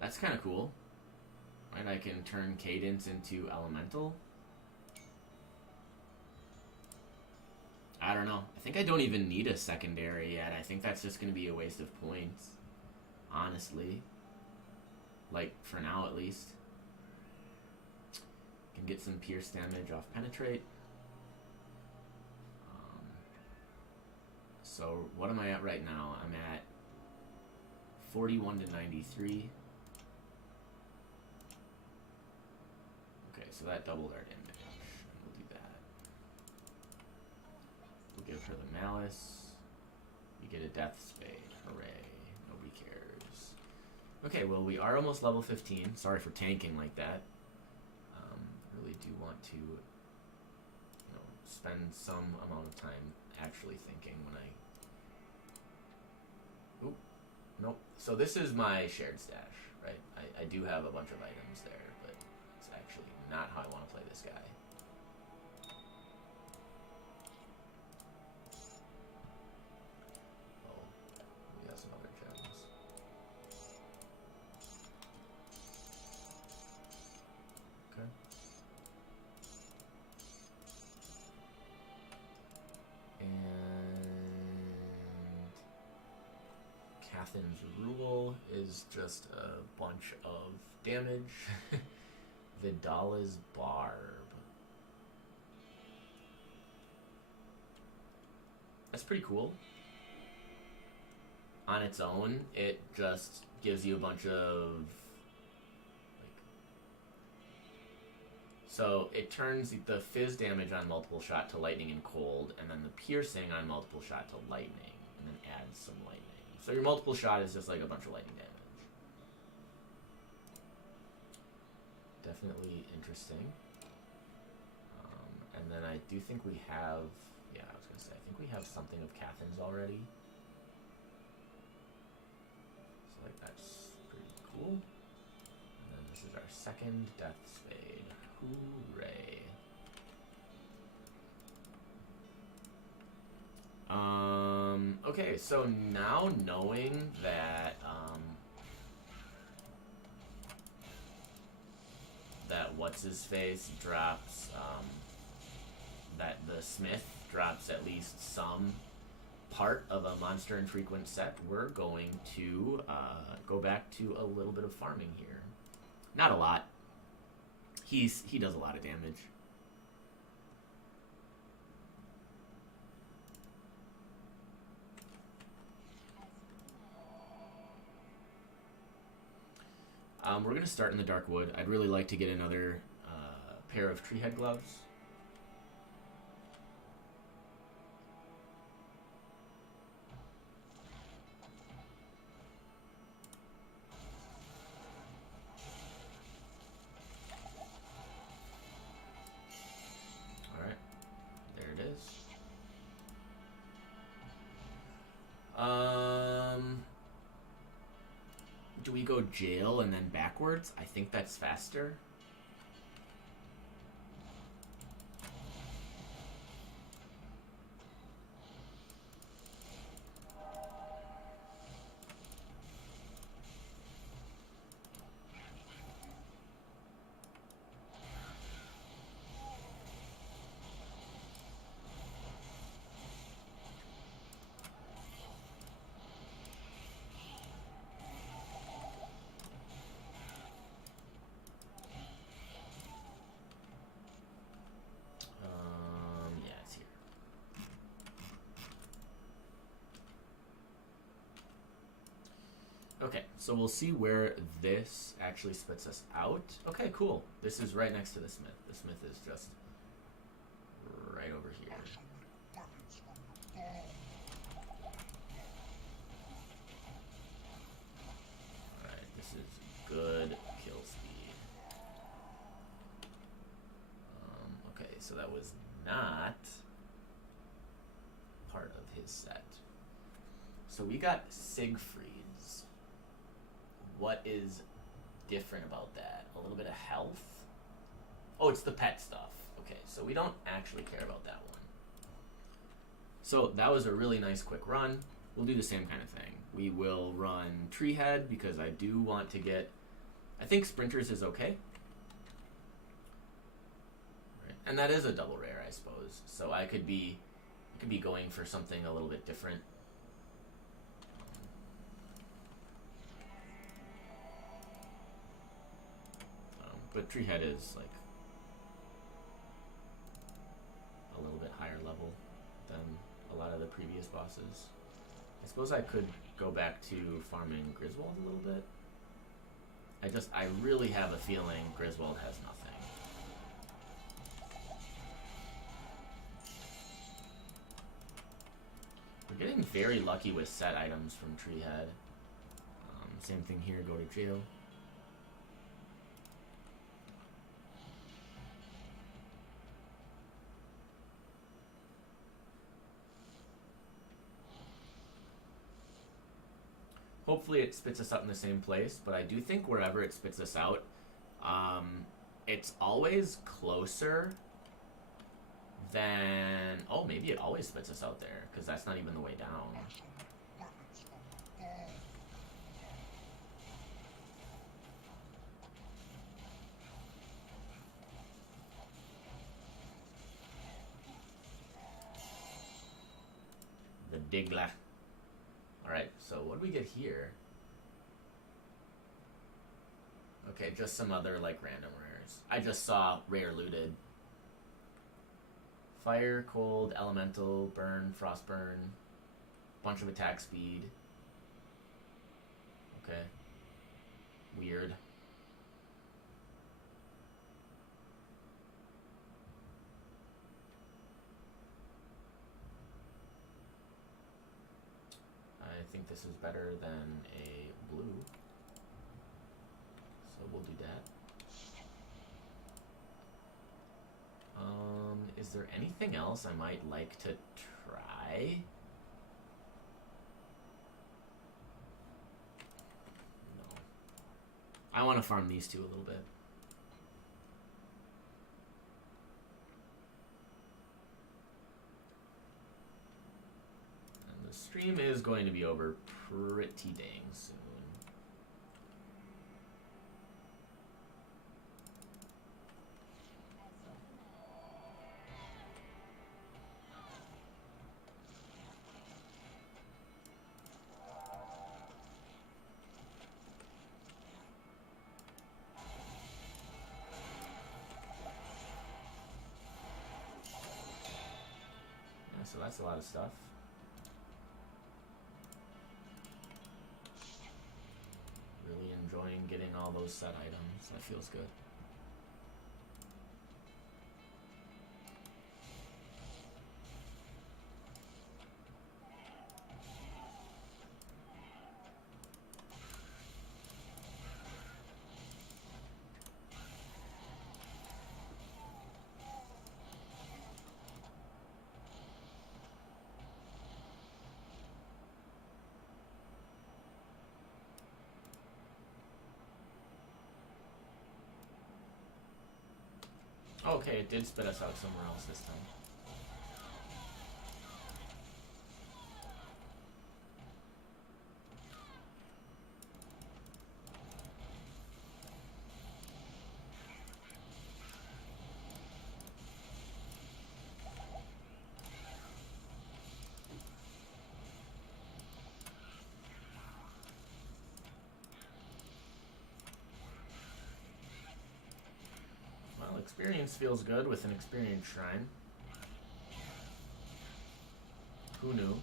That's kind of cool. Right, I can turn Cadence into Elemental. I don't know. I think I don't even need a secondary yet. I think that's just going to be a waste of points. Honestly. Like, for now at least. Can get some pierce damage off Penetrate. So, what am I at right now? I'm at 41 to 93. Okay, so that doubled our damage. We'll do that. We'll give her the Malice. You get a Death Spade. Hooray. Nobody cares. Okay, well, we are almost level 15. Sorry for tanking like that. Really do want to, spend some amount of time actually thinking when I... Oop. Nope. So this is my shared stash, right? I do have a bunch of items there, but it's actually not how I want to play this guy. Oh, we got some other gems. Okay. And Cathan's Rule is just a bunch of damage. Vidala's Barb. That's pretty cool. On its own, it just gives you a bunch of... So it turns the fizz damage on multiple shot to lightning and cold, and then the piercing on multiple shot to lightning, and then adds some lightning. So your multiple shot is just like a bunch of lightning damage. Definitely interesting. And then I do think we have... Yeah, I was going to say, I think we have something of Cathan's already. So like that's pretty cool. And then this is our second Death Spade. Hooray. Okay, so now knowing that that what's-his-face drops, that the Smith drops at least some part of a monster infrequent set, we're going to go back to a little bit of farming here. Not a lot. He does a lot of damage. We're going to start in the Dark Wood. I'd really like to get another pair of Treehead gloves. Alright, there it is. Do we go jail and then backwards? I think that's faster. Yeah, it's here. Okay, so we'll see where this actually spits us out. Okay, cool. This is right next to the Smith. The Smith is just right over here. Alright, this is good kill speed. Okay, so that was not part of his set. So we got Siegfried's. What is different about that? A little bit of health? Oh, it's the pet stuff. Okay, so we don't actually care about that one. So that was a really nice quick run. We'll do the same kind of thing. We will run Treehead because I do want to get... I think Sprinters is okay. Right. And that is a double rare, I suppose. So I could be going for something a little bit different. But Treehead is like a little bit higher level than a lot of the previous bosses. I suppose I could go back to farming Griswold a little bit. I really have a feeling Griswold has nothing. We're getting very lucky with set items from Treehead. Same thing here, go to jail. Hopefully it spits us out in the same place, but I do think wherever it spits us out, it's always closer than... Oh, maybe it always spits us out there, because that's not even the way down. The Digla. Alright, so what do we get here? Okay, just some other, like, random rares. I just saw rare looted. Fire, cold, elemental, burn, frostburn. Bunch of attack speed. Okay. Weird. I think this is better than a blue. So we'll do that. Is there anything else I might like to try? No. I want to farm these two a little bit. And the stream is going to be over pretty dang soon. So that's a lot of stuff. Really enjoying getting all those set items. That feels good. Okay, it did spit us out somewhere else this time. Experience feels good with an experience shrine. Who knew?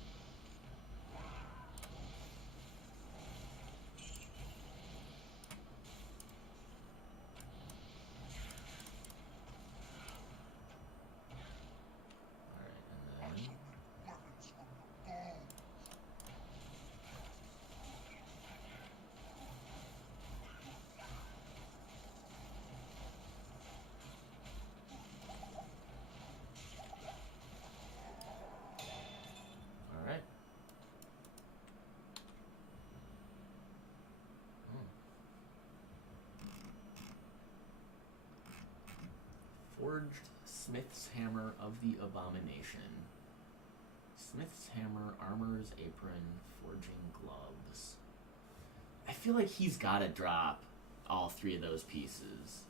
Smith's Hammer of the Abomination. Smith's Hammer, Armorer's Apron, Forging Gloves. I feel like he's got to drop all three of those pieces.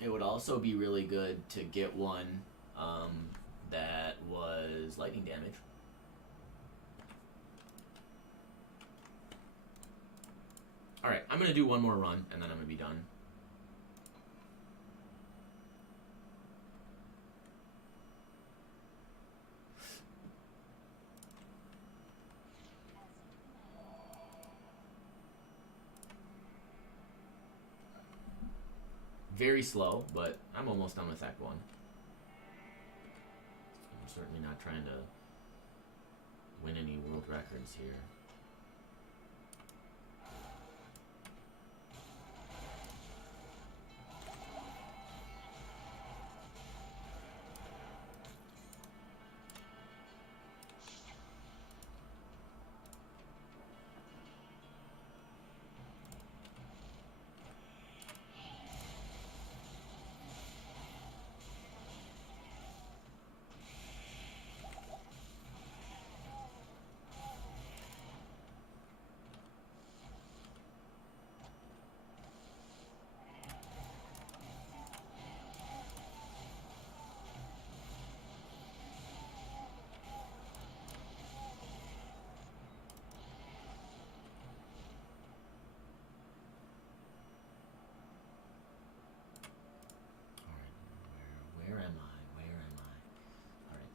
It would also be really good to get one that was lightning damage. Alright, I'm going to do one more run, and then I'm going to be done. Very slow, but I'm almost done with Act 1. I'm certainly not trying to win any world records here.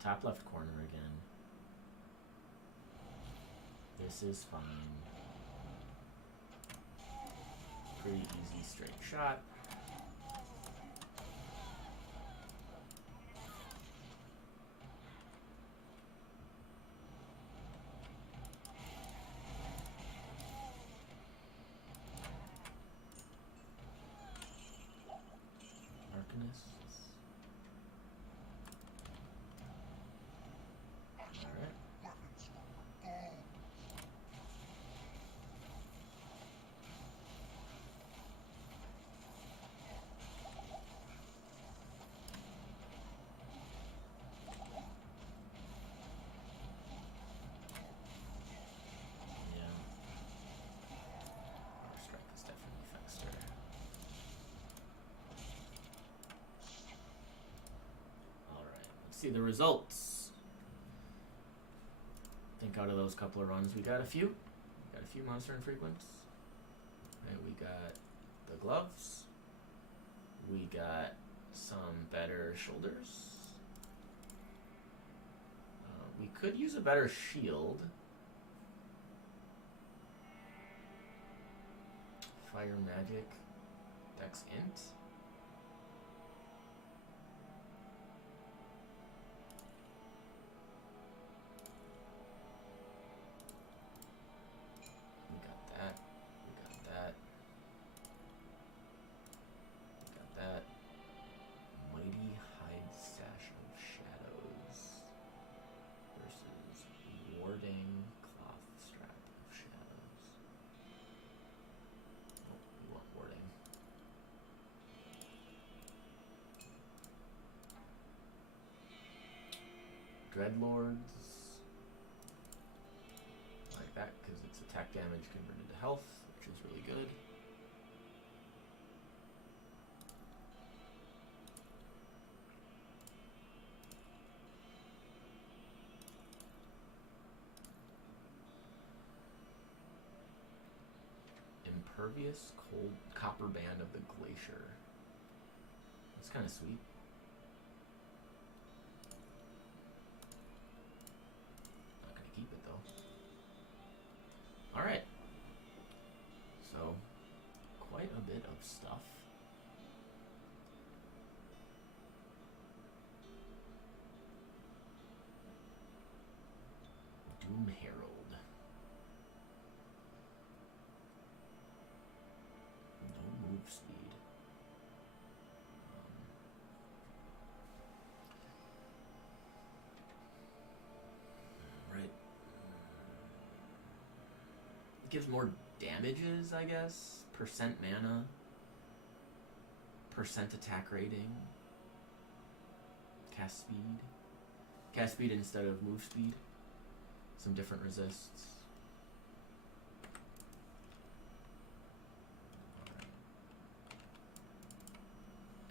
Top left corner again. This is fine. Pretty easy straight shot. Arcanist. See the results. I think out of those couple of runs, we got a few. Got a few monster infrequents. Right, we got the gloves. We got some better shoulders. We could use a better shield. Fire magic. Dex int. Dreadlords. Like that, because it's attack damage converted to health, which is really good. Impervious cold copper band of the glacier. That's kind of sweet. Keep it though. Alright. So, quite a bit of stuff. Doom Herald. No move speed. gives more damages, I guess. Percent mana. Percent attack rating. Cast speed. Cast speed instead of move speed. Some different resists.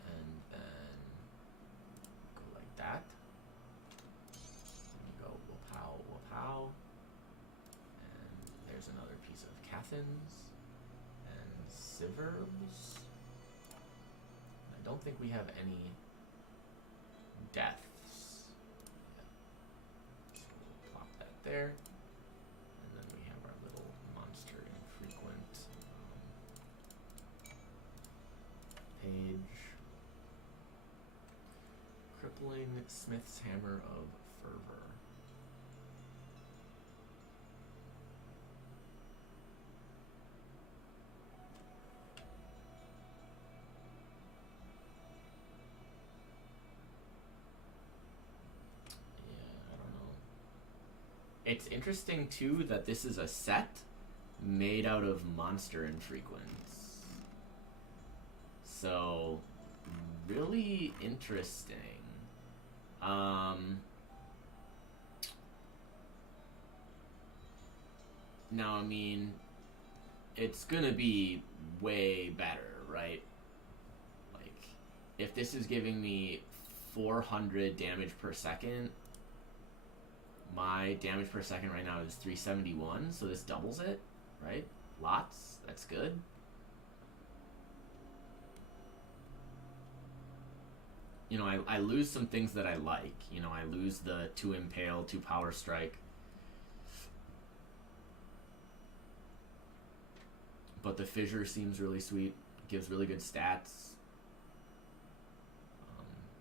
And then go like that. And go Wapow, Wapow. And there's another piece of Cathans. And Sivers. I don't think we have any deaths. Yeah. So we'll plop that there. And then we have our little monster infrequent page. Crippling Smith's Hammer of Fervor. It's interesting, too, that this is a set made out of monster infrequents. So, really interesting. Now, I mean, it's gonna be way better, right? Like, if this is giving me 400 damage per second, my damage per second right now is 371, so this doubles it, right? Lots, that's good. You know, I lose some things that I like. You know, I lose the 2 Impale, 2 Power Strike. But the Fissure seems really sweet, gives really good stats.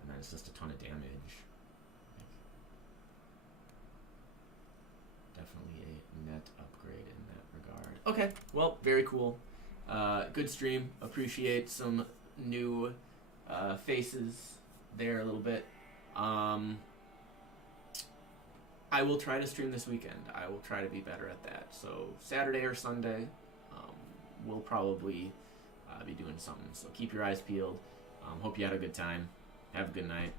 And then it's just a ton of damage. Definitely a net upgrade in that regard. Okay, well, very cool. Good stream. Appreciate some new faces there a little bit. I will try to stream this weekend. I will try to be better at that. So Saturday or Sunday, we'll probably be doing something. So keep your eyes peeled. Hope you had a good time. Have a good night.